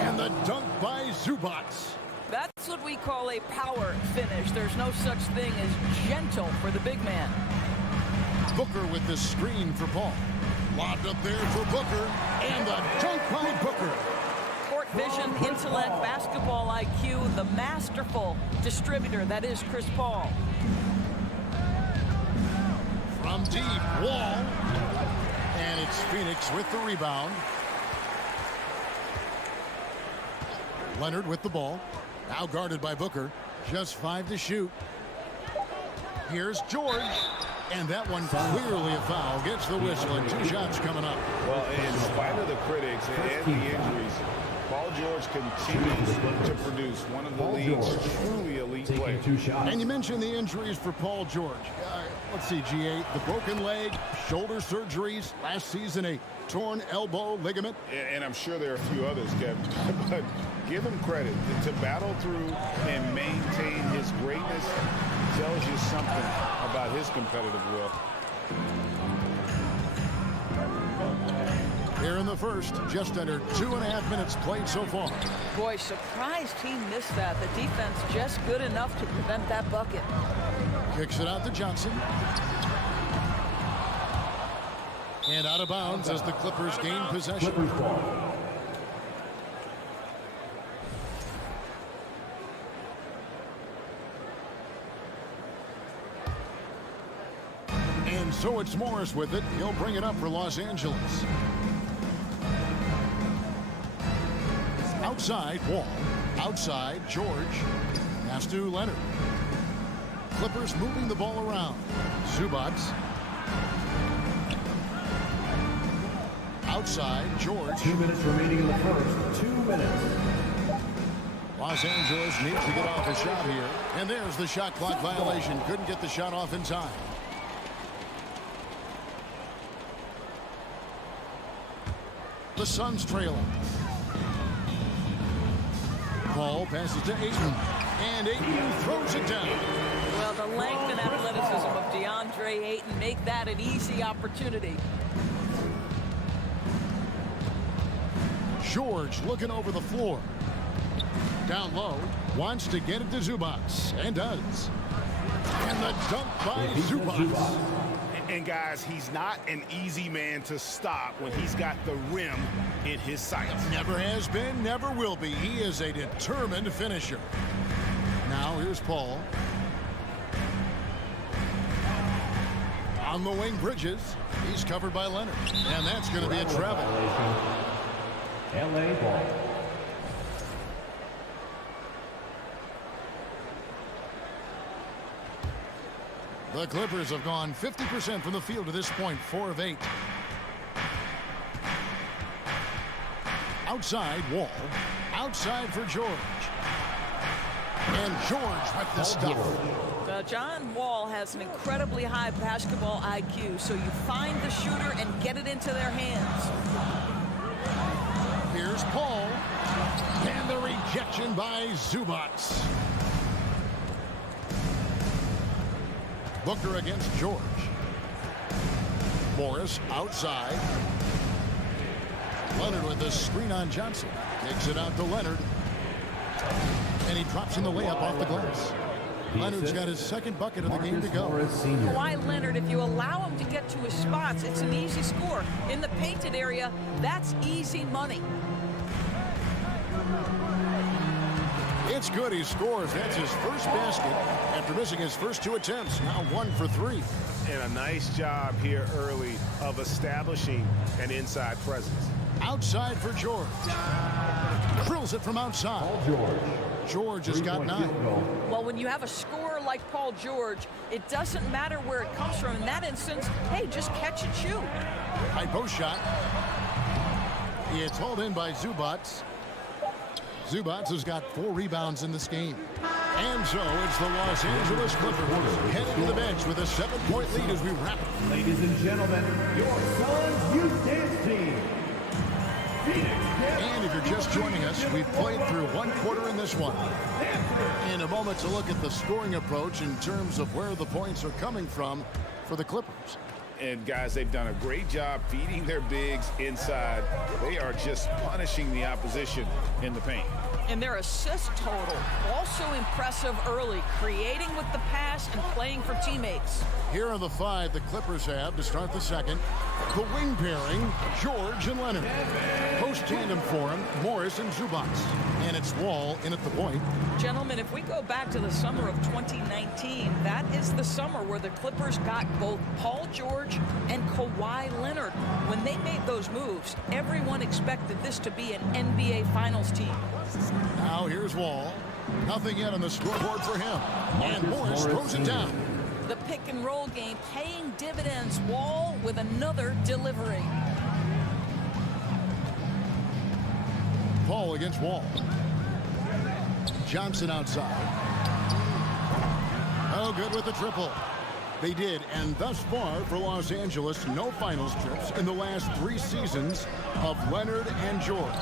And the dunk by Zubac. That's what we call a power finish. There's no such thing as gentle for the big man. Booker with the screen for Paul. Lobbed up there for Booker. And the dunk by Booker. Court vision, intellect, basketball IQ, the masterful distributor that is Chris Paul. From deep, Wall. And it's Phoenix with the rebound. Leonard with the ball. Now guarded by Booker. Just 5 to shoot. Here's George. And that one clearly a foul. Gets the whistle and 2 shots coming up. Well, in spite of the critics and the injuries, Paul George continues to produce one of the league's truly elite players. And you mentioned the injuries for Paul George. Let's see, G8, the broken leg, shoulder surgeries, last season a torn elbow ligament. And I'm sure there are a few others, Kevin. But give him credit. To battle through and maintain his greatness tells you something about his competitive will. Here in the first, just under 2.5 minutes played so far. Boy, surprised he missed that. The defense just good enough to prevent that bucket. Kicks it out to Johnson. And out of bounds as the Clippers gain possession. And so it's Morris with it. He'll bring it up for Los Angeles. Outside, Wall. Outside, George. Pass to Leonard. Clippers moving the ball around. Zubac. Outside, George. 2 minutes remaining in the first. 2 minutes. Los Angeles needs to get off a shot here. And there's the shot clock violation. Couldn't get the shot off in time. The Suns trailing. Paul passes to Ayton. And Ayton throws it down. Well, the length and athleticism of DeAndre Ayton make that an easy opportunity. George looking over the floor. Down low. Wants to get it to Zubac. And does. And the dunk by Zubac. And guys, he's not an easy man to stop when he's got the rim in his sights. Never has been, never will be. He is a determined finisher. Now here's Paul. On the wing, Bridges. He's covered by Leonard. And that's going to be a travel. LA ball. The Clippers have gone 50% from the field to this point, 4 of 8. Outside, Wall. Outside for George. And George with the stuff. John Wall has an incredibly high basketball IQ, so you find the shooter and get it into their hands. Here's Paul. And the rejection by Zubats. Booker against George. Morris outside. Leonard with the screen on Johnson. Kicks it out to Leonard. And he drops in the layup off the glass. Leonard's got his second bucket of the game to go. Kawhi Leonard, if you allow him to get to his spots, it's an easy score. In the painted area, that's easy money. It's good. He scores. That's his first basket after missing his first 2 attempts. Now 1 for 3. And a nice job here early of establishing an inside presence. Outside for George. Drills it from outside. George has got 9. Well, when you have a scorer like Paul George, it doesn't matter where it comes from. In that instance, hey, just catch and shoot. High post shot. It's hauled in by Zubats. Zubats has got 4 rebounds in this game. And so it's the Los Angeles Clippers heading to the bench with a 7-point lead as we wrap it. Ladies and gentlemen, your Suns Youth Dance Team. And if you're just joining us, we've played through 1 quarter in this one. In a moment to look at the scoring approach in terms of where the points are coming from for the Clippers. And guys, they've done a great job feeding their bigs inside. They are just punishing the opposition in the paint. And their assist total, also impressive early, creating with the pass and playing for teammates. Here are the 5 the Clippers have to start the second. The wing pairing, George and Leonard. Post tandem for him, Morris and Zubats. And it's Wall in at the point. Gentlemen, if we go back to the summer of 2019, that is the summer where the Clippers got both Paul George and Kawhi Leonard. When they made those moves, everyone expected this to be an NBA Finals team. Now here's Wall. Nothing yet on the scoreboard for him. And Morris throws it down. The pick and roll game paying dividends. Wall with another delivery. Paul against Wall. Johnson outside. Oh, good with the triple. They did, and thus far for Los Angeles, no finals trips in the last 3 seasons of Leonard and George.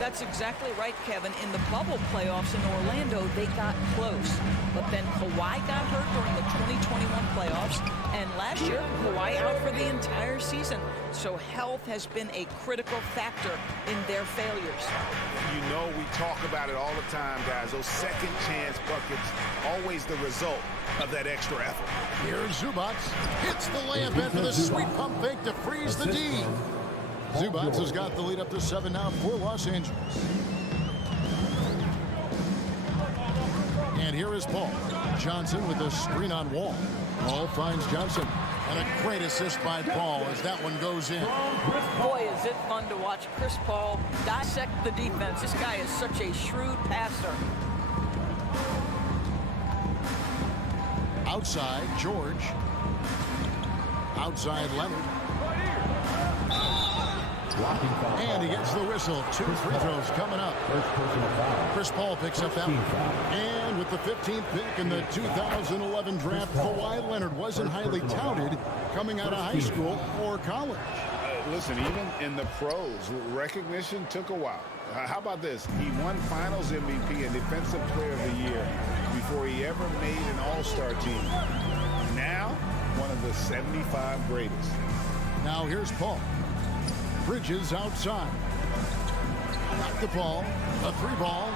That's exactly right, Kevin. In the bubble playoffs in Orlando, they got close. But then Kawhi got hurt during the 2021 playoffs. And last year, Kawhi out for the entire season. So health has been a critical factor in their failures. You know, we talk about it all the time, guys. Those second chance buckets, always the result of that extra effort. Here's Zubats. Hits the layup in for the sweet pump fake to freeze the D. Zubats has got the lead up to 7 now for Los Angeles. And here is Paul. Johnson with the screen on Wall. Wall finds Johnson. And a great assist by Paul as that one goes in. Boy, is it fun to watch Chris Paul dissect the defense. This guy is such a shrewd passer. Outside, George. Outside, Leonard. And he gets the whistle. 2 free throws coming up. Chris Paul picks up that one. And with the 15th pick in the 2011 draft, Kawhi Leonard wasn't highly touted coming out of high school or college. Listen, even in the pros, recognition took a while. How about this? He won Finals MVP and Defensive Player of the Year before he ever made an All-Star team. Now, one of the 75 greatest. Now here's Paul. Bridges outside. Got the ball. A 3-ball.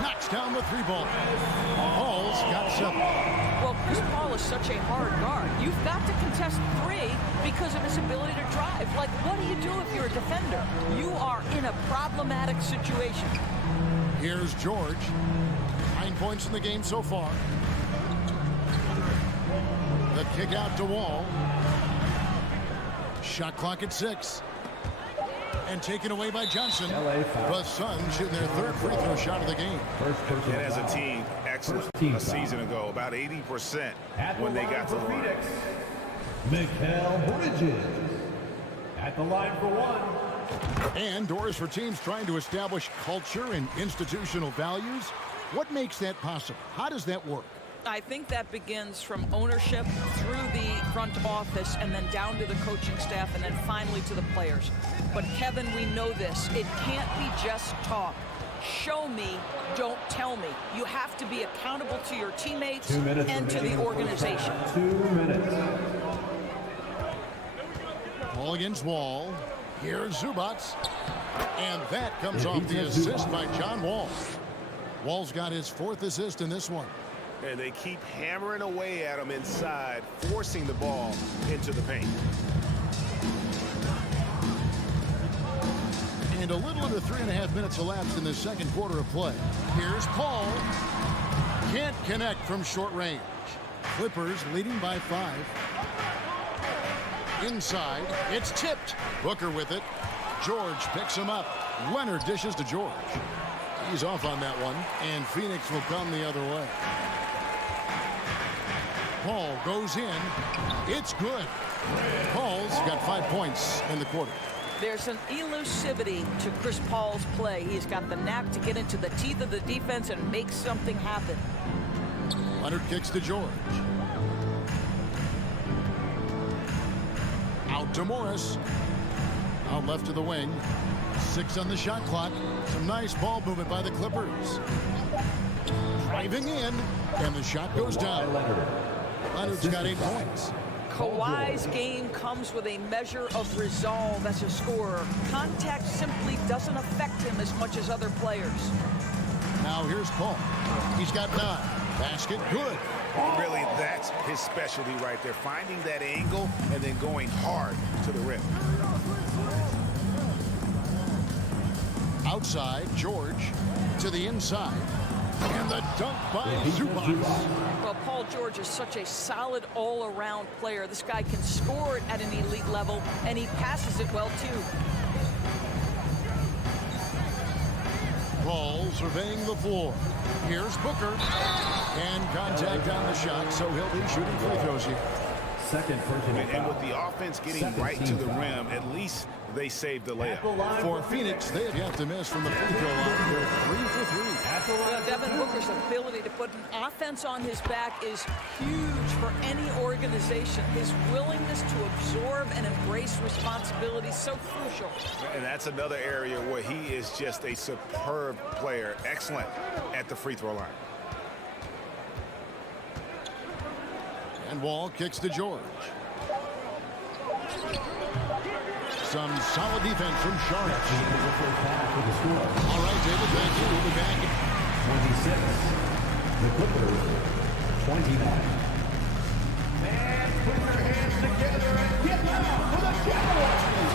Knocks down the 3-ball. Paul's got 7. Well, Chris Paul is such a hard guard. You've got to contest 3 because of his ability to drive. Like, what do you do if you're a defender? You are in a problematic situation. Here's George. 9 points in the game so far. The kick out to Wall. Shot clock at 6. And taken away by Johnson. The Suns shooting their third free throw shot of the game. And as a team, excellent a season ago, about 80% when they got to the line. Mikal Bridges at the line for one. And doors for teams trying to establish culture and institutional values. What makes that possible? How does that work? I think that begins from ownership through the front office and then down to the coaching staff and then finally to the players. But Kevin, we know this. It can't be just talk. Show me, don't tell me. You have to be accountable to your teammates and to the organization. 2 minutes. Ball against Wall. Here's Zubats. And that comes off the assist by John Wall. Wall's got his 4th assist in this one. And they keep hammering away at him inside, forcing the ball into the paint. And a little under 3.5 minutes elapsed in the second quarter of play. Here's Paul. Can't connect from short range. Clippers leading by 5. Inside, it's tipped. Booker with it. George picks him up. Leonard dishes to George. He's off on that one, and Phoenix will come the other way. Paul goes in. It's good. Paul's got 5 points in the quarter. There's an elusivity to Chris Paul's play. He's got the knack to get into the teeth of the defense and make something happen. Leonard kicks to George. Out to Morris. Out left to the wing. 6 on the shot clock. Some nice ball movement by the Clippers. Driving in, and the shot goes down. Leonard's got 8 points. Kawhi's game comes with a measure of resolve as a scorer. Contact simply doesn't affect him as much as other players. Now here's Paul. He's got 9. Basket good. Really, that's his specialty right there. Finding that angle and then going hard to the rim. Outside, George to the inside. And the dunk by Zubats. Well, Paul George is such a solid all-around player. This guy can score it at an elite level, and he passes it well, too. Paul surveying the floor. Here's Booker. And contact on the shot, so he'll be shooting free throws here. Second personal foul. And with the offense getting right to the rim, at least they saved the layup. For Phoenix, they have to miss from the free throw line. They're 3 for 3. Well, Devin Booker's ability to put an offense on his back is huge for any organization. His willingness to absorb and embrace responsibility is so crucial. And that's another area where he is just a superb player. Excellent at the free throw line. And Wall kicks to George. Some solid defense from Charlotte. All right, David, thank you. We'll be back. 26. The Clippers, 29. And put your hands together and get loud for the Jabberwockies.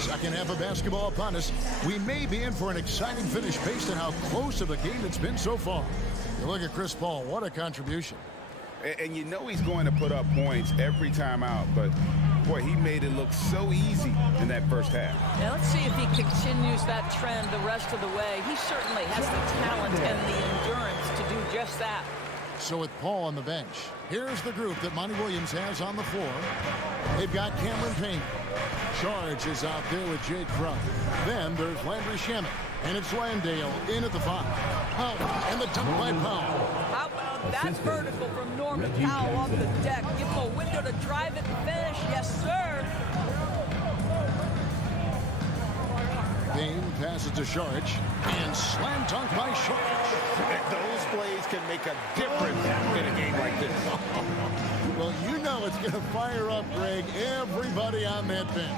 Second half of basketball upon us. We may be in for an exciting finish based on how close of a game it's been so far. You look at Chris Paul, what a contribution. And you know he's going to put up points every time out, but boy, he made it look so easy in that first half. Now let's see if he continues that trend the rest of the way. He certainly has the talent and the endurance to do just that. So with Paul on the bench, here's the group that Monty Williams has on the floor. They've got Cameron Payne. Charge is out there with Jay Crump. Then there's Landry Shamet. And it's Landale in at the 5. Powell and the dunk by Powell. How about that vertical from Norman Powell off the deck? Give him a window to drive it and finish. Yes, sir. Payne passes to Sharge. And slam dunk by Sharge. Those plays can make a difference in a game like this. Well, you know it's going to fire up, Greg, everybody on that bench.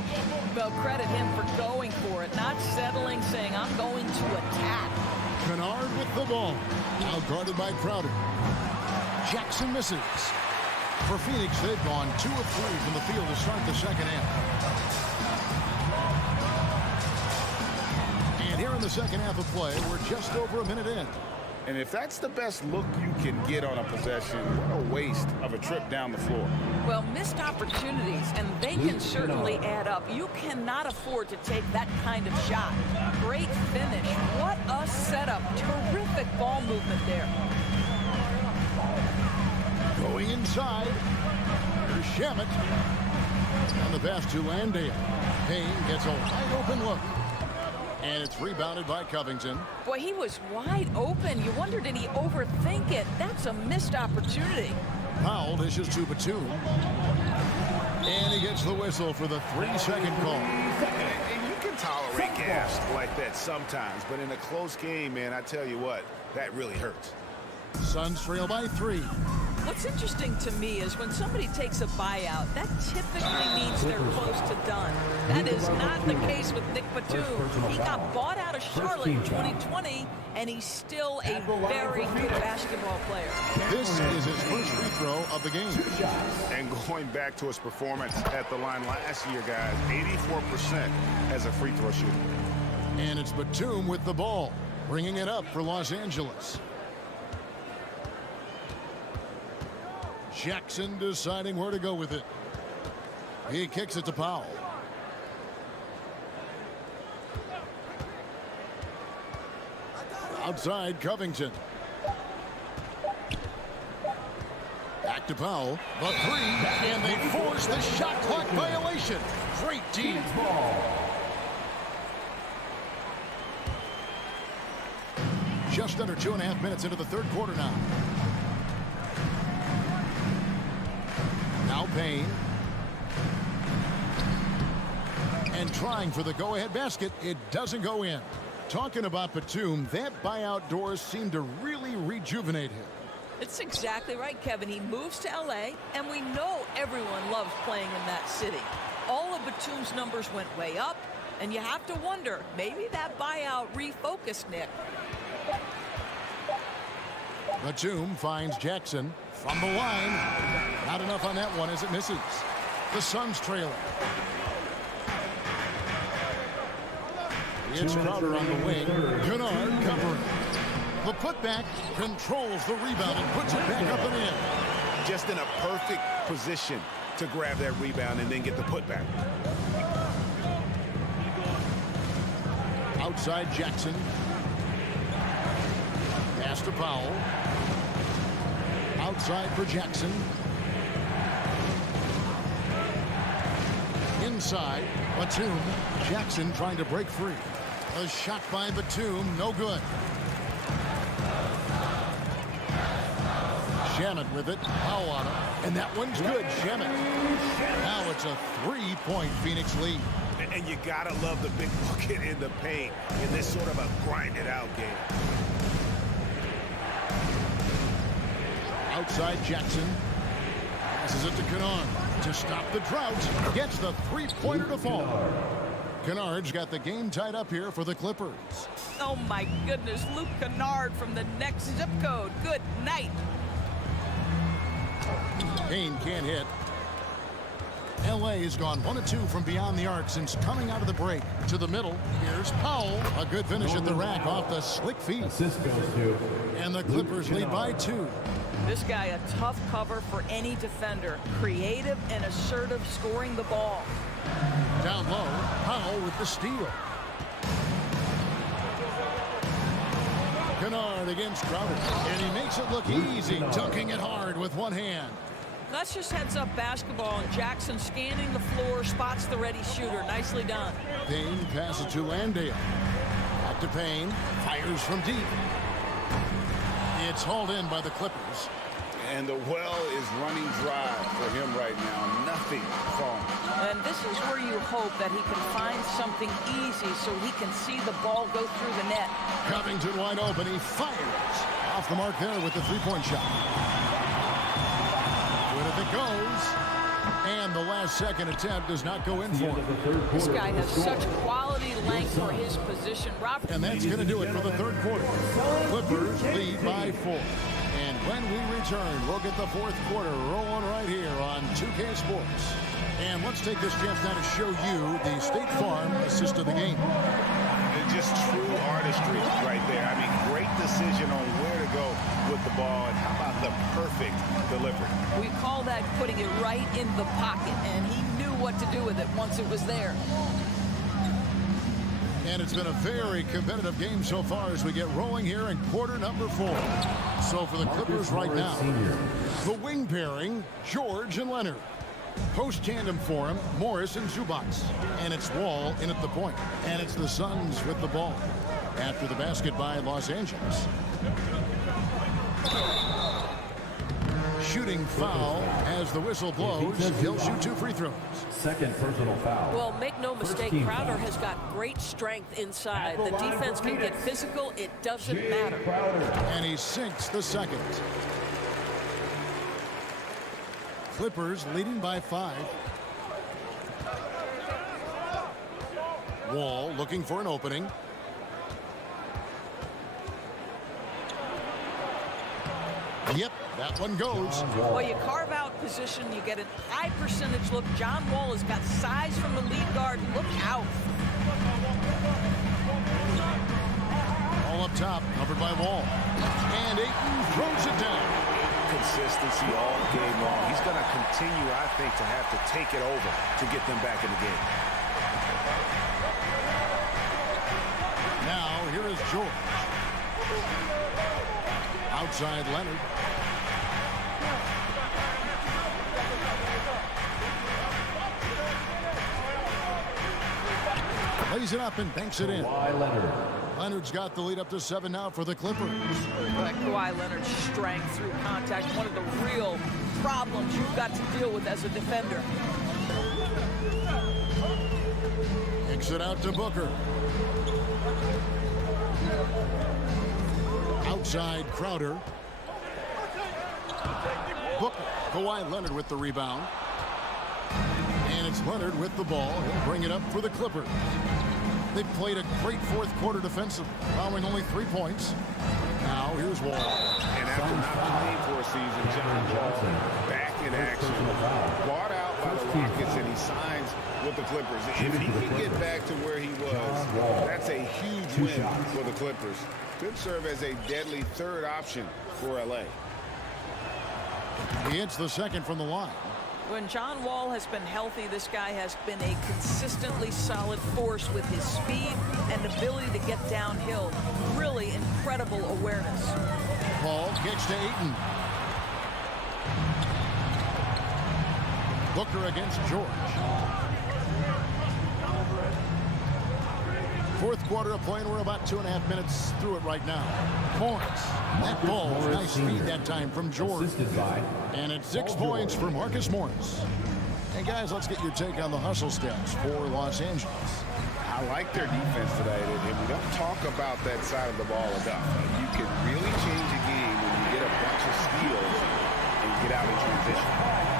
Well, credit him for going for it, not settling, saying, I'm going to attack. Kennard with the ball. Now guarded by Crowder. Jackson misses. For Phoenix, they've gone 2 of 3 from the field to start the second half. in the second half of play. We're just over a minute in. And if that's the best look you can get on a possession, what a waste of a trip down the floor. Well, missed opportunities, and they can certainly add up. You cannot afford to take that kind of shot. Great finish. What a setup. Terrific ball movement there. Going inside. Here's Shamet. On the pass to Landale. Payne gets a wide open look. And it's rebounded by Covington. Boy, he was wide open. You wonder, did he overthink it? That's a missed opportunity. Powell dishes to Batum. And he gets the whistle for the 3-second call. And you can tolerate gas like that sometimes, but in a close game, man, I tell you what, that really hurts. Suns trail by 3. What's interesting to me is when somebody takes a buyout, that typically means they're close to done. That is not the case with Nick Batum. He got bought out of Charlotte in 2020, and he's still a very good basketball player. This is his first free throw of the game. And going back to his performance at the line last year, guys, 84% as a free throw shooter. And it's Batum with the ball, bringing it up for Los Angeles. Jackson deciding where to go with it. He kicks it to Powell. Outside, Covington. Back to Powell. The 3, and they force the shot clock violation. Great team. Just under 2.5 minutes into the third quarter now. Now Payne. And trying for the go-ahead basket. It doesn't go in. Talking about Batum, that buyout doors seem to really rejuvenate him. It's exactly right, Kevin. He moves to L.A., and we know everyone loves playing in that city. All of Batum's numbers went way up, and you have to wonder, maybe that buyout refocused Nick. Batum finds Jackson from the line. Not enough on that one as it misses. The Suns trailing. It's Crowder on the wing. Kennard covering. The putback controls the rebound and puts it back up and in. Just in a perfect position to grab that rebound and then get the putback. Outside Jackson. Pass to Powell. Outside for Jackson. Inside, Batum. Jackson trying to break free. A shot by Batum, no good. Shamet with it. Powell on it. And that one's good, Shamet. Now it's a 3-point Phoenix lead. And you gotta love the big bucket in the paint in this sort of a grind-it-out game. Outside Jackson. Passes it to Kennard to stop the drought. Gets the 3-pointer to fall. Kennard's got the game tied up here for the Clippers. Oh, my goodness. Luke Kennard from the next zip code. Good night. Payne can't hit. L.A. has gone 1 of 2 from beyond the arc since coming out of the break. To the middle, here's Powell. A good finish at the rack off the slick feet. And the Clippers lead by 2. This guy, a tough cover for any defender. Creative and assertive scoring the ball. Down low, Powell with the steal. Kennard against Crowder. And he makes it look easy, dunking it hard with one hand. That's just heads-up basketball, and Jackson scanning the floor, spots the ready shooter. Nicely done. Payne passes to Landale. Back to Payne. Fires from deep. It's hauled in by the Clippers. And the well is running dry for him right now. Nothing falling. And this is where you hope that he can find something easy so he can see the ball go through the net. Covington wide open. He fires. Off the mark there with the 3-point shot. Good if it goes. And the last second attempt does not go in for him. This guy has such quality length for his position. Robert. And that's going to do it for the third quarter. Clippers lead by 4. And when we return, we'll get the fourth quarter rolling right here on 2K Sports. And let's take this chance now to show you the State Farm assist of the game. just true artistry right there. I mean, great decision on where to go with the ball, and how about the perfect delivery? We call that putting it right in the pocket, and he knew what to do with it once it was there. And it's been a very competitive game so far as we get rolling here in quarter number 4. So for the Clippers right now, the wing pairing, George and Leonard. Post tandem for him, Morris and Zubac. And it's Wall in at the point. And it's the Suns with the ball. After the basket by Los Angeles. Shooting foul as the whistle blows. He'll shoot 2 free throws. Second personal foul. Well, make no mistake, Crowder has got great strength inside. The defense can get physical. It doesn't matter. And he sinks the second. Clippers leading by 5. Wall looking for an opening. Yep, that one goes. Well, you carve out position, you get a high percentage look. John Wall has got size from the lead guard. Look out. All up top, covered by Wall. And Ayton throws it down. Consistency all game long. He's going to continue, I think, to have to take it over to get them back in the game. Now, here is George. Outside Leonard. Lays it up and banks it in. Leonard's got the lead up to 7 now for the Clippers. Kawhi Leonard's strength through contact, one of the real problems you've got to deal with as a defender. Kicks it out to Booker. Outside Crowder. Booker. Kawhi Leonard with the rebound. And it's Leonard with the ball. He'll bring it up for the Clippers. They've played a great fourth quarter defensively, allowing only 3 points. Now here's Wall. And after not playing for a season, John Johnson back in action. Bought out by the Rockets, and he signs with the Clippers. If he can get back to where he was, that's a huge win for the Clippers. Could serve as a deadly third option for LA. He hits the second from the line. When John Wall has been healthy, this guy has been a consistently solid force with his speed and ability to get downhill. Really incredible awareness. Ball kicks to Ayton. Booker against George. Fourth quarter of play, and we're about 2.5 minutes through it right now. Morris. That ball, nice feed that time from George. And it's 6 points for Marcus Morris. Hey guys, let's get your take on the hustle steps for Los Angeles. I like their defense today, and we don't talk about that side of the ball enough. You can really change a game when you get a bunch of steals and get out in transition.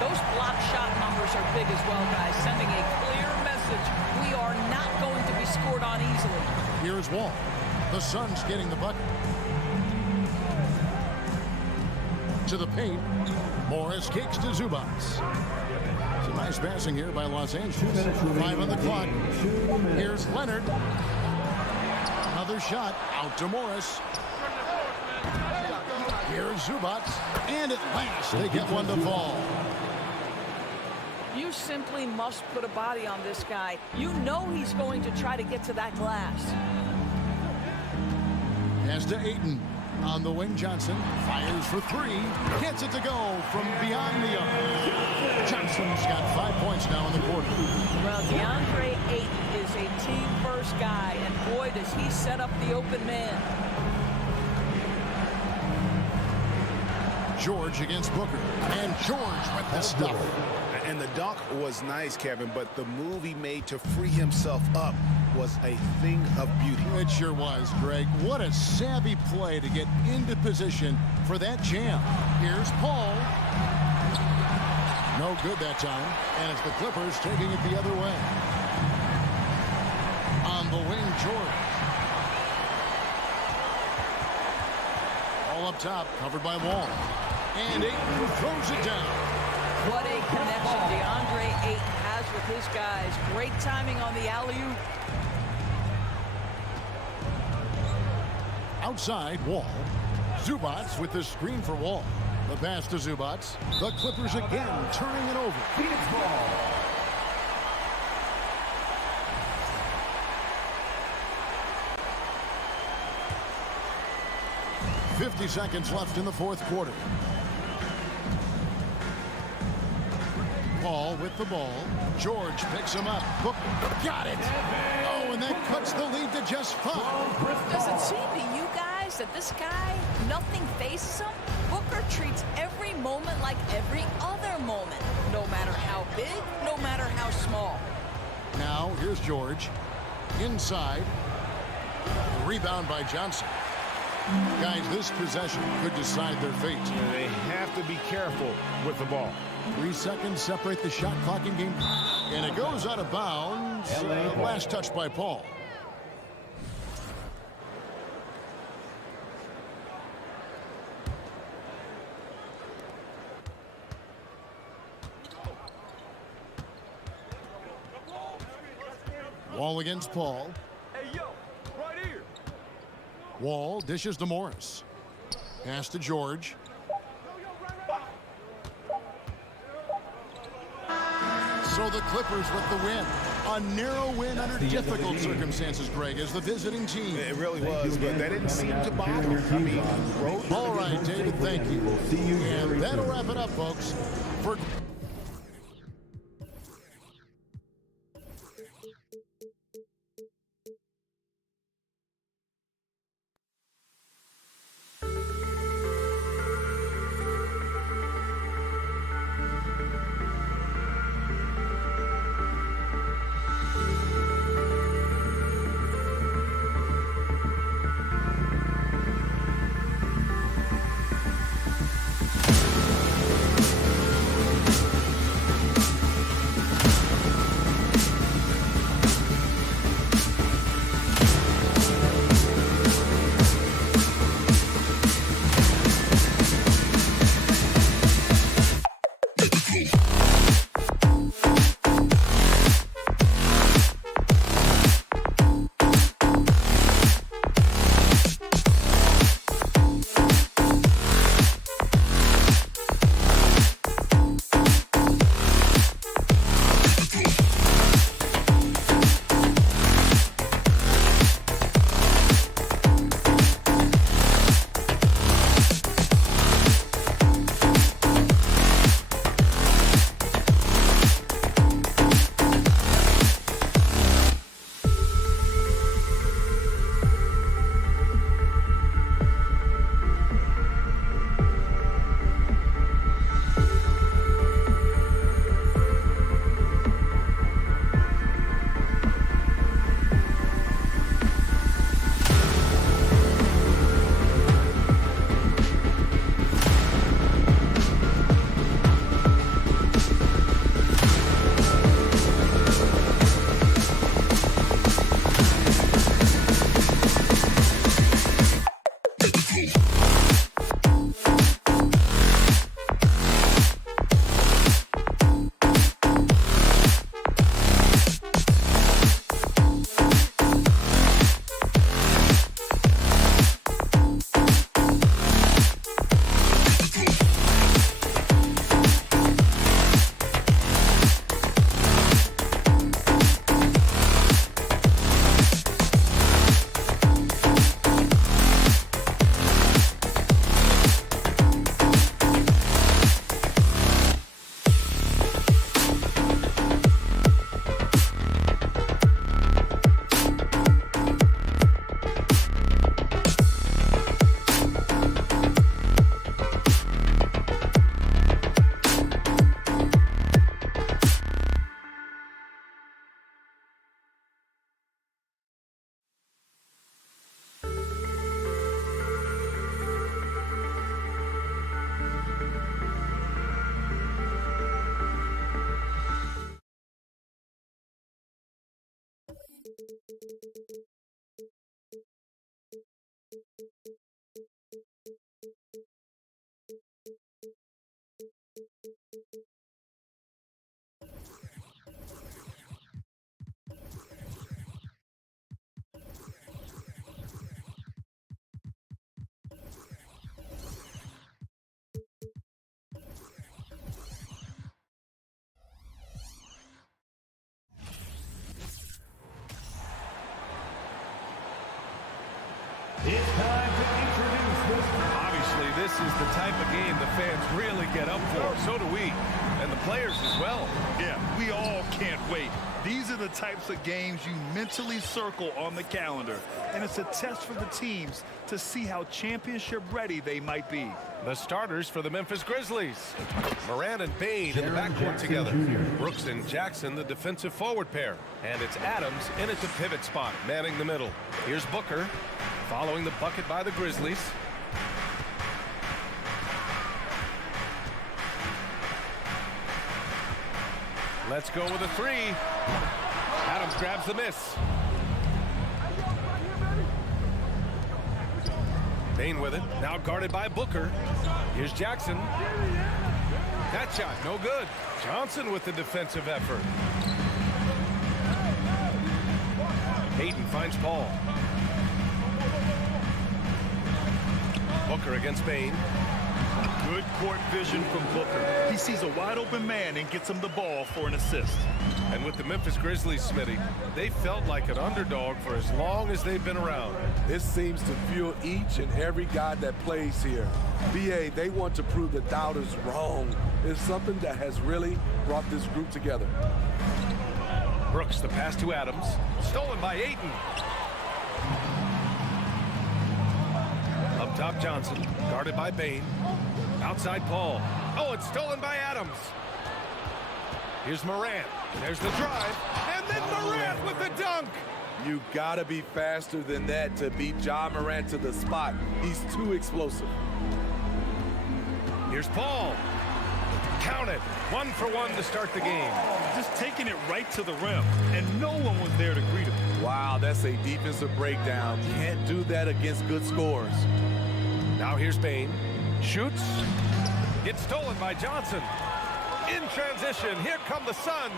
Those block shot numbers are big as well, guys, sending a clear message. We are not going to be scored on easily. Here's Wall. The Suns getting the bucket. To the paint. Morris kicks to Zubac. Some nice passing here by Los Angeles. 5 on the clock. Here's Leonard. Another shot out to Morris. Here's Zubac. And at last they get one to fall. You simply must put a body on this guy. You know he's going to try to get to that glass. As to Ayton. On the wing, Johnson fires for 3. Gets it to go from beyond the arc. Johnson's got 5 points now in the quarter. Well, DeAndre Ayton is a team-first guy, and boy, does he set up the open man. George against Booker. And George with the stuff. And the dunk was nice, Kevin, but the move he made to free himself up was a thing of beauty. It sure was, Greg. What a savvy play to get into position for that jam. Here's Paul. No good that time. And it's the Clippers taking it the other way. On the wing, George. All up top, covered by Wall. And Ayton throws it down. What a connection DeAndre Ayton has with his guys. Great timing on the alley-oop. Outside, Wall. Zubats with the screen for Wall. The pass to Zubats. The Clippers again turning it over. Phoenix ball. 50 seconds left in the fourth quarter. Paul with the ball. George picks him up. Booker got it. Oh, and that cuts the lead to just 5. Does it seem to you guys that this guy, nothing faces him? Booker treats every moment like every other moment, no matter how big, no matter how small. Now, here's George. Inside. Rebound by Johnson. Guys, this possession could decide their fate. They have to be careful with the ball. 3 seconds separate the shot clock in game. And it goes out of bounds. Last touch by Paul. Wall against Paul. Hey, yo, right here. Wall dishes to Morris. Pass to George. So the Clippers with the win. A narrow win under difficult circumstances, Greg, as the visiting team. It really was, but that didn't seem to bother him. I mean, all right, David, thank you. And that'll wrap it up, folks. For is the type of game the fans really get up for. So do we, and the players as well. Yeah, we all can't wait. These are the types of games you mentally circle on the calendar, and it's a test for the teams to see how championship ready they might be. The starters for the Memphis Grizzlies. Moran and Bain in the backcourt together. Brooks and Jackson, the defensive forward pair. And it's Adams in at the pivot spot, manning the middle. Here's Booker, following the bucket by the Grizzlies. Let's go with a three. Adams grabs the miss. Bain with it, now guarded by Booker. Here's Jackson. That shot, no good. Johnson with the defensive effort. Hayden finds Paul. Booker against Bain. Good court vision from Booker. He sees a wide open man and gets him the ball for an assist. And with the Memphis Grizzlies, Smitty, they felt like an underdog for as long as they've been around. This seems to fuel each and every guy that plays here. BA, they want to prove the doubters wrong. It's something that has really brought this group together. Brooks, the pass to Adams. Stolen by Ayton. Up top, Johnson, guarded by Bain. Outside Paul. Oh, it's stolen by Adams. Here's Morant. There's the drive. And then Morant with the dunk. You gotta be faster than that to beat Ja Morant to the spot. He's too explosive. Here's Paul. Count it. 1 for 1 to start the game. Just taking it right to the rim, and no one was there to greet him. Wow, that's a defensive breakdown. Can't do that against good scores. Now here's Bain. Shoots. Gets stolen by Johnson. In transition, here come the Suns.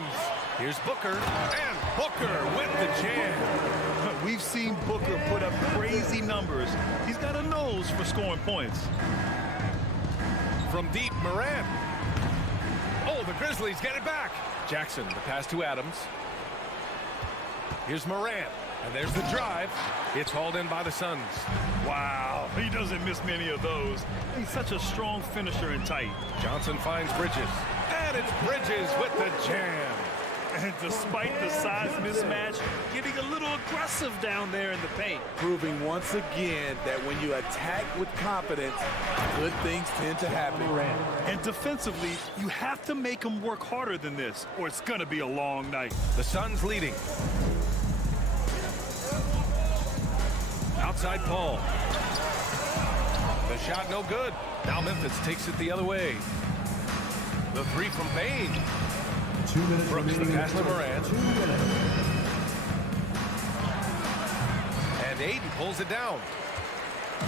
Here's Booker, and Booker with the jam. We've seen Booker put up crazy numbers. He's got a nose for scoring points. From deep, Morant. Oh, the Grizzlies get it back. Jackson, the pass to Adams. Here's Morant, and there's the drive. It's hauled in by the Suns. Wow, he doesn't miss many of those. He's such a strong finisher and tight. Johnson finds Bridges. And it's Bridges with the jam. And despite the size mismatch, getting a little aggressive down there in the paint. Proving once again that when you attack with confidence, good things tend to happen. And defensively, you have to make them work harder than this, or it's going to be a long night. The Suns leading. Outside Paul. The shot no good. Now Memphis takes it the other way. The three from Bain. 2 minutes Brooks, the pass to Morant. 2 minutes. And Ayton pulls it down.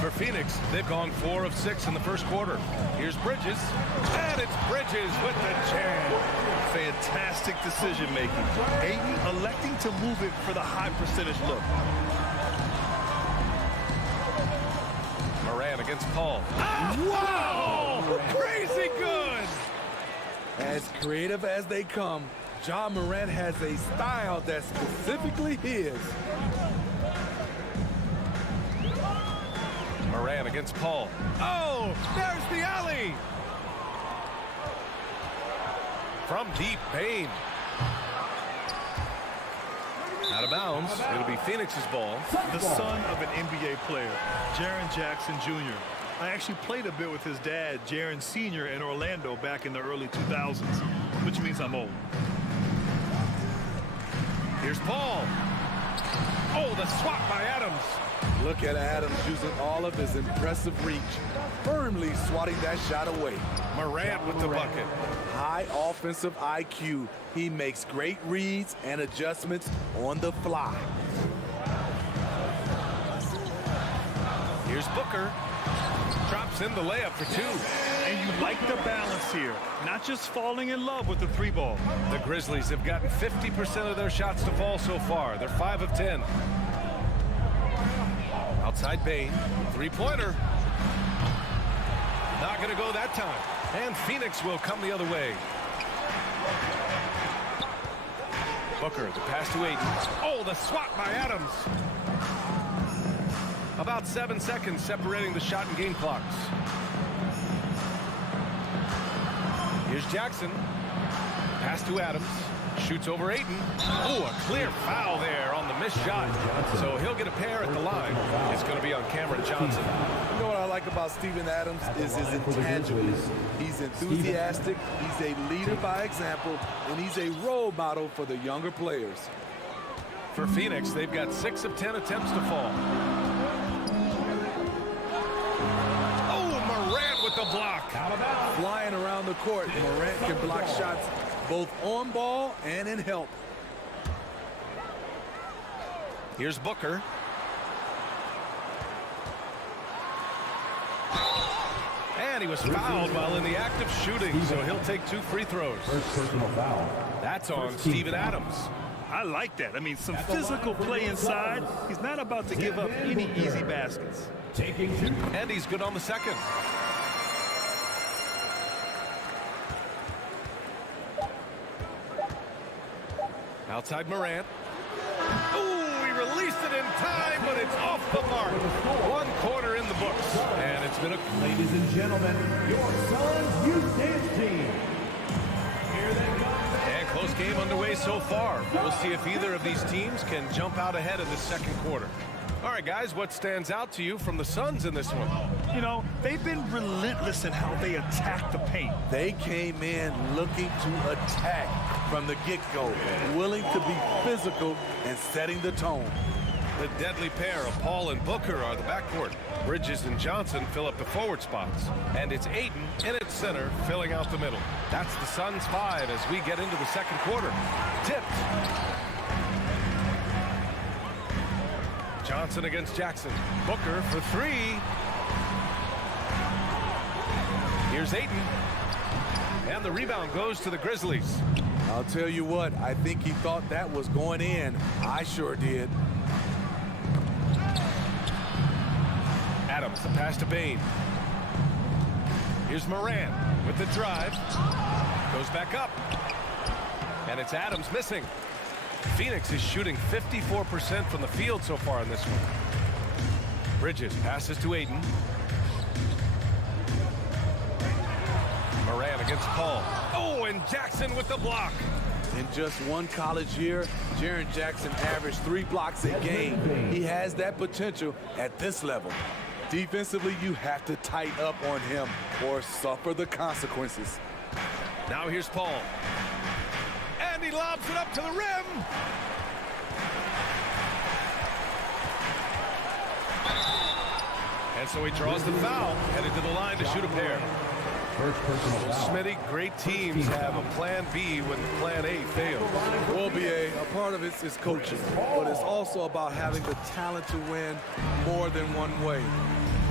For Phoenix, they've gone 4 of 6 in the first quarter. Here's Bridges. And it's Bridges with the jam. Fantastic decision making. Ayton electing to move it for the high percentage look. Moran against Paul. Wow! Crazy good! As creative as they come, Ja Morant has a style that's specifically his. Moran against Paul. Oh, there's the alley! From deep, Bain. Out of bounds. It'll be Phoenix's ball. The son of an NBA player, Jaren Jackson Jr. I actually played a bit with his dad, Jaren Sr. in Orlando back in the early 2000s, which means I'm old. Here's Paul. Oh, the swat by Adams. Look at Adams using all of his impressive reach, firmly swatting that shot away. Morant with the bucket. High offensive IQ. He makes great reads and adjustments on the fly. Here's Booker. Drops in the layup for 2. And you like the balance here, not just falling in love with the 3-ball. The Grizzlies have gotten 50% of their shots to fall so far. They're 5 of 10. Outside Bain, 3-pointer. Not going to go that time. And Phoenix will come the other way. Booker, the pass to Ayton. Oh, the swat by Adams. About 7 seconds separating the shot and game clocks. Here's Jackson. Pass to Adams. Shoots over Ayton. Oh, a clear foul there on the missed shot. So he'll get a pair at the line. It's going to be on Cameron Johnson. You know what I like about Steven Adams is his intangibles. He's enthusiastic, he's a leader by example, and he's a role model for the younger players. For Phoenix, they've got 6 of 10 attempts to fall. Oh, Morant with the block. Flying around the court, Morant can block shots both on ball and in help. Here's Booker. And he was fouled while in the act of shooting, so he'll take 2 free throws. First personal foul. That's on Steven Adams. I like that. I mean, some physical play inside. He's not about to give up any easy baskets. Taking 2. And he's good on the second. Outside Morant. Ooh, he released it in time, but it's off the mark. 1 quarter in the books. And it's been a... Ladies and gentlemen, your Suns Youth Dance Team. Here they come. And close game underway so far. We'll see if either of these teams can jump out ahead in the second quarter. All right, guys, what stands out to you from the Suns in this one? You know, they've been relentless in how they attack the paint. They came in looking to attack from the get-go, willing to be physical and setting the tone. The deadly pair of Paul and Booker are the backcourt. Bridges and Johnson fill up the forward spots. And it's Ayton in its center, filling out the middle. That's the Suns 5 as we get into the second quarter. Tipped. Johnson against Jackson. Booker for 3. Here's Ayton. And the rebound goes to the Grizzlies. I'll tell you what, I think he thought that was going in. I sure did. Adams, the pass to Bain. Here's Morant with the drive. Goes back up. And it's Adams missing. Phoenix is shooting 54% from the field so far in this one. Bridges passes to Ayton. Morant against Paul. Oh, and Jackson with the block. In just 1 college year, Jaren Jackson averaged 3 blocks a game. He has that potential at this level. Defensively, you have to tighten up on him or suffer the consequences. Now here's Paul. And he lobs it up to the rim. And so he draws the foul, headed to the line to shoot a pair. First personal foul. Smitty, great teams have a plan B when plan A fails. Well, BA, a part of it is coaching, but it's also about having the talent to win more than one way.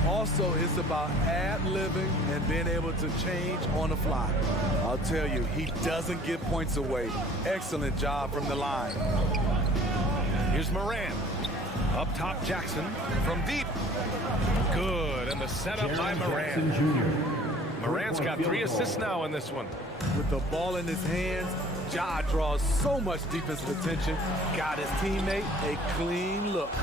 Also, it's about ad-libbing and being able to change on the fly. I'll tell you, he doesn't give points away. Excellent job from the line. Here's Morant. Up top, Jackson from deep. Good, and the setup by Morant. Morant's got 3 assists now in this one. With the ball in his hands, Ja draws so much defensive attention. Got his teammate a clean look.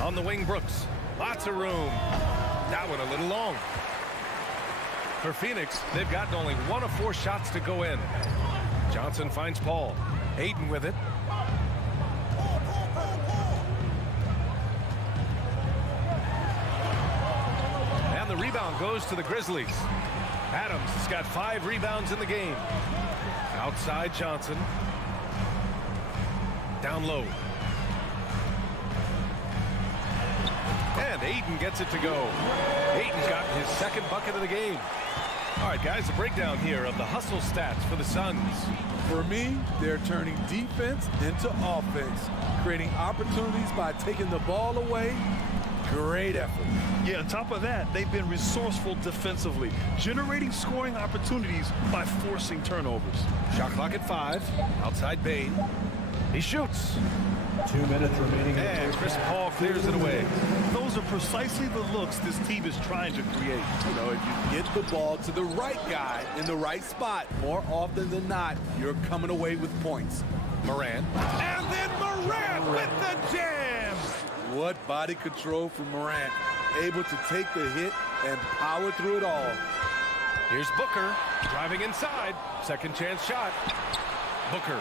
On the wing, Brooks. Lots of room. That one a little long. For Phoenix, they've gotten only 1 of 4 shots to go in. Johnson finds Paul. Ayton with it. And the rebound goes to the Grizzlies. Adams has got 5 rebounds in the game. Outside Johnson. Down low. And Ayton gets it to go. Ayton's got his 2nd bucket of the game. All right, guys, a breakdown here of the hustle stats for the Suns. For me, they're turning defense into offense, creating opportunities by taking the ball away. Great effort. Yeah, on top of that, they've been resourceful defensively, generating scoring opportunities by forcing turnovers. Shot clock at 5. Outside Bain. He shoots. 2 minutes remaining. And Chris Paul clears it away. Those are precisely the looks this team is trying to create. You know, if you get the ball to the right guy in the right spot, more often than not, you're coming away with points. Morant. And then Morant with the jam. What body control from Morant. able to take the hit and power through it all. Here's Booker driving inside. Second chance shot. Booker.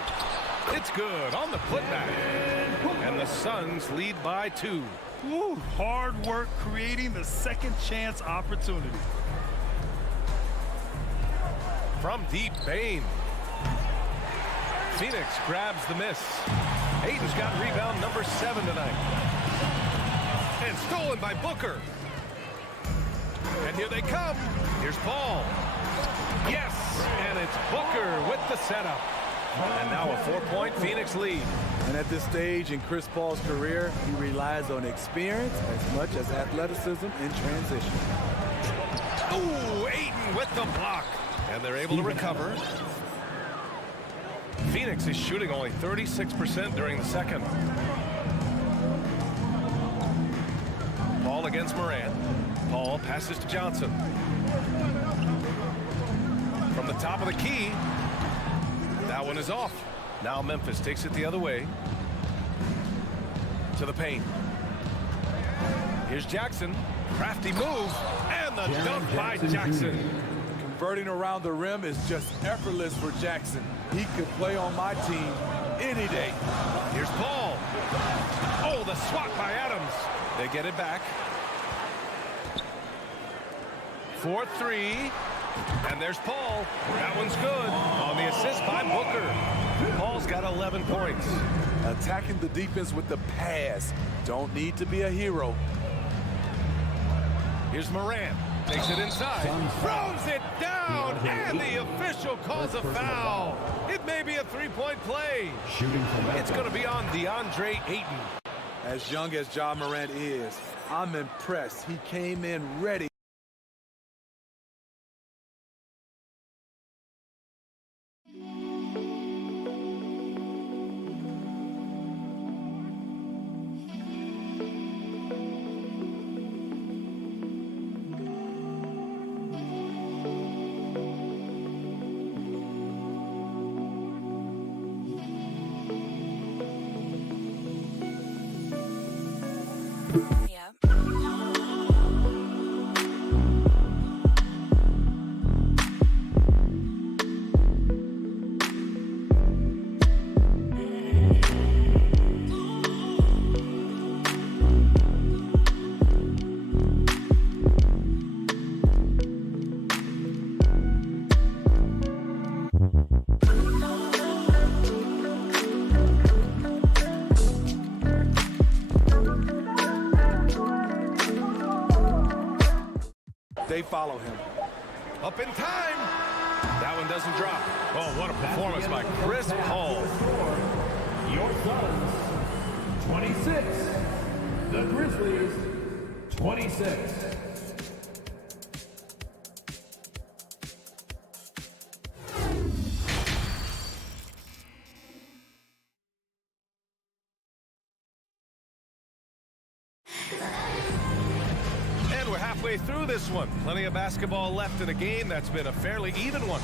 It's good on the putback. And the Suns lead by 2. Woo, hard work creating the second chance opportunity. From deep, Bane. Phoenix grabs the miss. Aiden's got rebound number 7 tonight. And stolen by Booker. And here they come. Here's Paul. Yes, and it's Booker with the setup. And now a 4-point Phoenix lead. And at this stage in Chris Paul's career, he relies on experience as much as athleticism in transition. Ooh, Aiden with the block. And they're able to recover. Phoenix is shooting only 36% during the second. Paul against Morant. Paul passes to Johnson. From the top of the key. That one is off. Now Memphis takes it the other way. To the paint. Here's Jackson. Crafty move. And the dunk by Jackson. Converting around the rim is just effortless for Jackson. He could play on my team any day. Here's Paul. Oh, the swat by Adams. They get it back. 4-3. And there's Paul. That one's good. On the assist by Booker. Paul's got 11 points. Attacking the defense with the pass. Don't need to be a hero. Here's Morant. Takes it inside. Throws it down. And the official calls a foul. It may be a 3-point play. It's going to be on DeAndre Ayton. As young as Ja Morant is, I'm impressed. He came in ready. They follow him. Up in time. That one doesn't drop. Oh, what a performance by Chris Paul. Your Suns, 26. The Grizzlies, 26. Through this one. Plenty of basketball left in a game that's been a fairly even one.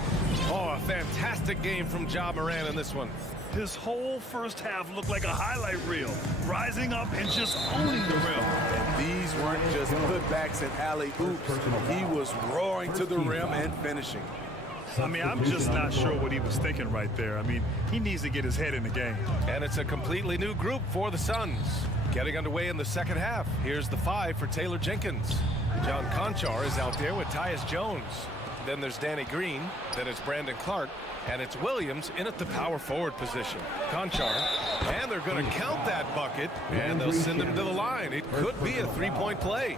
Oh, a fantastic game from Ja Morant in this one. His whole first half looked like a highlight reel, rising up and just owning the rim. And these weren't just putbacks and alley-oops. He was roaring to the rim and finishing. I mean, I'm just not sure what he was thinking right there. I mean, he needs to get his head in the game. And it's a completely new group for the Suns. Getting underway in the second half. Here's the 5 for Taylor Jenkins. John Conchar is out there with Tyus Jones. Then there's Danny Green. Then it's Brandon Clark. And it's Williams in at the power forward position. Conchar. And they're going to count that bucket. And they'll send him to the line. It could be a 3-point play.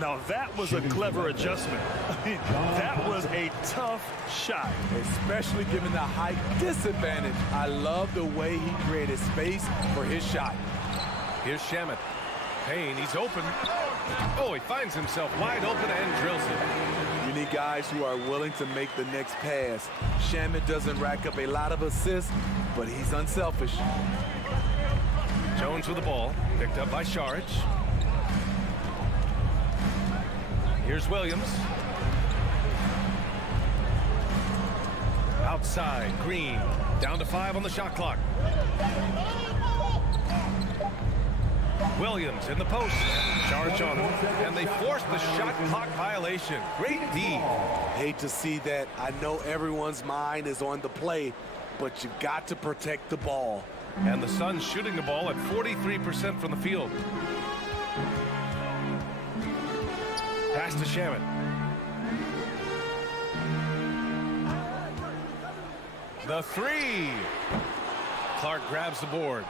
Now that was a clever adjustment. That was a tough shot. Especially given the height disadvantage. I love the way he created space for his shot. Here's Shamet. Payne, he's open. Oh, he finds himself wide open and drills it. You need guys who are willing to make the next pass. Shamet doesn't rack up a lot of assists, but he's unselfish. Jones with the ball, picked up by Saric. Here's Williams. Outside, Green. Down to 5 on the shot clock. Williams in the post. Charge on him, and they forced the shot clock violation. Great D. Hate to see that. I know everyone's mind is on the play, but you've got to protect the ball. And the Suns shooting the ball at 43% from the field. Pass to Shamet. The three. Clark grabs the board.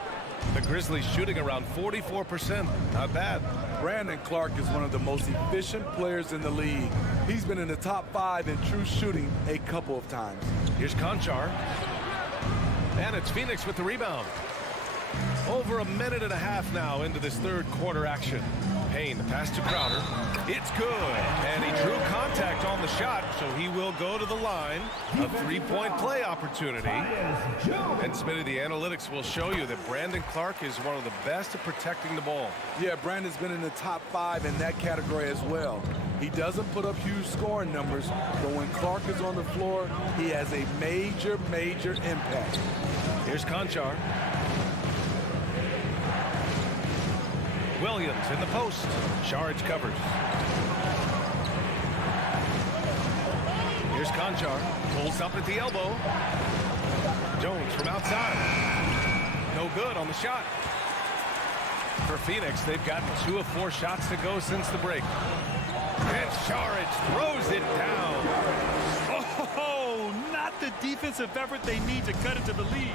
The Grizzlies shooting around 44%. Not bad. Brandon Clark is one of the most efficient players in the league. He's been in the top 5 in true shooting a couple of times. Here's Conchar. And it's Phoenix with the rebound. Over a minute and a half now into this third quarter action. Payne, the pass to Crowder. It's good. And he drew contact on the shot, so he will go to the line. A three-point play opportunity. And Smitty, the analytics will show you that Brandon Clark is one of the best at protecting the ball. Yeah, Brandon's been in the top 5 in that category as well. He doesn't put up huge scoring numbers, but when Clark is on the floor, he has a major, major impact. Here's Conchar. Williams in the post. Saric covers. Here's Conchar. Pulls up at the elbow. Jones from outside. No good on the shot. For Phoenix, they've gotten 2 of 4 shots to go since the break. And Saric throws it down. Oh, not the defensive effort they need to cut into the lead.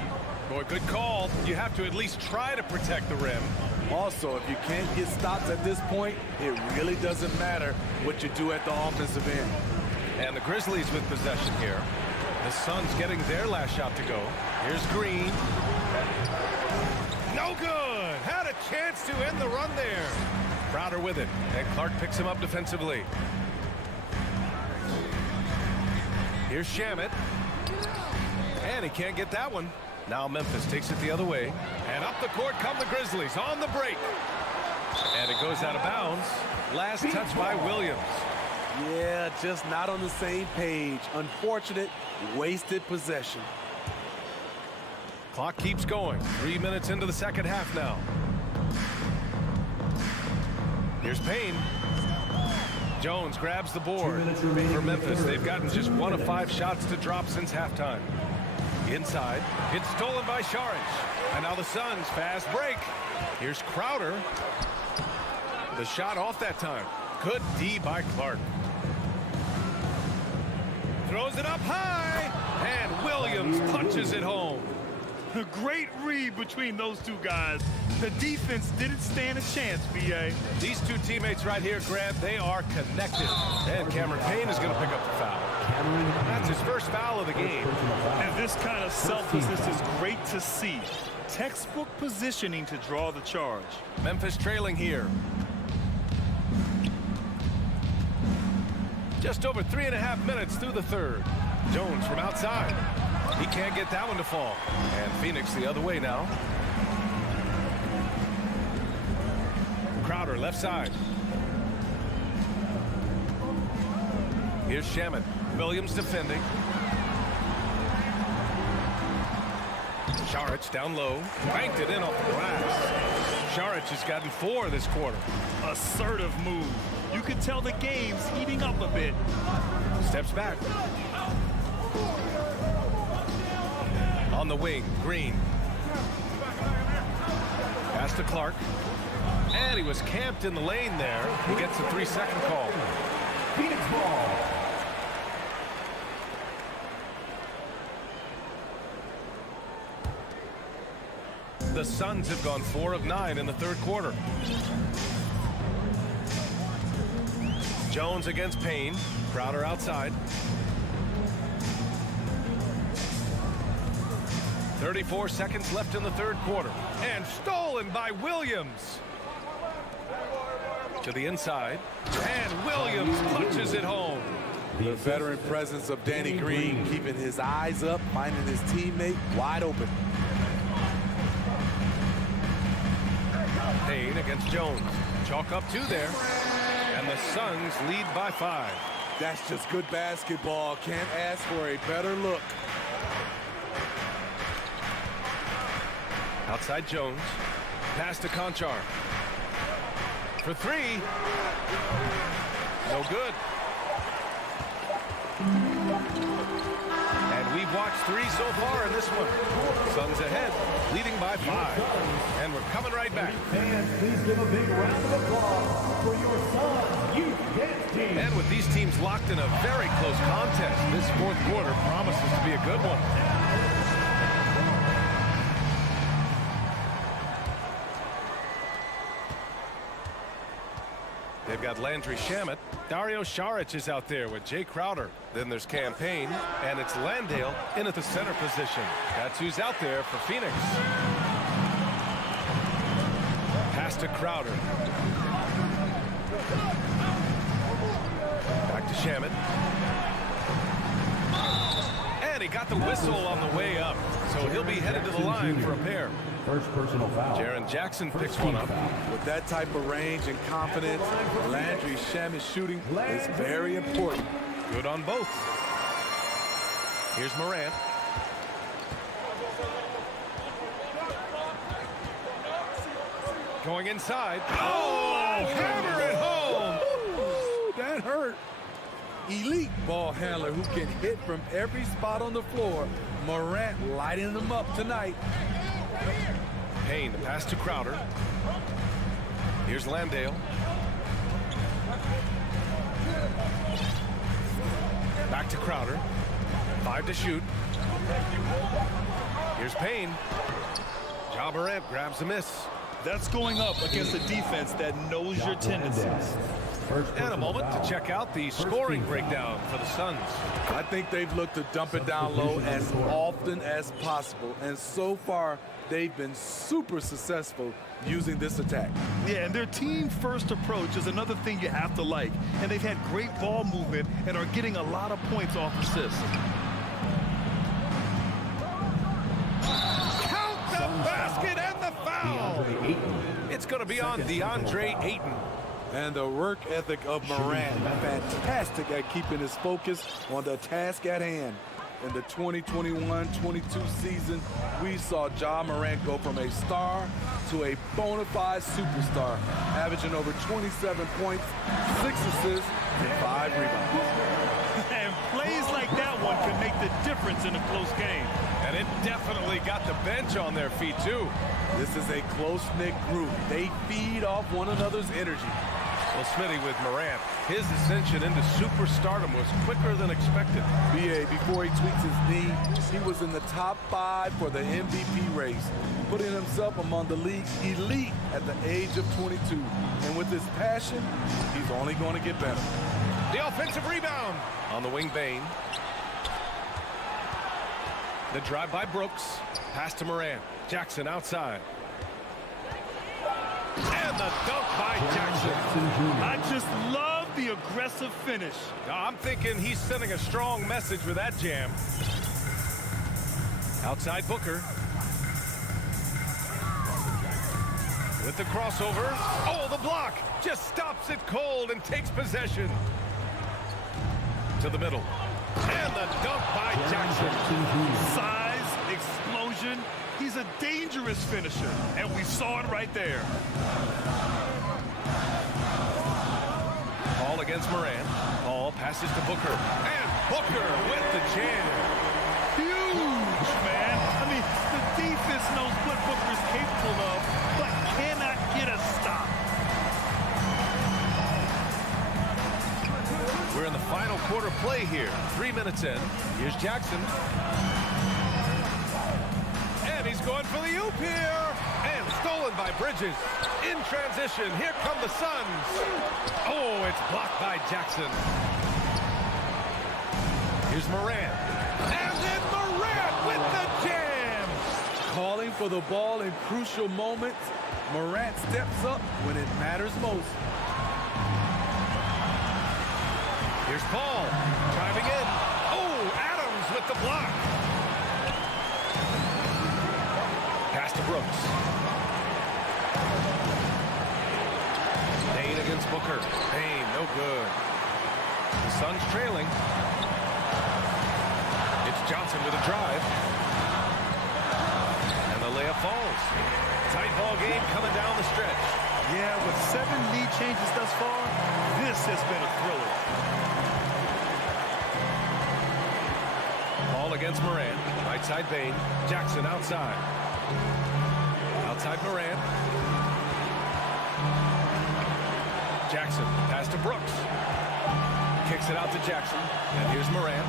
Boy, good call. You have to at least try to protect the rim. Also, if you can't get stops at this point, it really doesn't matter what you do at the offensive end. And the Grizzlies with possession here. The Suns getting their last shot to go. Here's Green. No good. Had a chance to end the run there. Crowder with it. And Clark picks him up defensively. Here's Shamet. And he can't get that one. Now Memphis takes it the other way. And up the court come the Grizzlies on the break. And it goes out of bounds. Last touch by Williams. Yeah, just not on the same page. Unfortunate, wasted possession. Clock keeps going. 3 minutes into the second half now. Here's Payne. Jones grabs the board. For Memphis, they've gotten just 1 of 5 shots to drop since halftime. Inside, it's stolen by Saric. And now the Suns fast break. Here's Crowder. The shot off that time. Good D by Clark. Throws it up high. And Williams punches it home. A great read between those two guys. The defense didn't stand a chance, B.A. These two teammates right here, Grant, they are connected. And Cameron Payne is going to pick up the foul. That's his first foul of the game. And this kind of selflessness is great to see. Textbook positioning to draw the charge. Memphis trailing here. Just over 3.5 minutes through the third. Jones from outside. He can't get that one to fall. And Phoenix the other way now. Crowder left side. Here's Shamet. Williams defending. Saric down low. Banked it in off the glass. Saric has gotten 4 this quarter. Assertive move. You could tell the game's heating up a bit. Steps back. On the wing, Green. Pass to Clark. And he was camped in the lane there. He gets a 3-second call. Phoenix ball. The Suns have gone 4 of 9 in the third quarter. Jones against Payne. Crowder outside. 34 seconds left in the third quarter. And stolen by Williams. To the inside. And Williams punches it home. The veteran presence of Danny Green keeping his eyes up, finding his teammate wide open. Payne against Jones. Chalk up 2 there. And the Suns lead by 5. That's just good basketball. Can't ask for a better look. Outside Jones. Pass to Conchar. for three. No good. And we've watched three so far in this one. Suns ahead, leading by 5. And we're coming right back. And please give a big round of applause for your Suns youth dance team. And with these teams locked in a very close contest, this fourth quarter promises to be a good one. They've got Landry Shamet. Dario Saric is out there with Jay Crowder. Then there's Campaign, and it's Landale in at the center position. That's who's out there for Phoenix. Pass to Crowder. Back to Shamet. And he got the whistle on the way up, so he'll be headed to the line for a pair. First personal foul. Jaren Jackson picks one up. With that type of range and confidence, Landry Shamet shooting is very important. Good on both. Here's Morant. Going inside. Oh, hammer it home. Ooh, that hurt. Elite ball handler who can hit from every spot on the floor. Morant lighting them up tonight. Payne, the pass to Crowder. Here's Landale. Back to Crowder. 5 to shoot. Here's Payne. Ja Morant grabs a miss. That's going up against a defense that knows your tendencies. And a moment to check out the scoring breakdown for the Suns. I think they've looked to dump it down low as often as possible. And so far, they've been super successful using this attack. Yeah, and their team-first approach is another thing you have to like. And they've had great ball movement and are getting a lot of points off assists. Count the basket and the foul! It's going to be on DeAndre Ayton. And the work ethic of Morant, fantastic at keeping his focus on the task at hand. In the 2021-22 season, we saw Ja Morant go from a star to a bona fide superstar, averaging over 27 points, 6 assists, and 5 rebounds. And plays like that one can make the difference in a close game. And it definitely got the bench on their feet, too. This is a close-knit group. They feed off one another's energy. Well, Smitty, with Morant, his ascension into superstardom was quicker than expected. BA, before he tweaked his knee, he was in the top 5 for the MVP race, putting himself among the league's elite at the age of 22. And with his passion, he's only going to get better. The offensive rebound on the wing, Bane. The drive by Brooks. Pass to Morant. Jackson outside. And the dunk by Jackson. I just love the aggressive finish. I'm thinking he's sending a strong message with that jam. Outside Booker. With the crossover. Oh, the block. Just stops it cold and takes possession. To the middle. And the dunk by Jackson. Size, explosion. He's a dangerous finisher, and we saw it right there. Ball against Morant. Ball passes to Booker. And Booker with the jam. Huge, man. I mean, the defense knows what Booker's capable of, but cannot get a stop. We're in the final quarter play here. 3 minutes in. Here's Jackson. And he's going for the oop here. And stolen by Bridges. In transition, here come the Suns. Oh, it's blocked by Jackson. Here's Morant. And then Morant with the jam. Calling for the ball in crucial moments. Morant steps up when it matters most. Here's Paul, driving in. Oh, Adams with the block. Pass to Brooks. Payne against Booker. Payne, no good. The Suns trailing. It's Johnson with a drive. And the layup falls. Tight ball game coming down the stretch. Yeah, with 7 lead changes thus far, this has been a thriller. Ball against Moran. Right side Bain. Jackson outside. Outside Moran. Jackson, pass to Brooks. Kicks it out to Jackson. And here's Moran.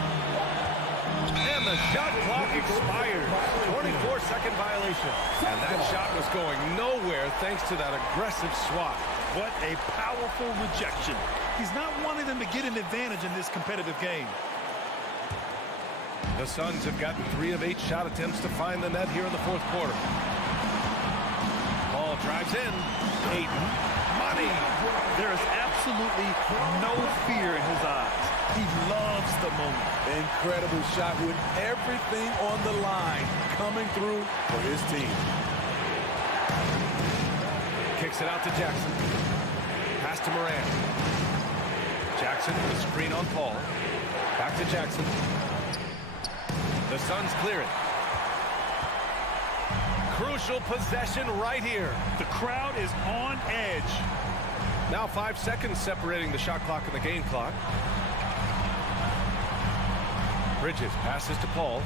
And the shot clock expires. 24-second violation. And that shot was going nowhere thanks to that aggressive swat. What a powerful rejection. He's not wanting them to get an advantage in this competitive game. The Suns have gotten 3 of 8 shot attempts to find the net here in the fourth quarter. Ball drives in. Ayton. Money. There is absolutely no fear in his eyes. He loves the moment. Incredible shot with everything on the line coming through for his team. Kicks it out to Jackson. Pass to Moran. Jackson, the screen on Paul. Back to Jackson. The Suns clear it. Crucial possession right here. The crowd is on edge. Now 5 seconds separating the shot clock and the game clock. Bridges passes to Paul.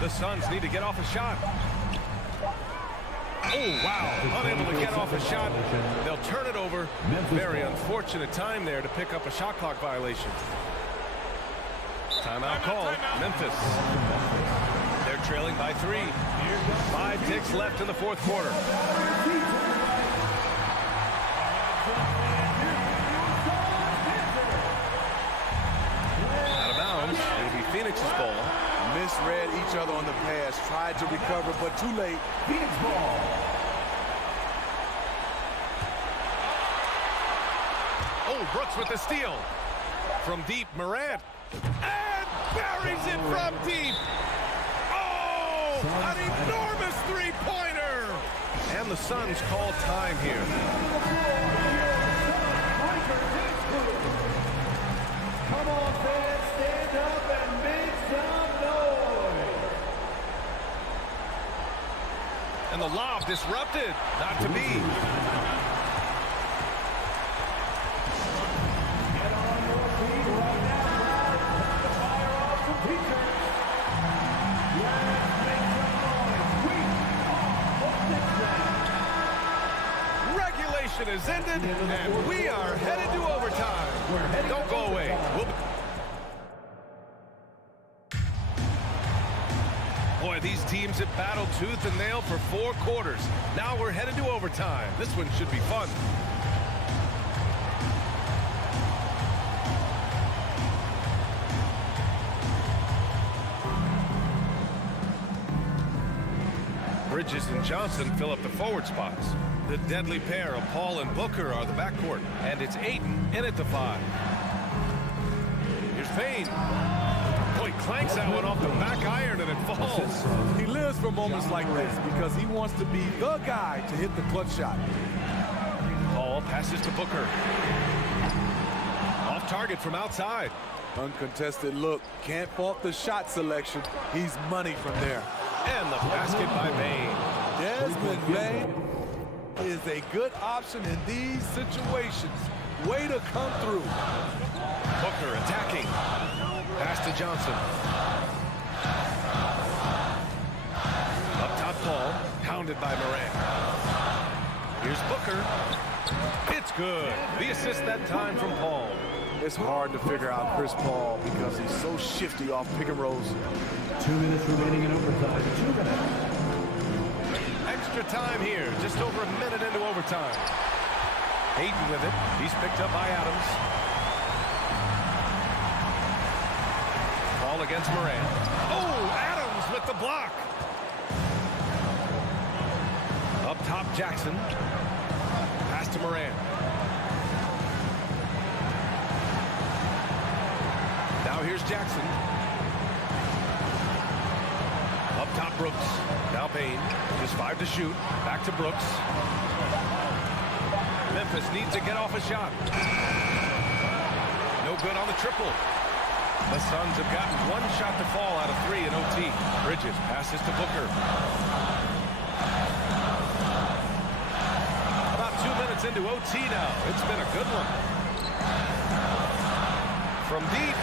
The Suns need to get off a shot. Oh, wow. Unable to get off a shot. They'll turn it over. Very unfortunate time there to pick up a shot clock violation. Timeout called. Memphis. They're trailing by 3. 5 ticks left in the fourth quarter. Out of bounds. It'll be Phoenix's ball. Misread each other on the pass. Tried to recover, but too late. Phoenix ball. Oh, Brooks with the steal. From deep, Morant. And buries it from deep. Oh, an enormous three-pointer. And the Suns call time here. Come on, fans, stand up and make some noise. And the lob disrupted. Not to be. Is ended, and we are headed to overtime. Don't go away. Boy, these teams have battled tooth and nail for 4 quarters. Now we're headed to overtime. This one should be fun. Bridges and Johnson fill up the forward spots. The deadly pair of Paul and Booker are the backcourt, and it's Ayton in at the 5. Here's Payne. Boy, clanks that one off the back iron, and it falls. He lives for moments like this because he wants to be the guy to hit the clutch shot. Paul passes to Booker. Off target from outside. Uncontested look. Can't fault the shot selection. He's money from there. And the basket by Bain. Desmond Bain is a good option in these situations. Way to come through. Booker attacking. Pass to Johnson. Up top, Paul. Pounded by Moran. Here's Booker. It's good. The assist that time from Paul. It's hard to figure out Chris Paul because he's so shifty off pick and rolls. 2 minutes remaining in overtime. 2 minutes. Extra time here, just over a minute into overtime. Ayton with it. He's picked up by Adams. Ball against Moran. Oh, Adams with the block. Up top, Jackson. Pass to Moran. Now here's Jackson. Up top, Brooks. Now Payne. Just 5 to shoot. Back to Brooks. Memphis needs to get off a shot. No good on the triple. The Suns have gotten one shot to fall out of 3 in OT. Bridges passes to Booker. About 2 minutes into OT now. It's been a good one. From deep,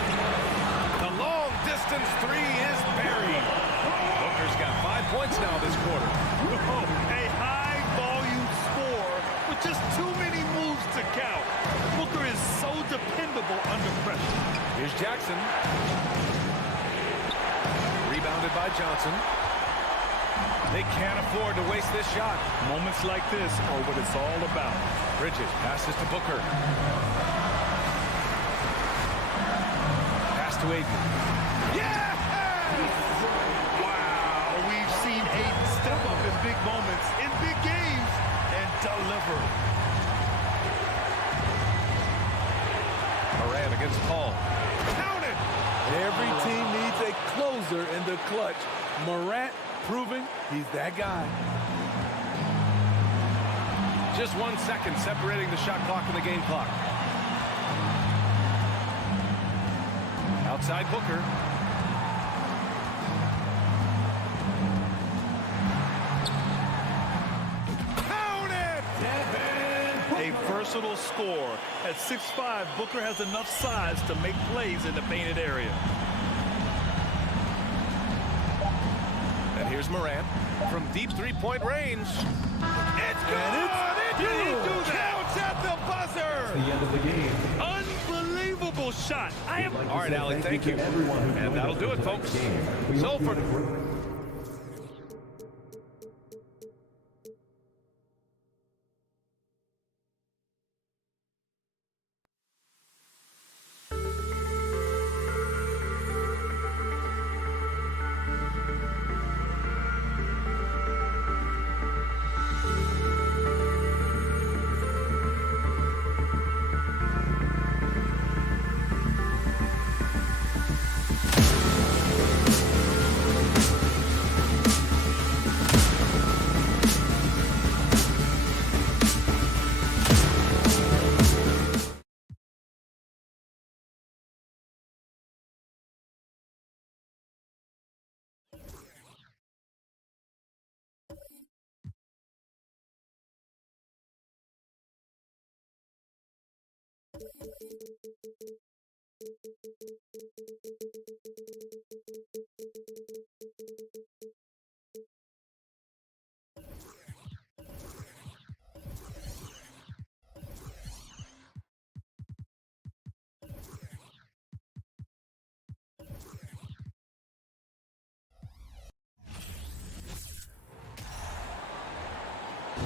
the long distance 3 is buried. Booker's got 5 points now this quarter. A high volume score with just too many moves to count. Booker is so dependable under pressure. Here's Jackson. Rebounded by Johnson. They can't afford to waste this shot. Moments like this are what it's all about. Bridges passes to Booker. Pass to Aiden. Yeah! Wow, we've seen Aiden step up in big moments, in big games, and deliver. Moran against Paul. Count it! Every team needs a closer in the clutch. Morant proving he's that guy. Just 1 second separating the shot clock and the game clock. Outside Booker. Count it! A versatile score. At 6'5", Booker has enough size to make plays in the painted area. And here's Moran from deep three-point range. It's good! Did he do that? Counts at the buzzer! The end of the game. Unbelievable shot. All right, Allie, thank you. And that'll do it, folks. So for...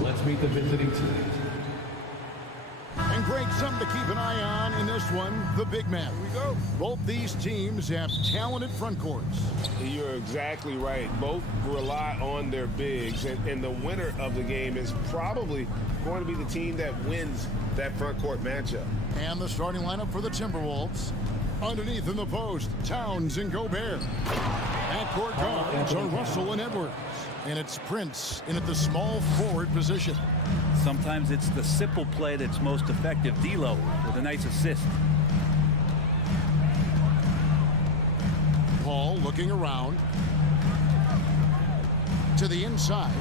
Let's meet the visiting team. And Greg, something to keep an eye on in this one, the big man. Here we go. Both these teams have talented front courts. You're exactly right. Both rely on their bigs, and the winner of the game is probably going to be the team that wins that front court matchup. And the starting lineup for the Timberwolves. Underneath in the post, Towns and Gobert. Backcourt guards are Russell and Edwards. And it's Prince in at the small forward position. Sometimes it's the simple play that's most effective. D'Lo with a nice assist. Paul looking around. To the inside.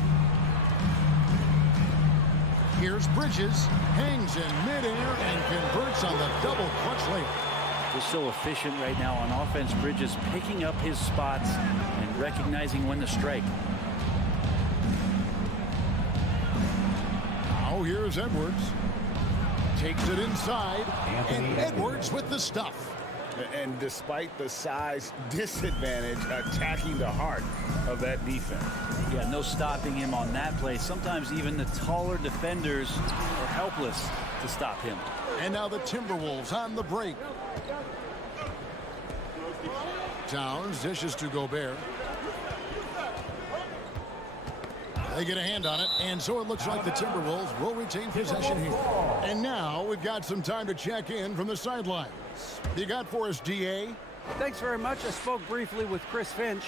Here's Bridges. Hangs in midair and converts on the double clutch layup. They're so efficient right now on offense. Bridges picking up his spots and recognizing when to strike. Now here's Edwards. Takes it inside. And Edwards with the stuff. And despite the size disadvantage, attacking the heart of that defense. Yeah, no stopping him on that play. Sometimes even the taller defenders are helpless to stop him. And now the Timberwolves on the break. Towns dishes to Gobert. They get a hand on it, and so it looks like the Timberwolves will retain possession here. And now we've got some time to check in from the sidelines. You got for us, DA? Thanks very much. I spoke briefly with Chris Finch.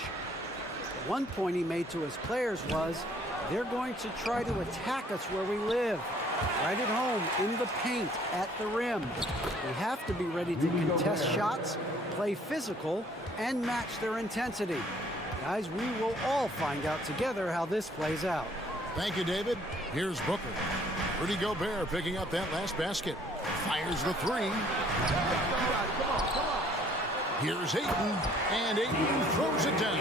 One point he made to his players was, they're going to try to attack us where we live. right at home, in the paint, at the rim. They have to be ready to contest shots, play physical, and match their intensity. Guys, we will all find out together how this plays out. Thank you, David. Here's Booker. Rudy Gobert picking up that last basket. Fires the three. Here's Ayton, and Ayton throws it down.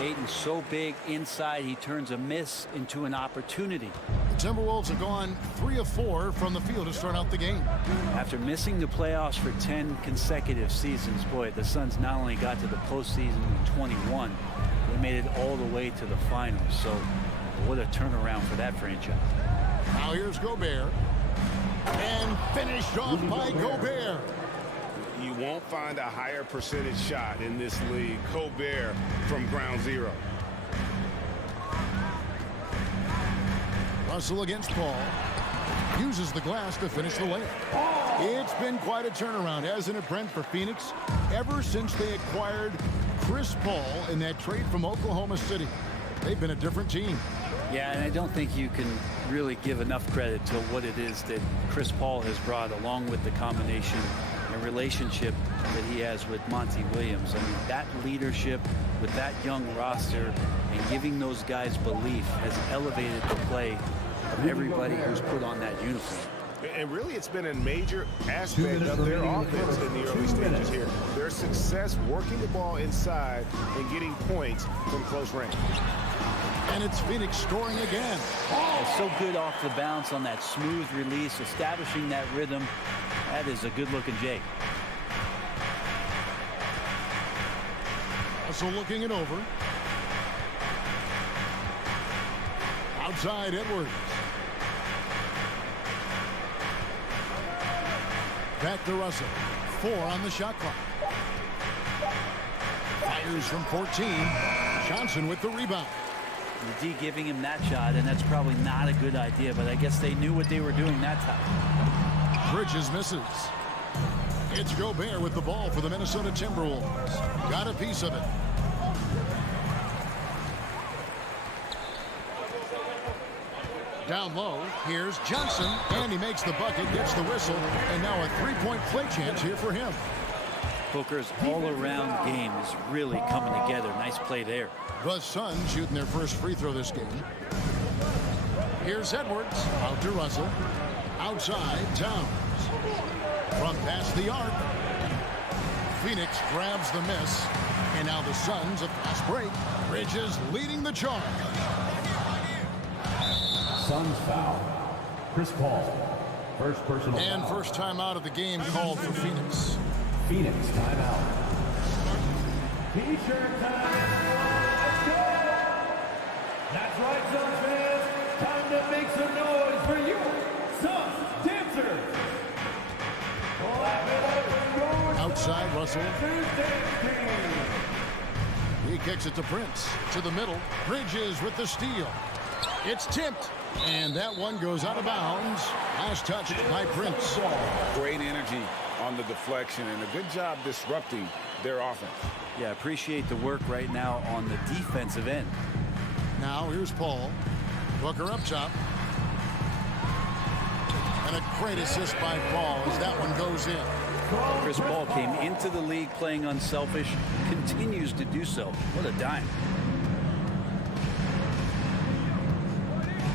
Ayton's so big inside, he turns a miss into an opportunity. The Timberwolves have gone 3 of 4 from the field to start out the game. After missing the playoffs for 10 consecutive seasons, boy, the Suns not only got to the postseason in 21, they made it all the way to the finals. So what a turnaround for that franchise. Now here's Gobert. And finished off by Gobert. You won't find a higher percentage shot in this league. Gobert from ground zero. Russell against Paul. Uses the glass to finish the layup. It's been quite a turnaround, hasn't it, Brent, for Phoenix? Ever since they acquired Chris Paul in that trade from Oklahoma City, they've been a different team. Yeah, and I don't think you can really give enough credit to what it is that Chris Paul has brought, along with the combination and relationship that he has with Monty Williams. I mean, that leadership with that young roster and giving those guys belief has elevated the play of everybody who's put on that uniform. And really, it's been a major aspect of their offense in the early stages here. Their success working the ball inside and getting points from close range. And it's Phoenix scoring again. It's so good off the bounce on that smooth release, establishing that rhythm. That is a good-looking Jake. Also looking it over. Outside Edwards. Back to Russell. 4 on the shot clock. Fires from 14. Johnson with the rebound. The D giving him that shot, and that's probably not a good idea, but I guess they knew what they were doing that time. Bridges misses. It's Gobert with the ball for the Minnesota Timberwolves. Got a piece of it. Down low, here's Johnson, and he makes the bucket, gets the whistle, and now a three-point play chance here for him. Booker's all-around game is really coming together. Nice play there. The Suns shooting their first free throw this game. Here's Edwards, out to Russell. Outside, Towns. From past the arc. Phoenix grabs the miss, and now the Suns, a fast break. Bridges leading the charge. Suns foul. Chris Paul. First personal and foul. First time out of the game called for Phoenix. Phoenix timeout. T-shirt time. Let's go. That's right, Suns fans. Time to make some noise for you, Suns dancers. Outside Russell. He kicks it to Prince. To the middle. Bridges with the steal. It's tipped. And that one goes out of bounds. Last touched by Prince. Great energy on the deflection and a good job disrupting their offense. Yeah, appreciate the work right now on the defensive end. Now here's Paul. Booker up top. And a great assist by Paul as that one goes in. Chris Paul came into the league playing unselfish, continues to do so. What a dime.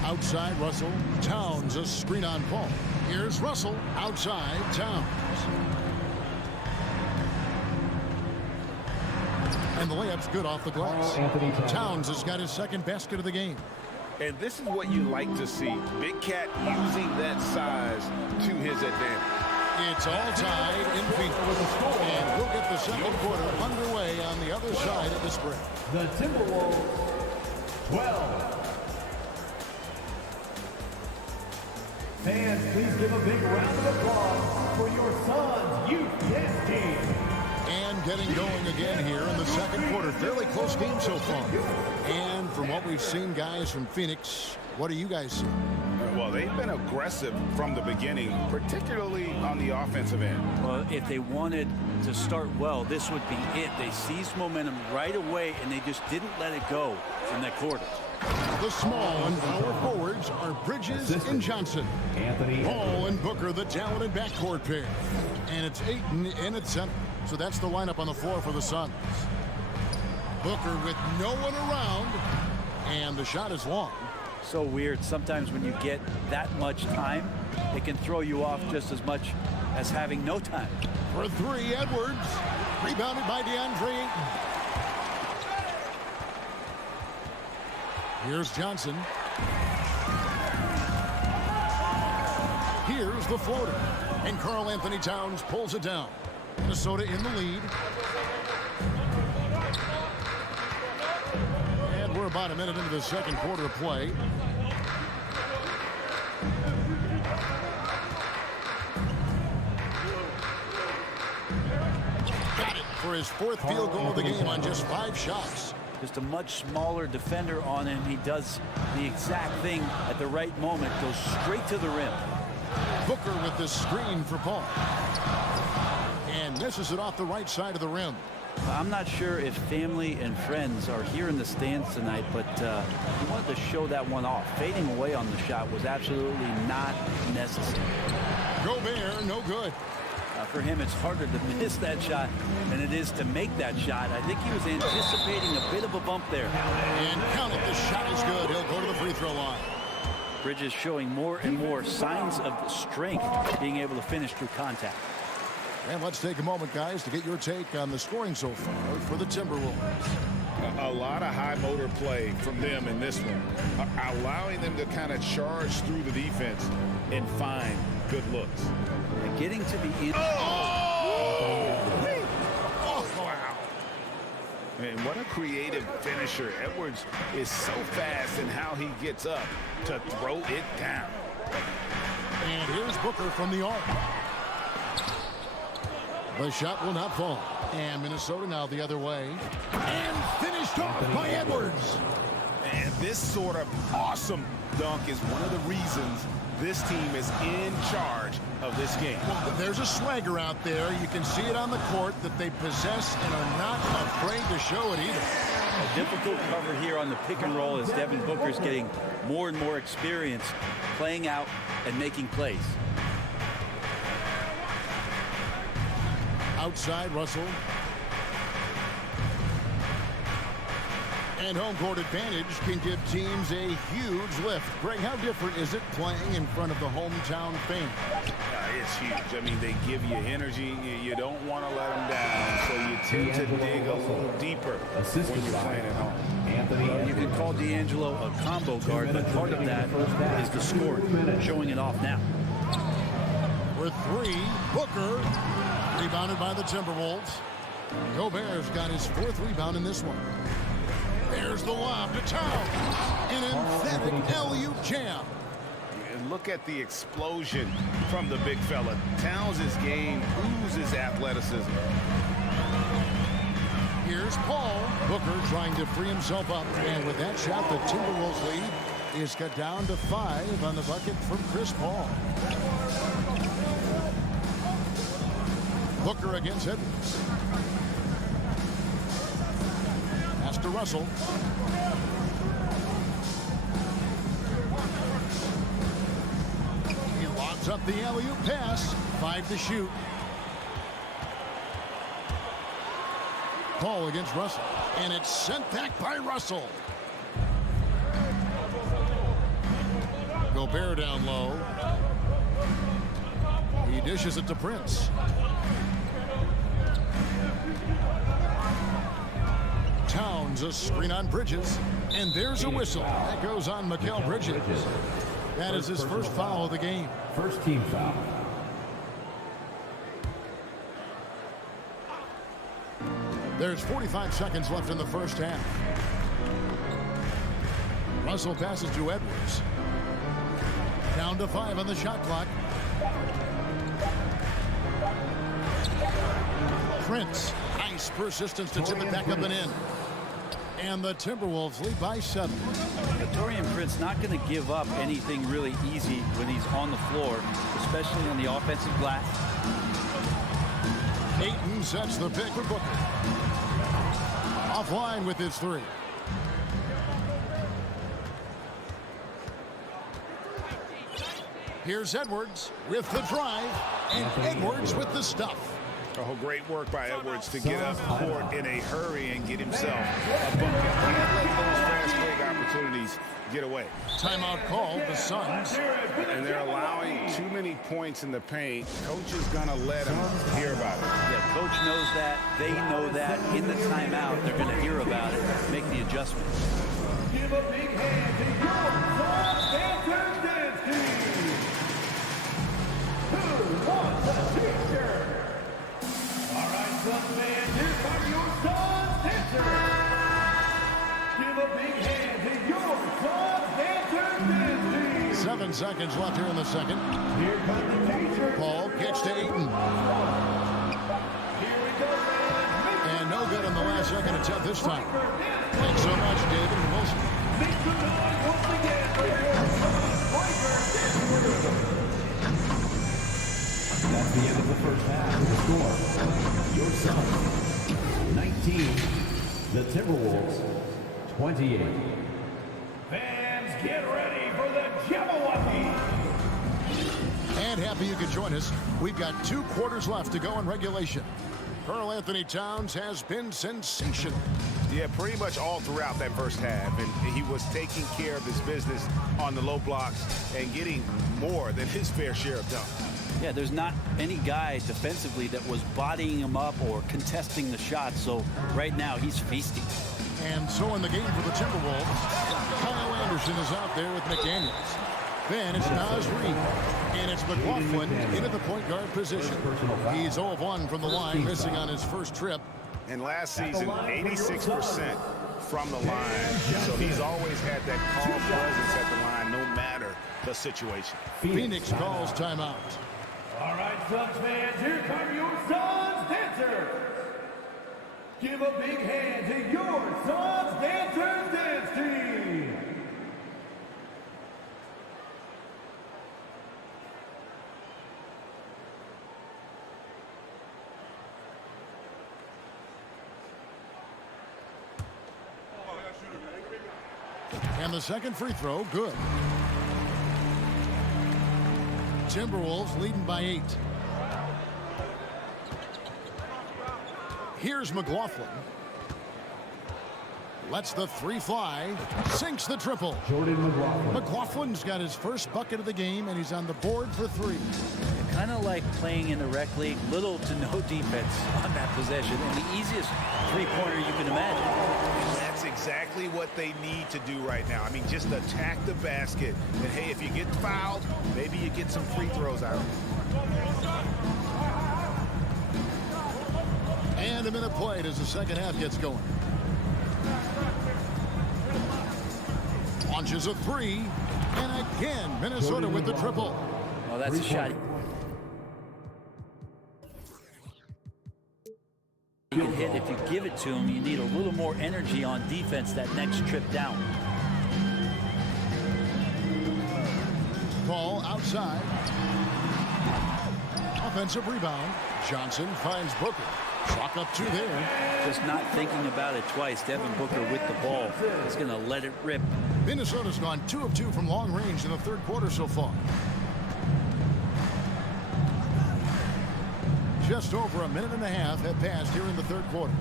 Outside Russell. Towns a screen on Paul. Here's Russell. Outside Towns. And the layup's good off the glass. Towns has got his second basket of the game. And this is what you like to see. Big Cat using that size to his advantage. It's all tied in Phoenix. And we'll get the second quarter underway on the other side of this break. The Timberwolves 12. Fans, please give a big round of applause for your Suns youth dance team. And getting going again here in the second quarter. Fairly close game so far. And from what we've seen, guys, from Phoenix, what do you guys see? Well, they've been aggressive from the beginning, particularly on the offensive end. Well, if they wanted to start well, this would be it. They seized momentum right away, and they just didn't let it go in that quarter. The small and power forwards are Bridges and Johnson. Paul and Booker, the talented backcourt pair. And it's Ayton in at center. So that's the lineup on the floor for the Suns. Booker with no one around. And the shot is long. So weird. Sometimes when you get that much time, it can throw you off just as much as having no time. For three, Edwards. Rebounded by DeAndre Ayton. Here's Johnson. Here's the floater. And Karl Anthony Towns pulls it down. Minnesota in the lead. And we're about a minute into the second quarter of play. Got it for his fourth field goal of the game on just 5 shots. Just a much smaller defender on him. He does the exact thing at the right moment. Goes straight to the rim. Booker with the screen for Paul. And misses it off the right side of the rim. I'm not sure if family and friends are here in the stands tonight, but he wanted to show that one off. Fading away on the shot was absolutely not necessary. Gobert, no good. For him, it's harder to miss that shot than it is to make that shot. I think he was anticipating a bit of a bump there. And count it, the shot is good. He'll go to the free throw line. Bridges showing more and more signs of strength, being able to finish through contact. And let's take a moment, guys, to get your take on the scoring so far for the Timberwolves. A lot of high motor play from them in this one, allowing them to kind of charge through the defense and find good looks. And getting to the end. Wow. And what a creative finisher. Edwards is so fast in how he gets up to throw it down. And here's Booker from the arc. The shot will not fall. And Minnesota now the other way. And finished off by Edwards. And this sort of awesome dunk is one of the reasons this team is in charge of this game. Well, there's a swagger out there. You can see it on the court that they possess and are not afraid to show it either. A difficult cover here on the pick and roll as Devin Booker's getting more and more experience playing out and making plays. Outside, Russell. And home court advantage can give teams a huge lift. Greg, how different is it playing in front of the hometown fans? It's huge. I mean, they give you energy. You don't want to let them down, so you tend to dig a little deeper when you're playing at home. You can call D'Angelo a combo guard, but part of that is the scoring, showing it off now. For three, Booker, rebounded by the Timberwolves. Gobert's got his 4th rebound in this one. There's the lob to Towns. An emphatic alley-oop jam. And look at the explosion from the big fella. Towns' game oozes athleticism. Here's Paul. Booker trying to free himself up. And with that shot, the Timberwolves lead is cut down to 5 on the bucket from Chris Paul. Booker against Edwards. Pass to Russell. He lobs up the alley-oop pass. 5 to shoot. Paul against Russell. And it's sent back by Russell. Gobert down low. He dishes it to Prince. Towns, a screen on Bridges. And there's a whistle. That goes on Mikal Bridges. That is his first foul of the game. First team foul. There's 45 seconds left in the first half. Russell passes to Edwards. Down to 5 on the shot clock. Prince, nice persistence to tip it back up and in. And the Timberwolves lead by 7. Taurean Prince not going to give up anything really easy when he's on the floor, especially on the offensive glass. Ayton sets the pick for Booker. Offline with his 3. Here's Edwards with the drive, and Edwards with the stuff. Oh, great work by Edwards to get up court in a hurry and get himself a bucket. He didn't let those fast break opportunities get away. Timeout called, the Suns. And they're allowing too many points in the paint. Coach is going to let them hear about it. Yeah, coach knows that. They know that. In the timeout, they're going to hear about it, make the adjustments. Give a big hand to your Suns dancers dance team. Who wants a t-shirt? All right, Suns fans, here come your Suns dancers. Give a big hand to your Suns dancers dance team. 7 seconds left here in the second. Here comes the teacher. Paul kicks to Ayton. Here we go, man. And no good on the last second attempt this time. Thanks so much, David and Wilson. Make some noise once again for your Suns Breaker dance crew. That's the end of the first half. The score, your Suns 19, the Timberwolves 28. Fans, get ready for the Jabberwocky. And happy you could join us. We've got 2 quarters left to go in regulation. Karl Anthony Towns has been sensational. Yeah, pretty much all throughout that first half. And he was taking care of his business on the low blocks and getting more than his fair share of dunks. Yeah, there's not any guy defensively that was bodying him up or contesting the shot. So right now he's feasting. And so in the game for the Timberwolves, Kyle Anderson is out there with McDaniels. Then it's Naz Reid. And it's McLaughlin into the point guard position. He's 0 of 1 from the line, missing on his first trip. And last season, 86% from the line. So he's always had that calm presence at the line, no matter the situation. Phoenix calls timeout. All right, Suns fans, here come your Suns dancers. Give a big hand to your Suns dancers dance team. And the second free throw, good. Timberwolves leading by 8. Here's McLaughlin. Lets the 3 fly. Sinks the triple. Jordan McLaughlin. McLaughlin's got his first bucket of the game, and he's on the board for 3. Kind of like playing in the rec league, little to no defense on that possession, and the easiest three-pointer you can imagine. That's exactly what they need to do right now. I mean, just attack the basket. And, hey, if you get fouled, maybe you get some free throws out of it. And a minute played as the second half gets going. Launches a 3, and again, Minnesota with the triple. Well, that's a shot. You can hit if you give it to him. You need a little more energy on defense that next trip down. Ball outside. Offensive rebound. Johnson finds Booker. Chalk up 2 there. Just not thinking about it twice. Devin Booker with the ball. He's going to let it rip. Minnesota's gone 2 of 2 from long range in the third quarter so far. Just over a minute and a half have passed here in the third quarter.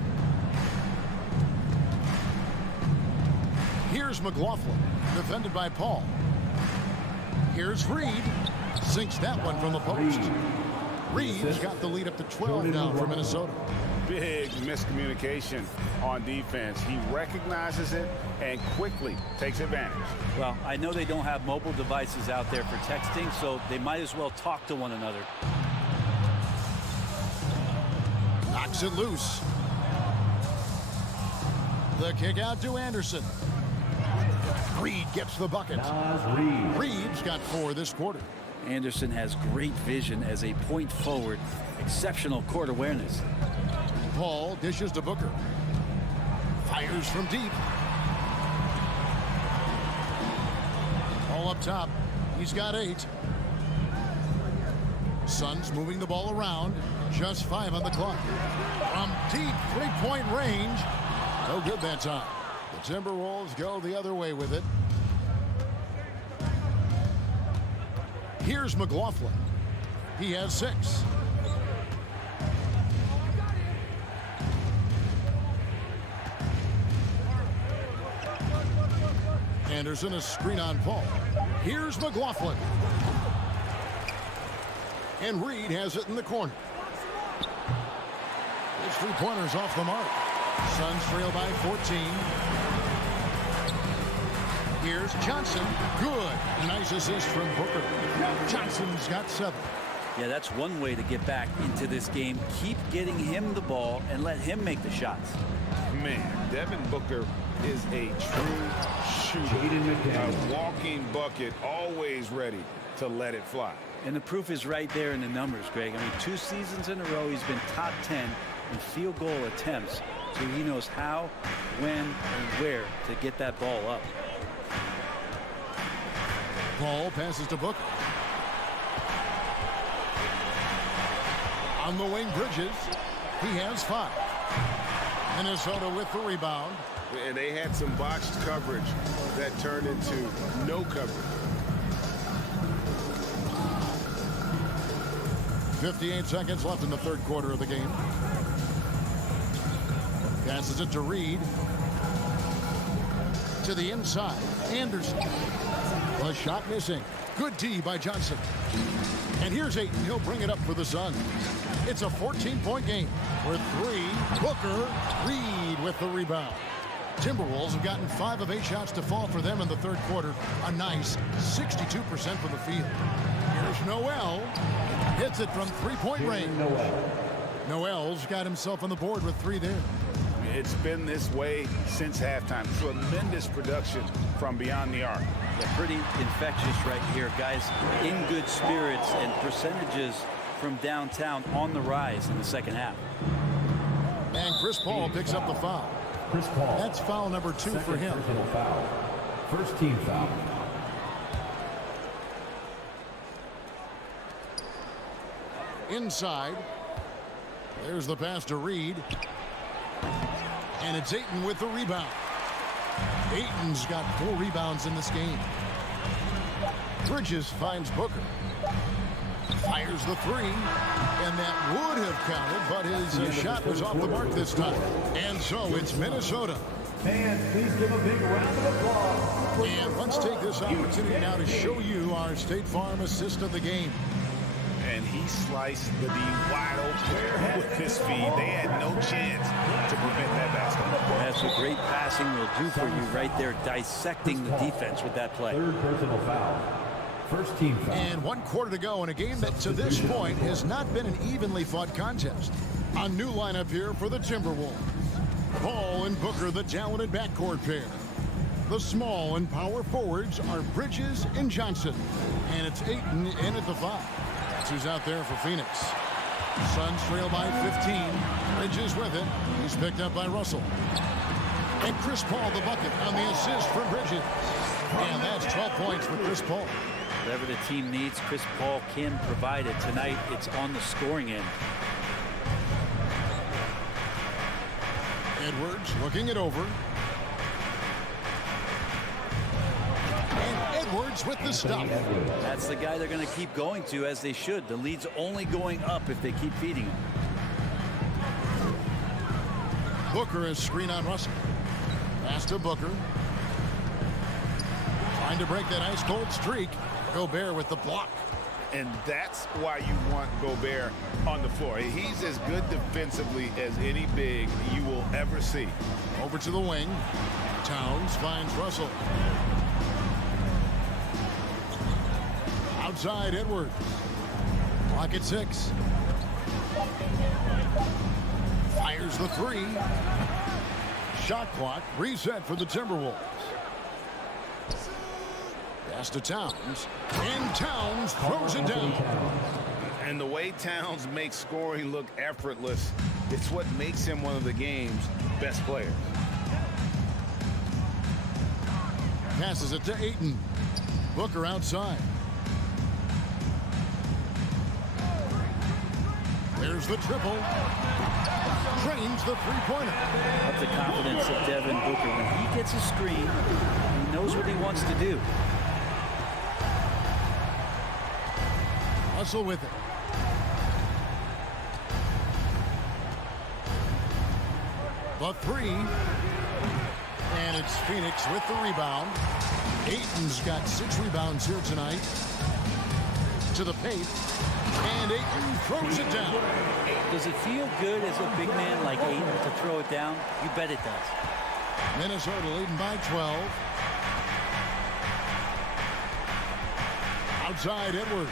Here's McLaughlin, defended by Paul. Here's Reid. Sinks that one from the post. Reid's got the lead up to 12 now for Minnesota. Big miscommunication on defense. He recognizes it and quickly takes advantage. Well, I know they don't have mobile devices out there for texting, so they might as well talk to one another. Knocks it loose. The kick out to Anderson. Reid gets the bucket. Reid's got 4 this quarter. Anderson has great vision as a point forward. Exceptional court awareness. Paul dishes to Booker. Fires from deep. All up top. He's got 8. Suns moving the ball around. Just 5 on the clock. From deep 3-point range. No good that time. The Timberwolves go the other way with it. Here's Here's McLaughlin. He has 6. Anderson, a screen on Paul. Here's McLaughlin. And Reed has it in the corner. His 3-pointers off the mark. Suns trail by 14. Here's Johnson. Good. Nice assist from Booker. Johnson's got 7. Yeah, that's one way to get back into this game. Keep getting him the ball and let him make the shots. Man, Devin Booker is a true shooter. A walking bucket, always ready to let it fly. And the proof is right there in the numbers, Greg. I mean, 2 seasons in a row, he's been top 10 in field goal attempts. So he knows how, when, and where to get that ball up. Ball passes to Booker. On the wing, Bridges. He has 5. Minnesota with the rebound. And they had some botched coverage that turned into no coverage. 58 seconds left in the third quarter of the game. Passes it to Reed. To the inside. Anderson. A shot missing. Good D by Johnson. And here's Ayton. He'll bring it up for the Suns. It's a 14-point game. With 3. Booker. Reed with the rebound. Timberwolves have gotten 5 of 8 shots to fall for them in the third quarter. A nice 62% from the field. Here's Noel. Hits it from 3-point range. Noel's got himself on the board with 3 there. It's been this way since halftime. Tremendous production from beyond the arc. Yeah, pretty infectious right here, guys. In good spirits and percentages from downtown on the rise in the second half. And Chris Paul picks up the foul. Chris Paul. That's foul number 2 for him. Foul. First team foul. Inside. There's the pass to Reed. And it's Ayton with the rebound. Ayton's got 4 rebounds in this game. Bridges finds Booker. Fires the 3. And that would have counted, but his shot was off the mark this time. And so it's Minnesota. Fans, please give a big round of applause. And let's take this opportunity now to show you our State Farm assist of the game. And he sliced the D wide open with his feed. They had no chance to prevent that basket. That's what great passing will do for you right there, dissecting the defense with that play. Third personal foul. First team foul. And 1 quarter to go in a game that to this point has not been an evenly fought contest. A new lineup here for the Timberwolves. Paul and Booker, the talented backcourt pair. The small and power forwards are Bridges and Johnson. And it's Ayton in at the 5. That's who's out there for Phoenix. Suns trail by 15. Bridges with it. He's picked up by Russell. And Chris Paul the bucket on the assist from Bridges. And that's 12 points for Chris Paul. Whatever the team needs, Chris Paul can provide it. Tonight, it's on the scoring end. Edwards looking it over. And Edwards with the stop. That's the guy they're going to keep going to, as they should. The lead's only going up if they keep feeding him. Booker is screen on Russell. Pass to Booker. Trying to break that ice-cold streak. Gobert with the block. And that's why you want Gobert on the floor. He's as good defensively as any big you will ever see. Over to the wing. Towns finds Russell. Outside Edwards. Clock at 6. Fires the 3. Shot clock reset for the Timberwolves. Pass to Towns. And Towns throws it down. And the way Towns makes scoring look effortless, it's what makes him one of the game's best players. Passes it to Ayton. Booker outside. There's the triple. Drains the 3-pointer. That's the confidence of Devin Booker. When he gets a screen, he knows what he wants to do. Russell with it. The three. And it's Phoenix with the rebound. Ayton's got 6 rebounds here tonight. To the paint. And Ayton throws it down. Does it feel good as a big man like Ayton to throw it down? You bet it does. Minnesota leading by 12. Outside Edwards.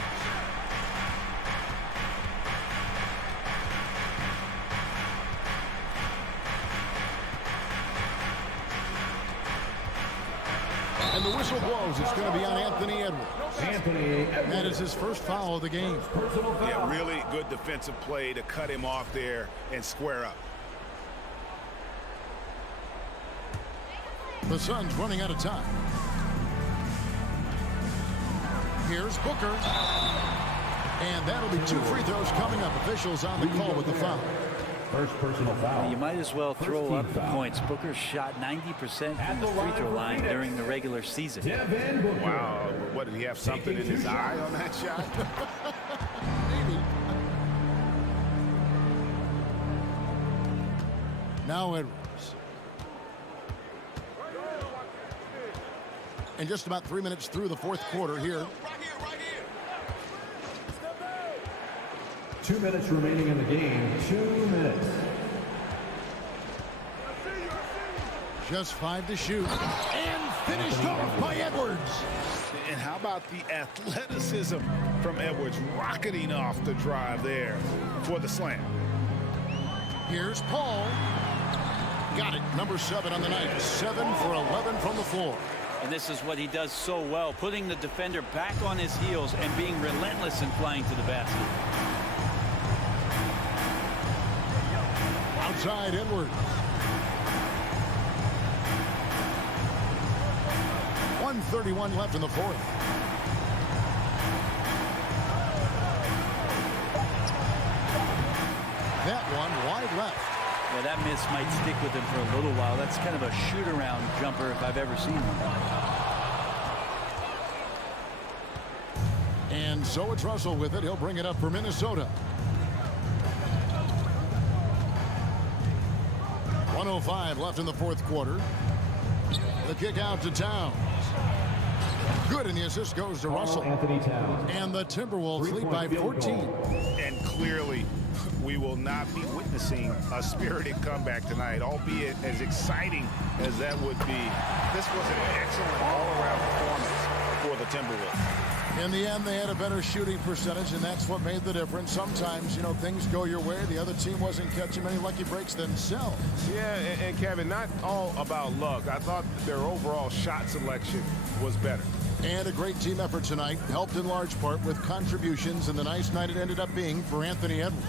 And the whistle blows. It's going to be on Anthony Edwards. That is his first foul of the game. Yeah, really good defensive play to cut him off there and square up. The Suns running out of time. Here's Booker. And that'll be 2 free throws coming up. Officials on the call with the foul. First personal foul. You might as well throw up the points. Booker shot 90% from the free throw line during the regular season. Wow. What, did he have something in his eye on that shot? Maybe. Now Edwards. And just about 3 minutes through the fourth quarter here. 2 minutes remaining in the game. 2 minutes. Just 5 to shoot. And finished off by Edwards. And how about the athleticism from Edwards rocketing off the drive there for the slam. Here's Paul. Got it. Number 7 on the night. 7 for 11 from the floor. And this is what he does so well, putting the defender back on his heels and being relentless in flying to the basket. Outside Edwards. 1:31 left in the fourth. That one wide left. Yeah, that miss might stick with him for a little while. That's kind of a shoot-around jumper if I've ever seen one. And so it's Russell with it. He'll bring it up for Minnesota. 1:05 left in the fourth quarter. The kick out to Towns. Good, and the assist goes to Russell. Anthony Towns. And the Timberwolves lead by 14. And clearly, we will not be witnessing a spirited comeback tonight, albeit as exciting as that would be. This was an excellent all-around performance for the Timberwolves. In the end, they had a better shooting percentage, and that's what made the difference. Sometimes, you know, things go your way. The other team wasn't catching many lucky breaks themselves. Yeah, and Kevin, not all about luck. I thought their overall shot selection was better. And a great team effort tonight, helped in large part with contributions, and the nice night it ended up being for Anthony Edwards.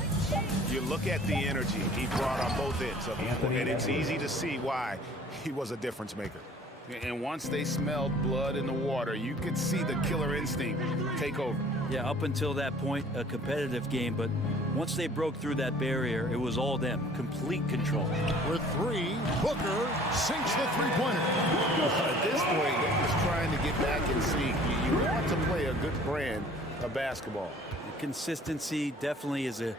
You look at the energy he brought on both ends of the floor, and it's easy to see why he was a difference maker. And once they smelled blood in the water, you could see the killer instinct take over. Yeah, up until that point, a competitive game, but once they broke through that barrier, it was all them. Complete control. With 3, Booker sinks the three-pointer. At this point, they're just trying to get back in sync. You want to play a good brand of basketball. Consistency definitely is a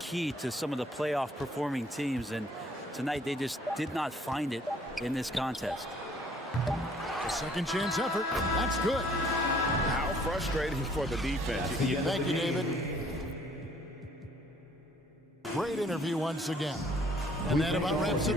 key to some of the playoff performing teams, and tonight they just did not find it in this contest. A second chance effort. That's good. How frustrating for the defense. Thank you, David. Great interview once again. And that about wraps it